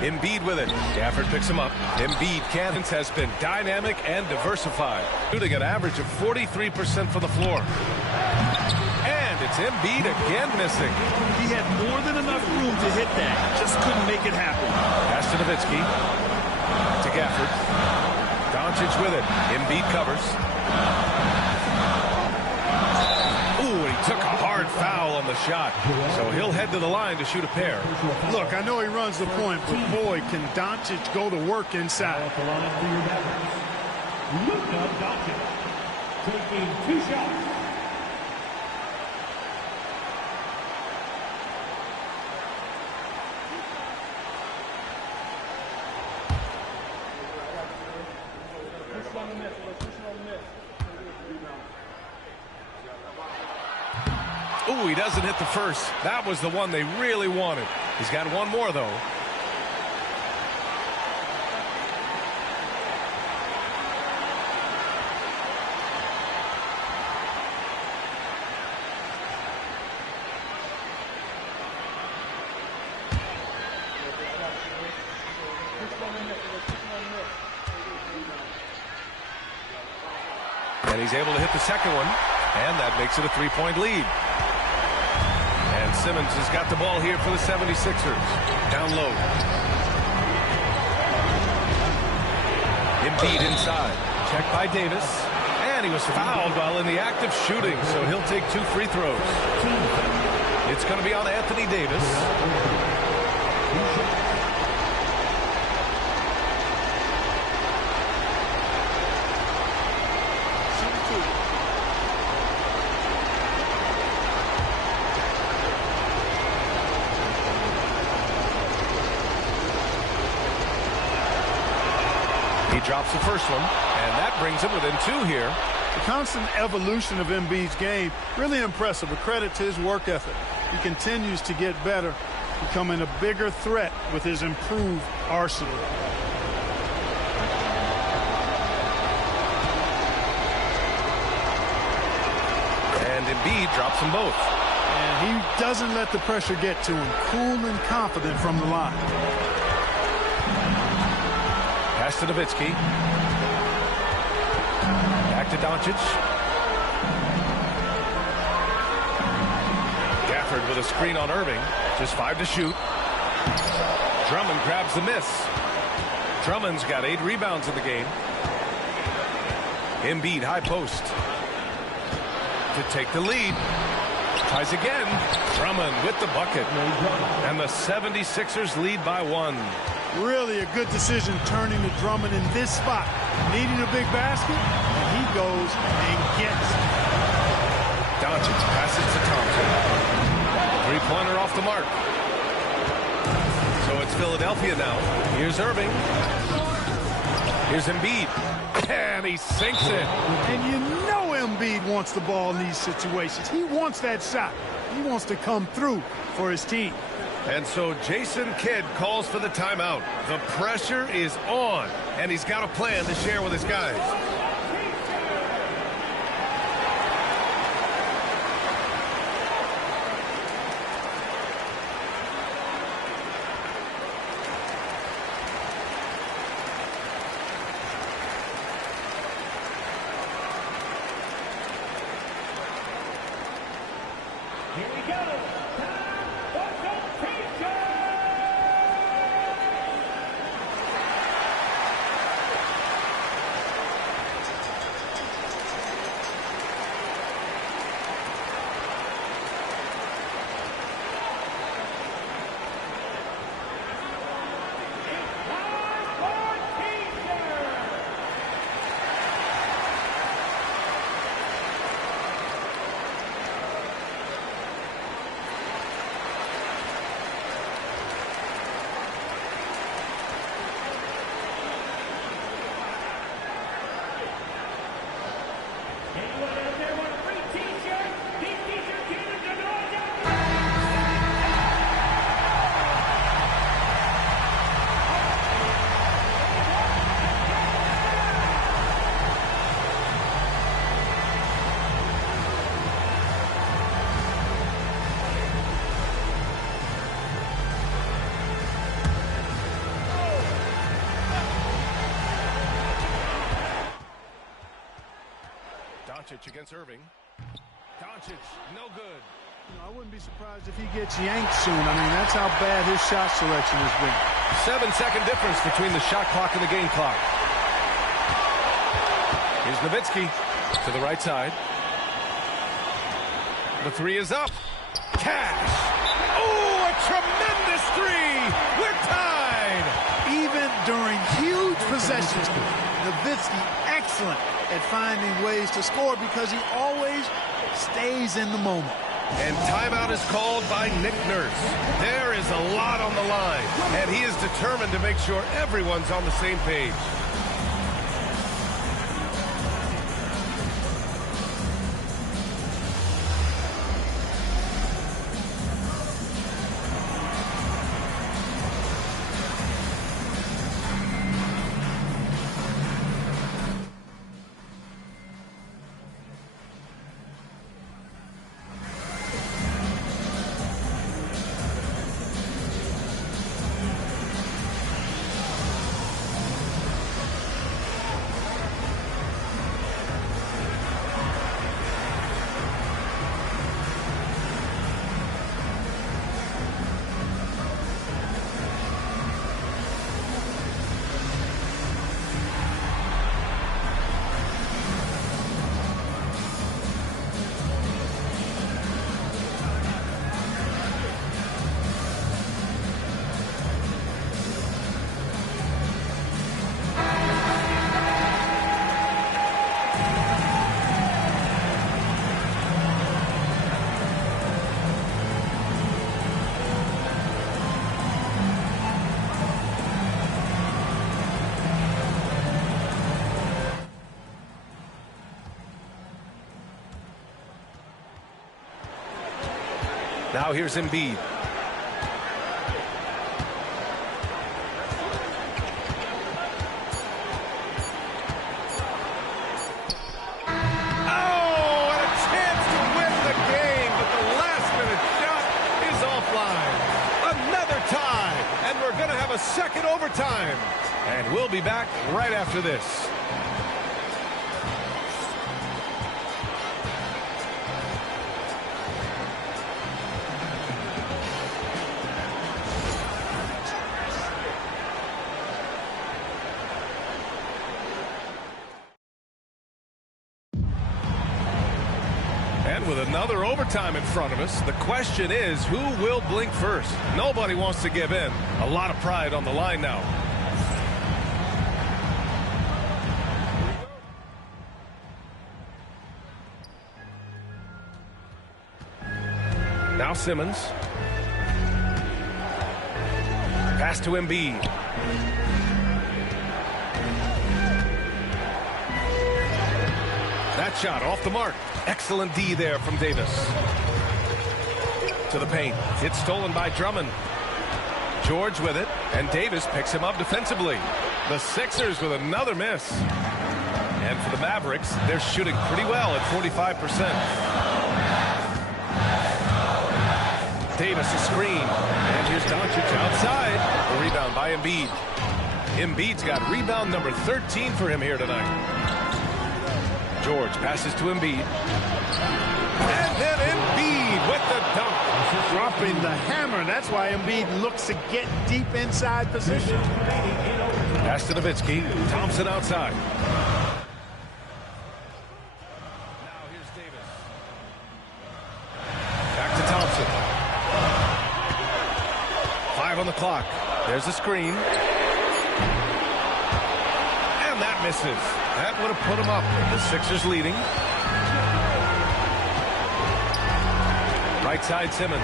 Embiid with it. Gafford picks him up. Embiid has been dynamic and diversified, shooting an average of 43% from the floor. And it's Embiid again missing. He had more than enough room to hit that. Just couldn't make it happen. Pass to Nowitzki. To Gafford. Doncic with it. Embiid covers. Ooh, and he took a hard foul on the shot. So he'll head to the line to shoot a pair. Look, I know he runs the point, but boy, can Doncic go to work inside. Luka Doncic taking 2 shots. Ooh, he doesn't hit the first. That was the one they really wanted. He's got one more, though. And he's able to hit the second one. And that makes it a 3-point lead. And Simmons has got the ball here for the 76ers. Down low. Embiid inside. Checked by Davis. And he was fouled while in the act of shooting, so he'll take 2 free throws. It's going to be on Anthony Davis. Drops the first one, and that brings him within 2 here. The constant evolution of Embiid's game, really impressive. A credit to his work ethic. He continues to get better, becoming a bigger threat with his improved arsenal. And Embiid drops them both. And he doesn't let the pressure get to him. Cool and confident from the line. Pass to Nowitzki. Back to Doncic. Gafford with a screen on Irving. Just 5 to shoot. Drummond grabs the miss. Drummond's got 8 rebounds in the game. Embiid high post. To take the lead. Tries again. Drummond with the bucket. And the 76ers lead by 1. Really a good decision turning to Drummond in this spot. Needing a big basket, and he goes and gets it. Doncic passes to Thompson. 3-pointer off the mark. So it's Philadelphia now. Here's Irving. Here's Embiid. And he sinks it. And you know Embiid wants the ball in these situations. He wants that shot. He wants to come through for his team. And so Jason Kidd calls for the timeout. The pressure is on, and he's got a plan to share with his guys. Here we go. Doncic against Irving. Doncic, no good. I wouldn't be surprised if he gets yanked soon. I mean, that's how bad his shot selection has been. 7-second difference between the shot clock and the game clock. Here's Nowitzki to the right side. The three is up. Cash. Oh, a tremendous three. We're tied. Even during huge possessions, Nowitzki excellent at finding ways to score because he always stays in the moment. And timeout is called by Nick Nurse. There is a lot on the line, and he is determined to make sure everyone's on the same page. Now here's Embiid. Second overtime, and we'll be back right after this. And with another overtime in front of us, the question is, who will blink first? Nobody wants to give in. A lot of pride on the line now. Now Simmons. Pass to Embiid. That shot off the mark. Excellent D there from Davis. To the paint. It's stolen by Drummond. George with it, and Davis picks him up defensively. The Sixers with another miss. And for the Mavericks, they're shooting pretty well at 45%. Davis a screen, and here's Doncic outside. A rebound by Embiid. Embiid's got rebound number 13 for him here tonight. George passes to Embiid. And then Embiid with the dunk. Dropping the hammer. That's why Embiid looks to get deep inside position. Pass to Nowitzki. Thompson outside. Now here's Davis. Back to Thompson. 5 on the clock. There's a screen. And that misses. That would have put him up. The Sixers leading. Right side Simmons.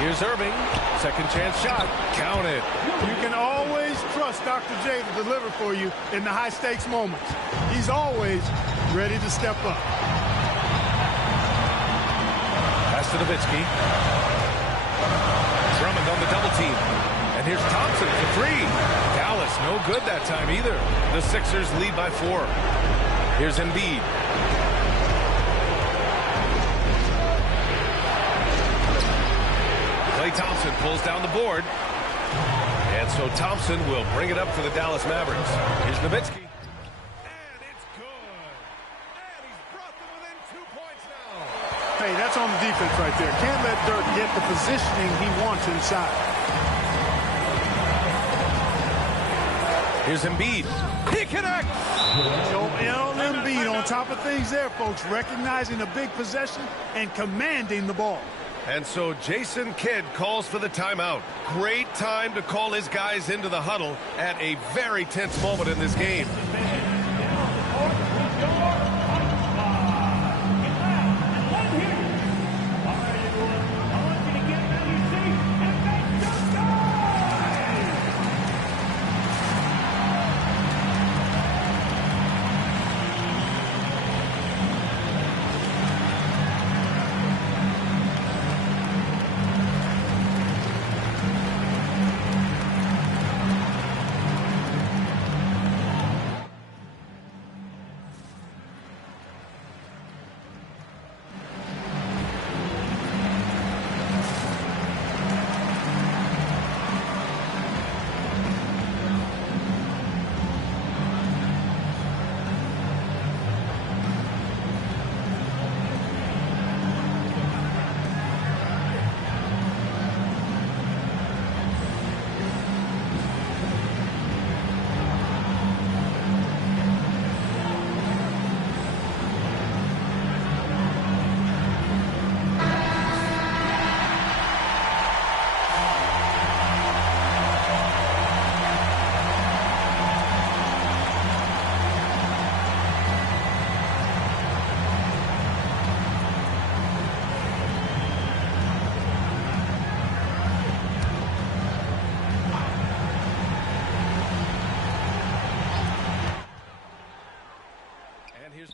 Here's Irving. Second chance shot. Count it. You can always trust Dr. J to deliver for you in the high stakes moments. He's always ready to step up. Pass to Nowitzki. Drummond on the double team. And here's Thompson for 3. Dallas no good that time either. The Sixers lead by 4. Here's Embiid. Klay Thompson pulls down the board. And so Thompson will bring it up for the Dallas Mavericks. Here's Nowitzki. And it's good. And he's brought them within 2 points now. Hey, that's on the defense right there. Can't let Dirk get the positioning he wants inside. Here's Embiid. He connects. Joel Embiid on top of things there, folks. Recognizing a big possession and commanding the ball. And so Jason Kidd calls for the timeout. Great time to call his guys into the huddle at a very tense moment in this game.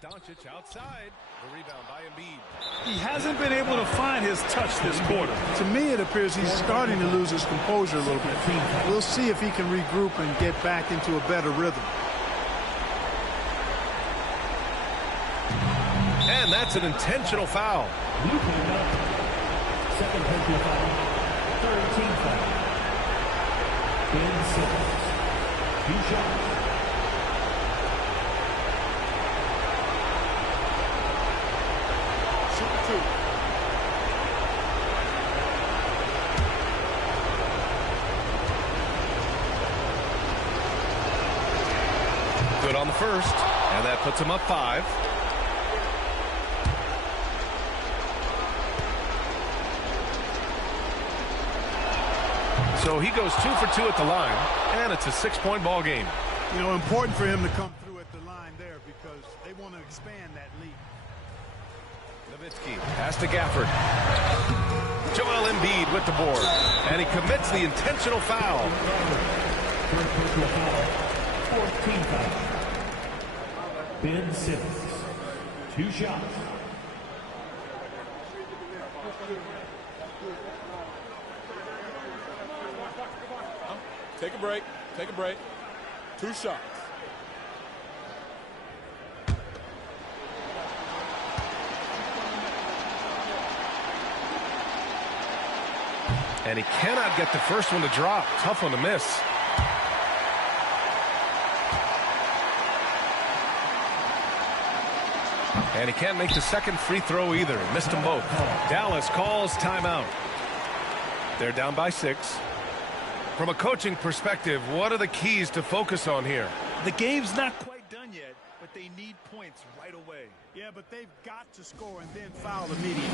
Doncic outside. The rebound by Embiid. He hasn't been able to find his touch this quarter. To me, it appears he's starting to lose his composure a little bit. We'll see if he can regroup and get back into a better rhythm. And that's an intentional foul. Second personal foul. Third team foul. Ben Simmons. 2 shots. Good on the first, and that puts him up 5. So he goes 2 for 2 at the line, and it's a 6-point ball game. You know, important for him to come through at the line there because they want to expand that lead. Nowitzki pass to Gafford. Joel Embiid with the board, and he commits the intentional foul. First personal foul. Fourth team foul. Ben Simmons. 2 shots. Take a break. Take a break. 2 shots. And he cannot get the first one to drop. Tough one to miss. And he can't make the second free throw either. Missed them both. Dallas calls timeout. They're down by 6. From a coaching perspective, what are the keys to focus on here? The game's not quite done yet, but they need points right away. Yeah, but they've got to score and then foul immediately.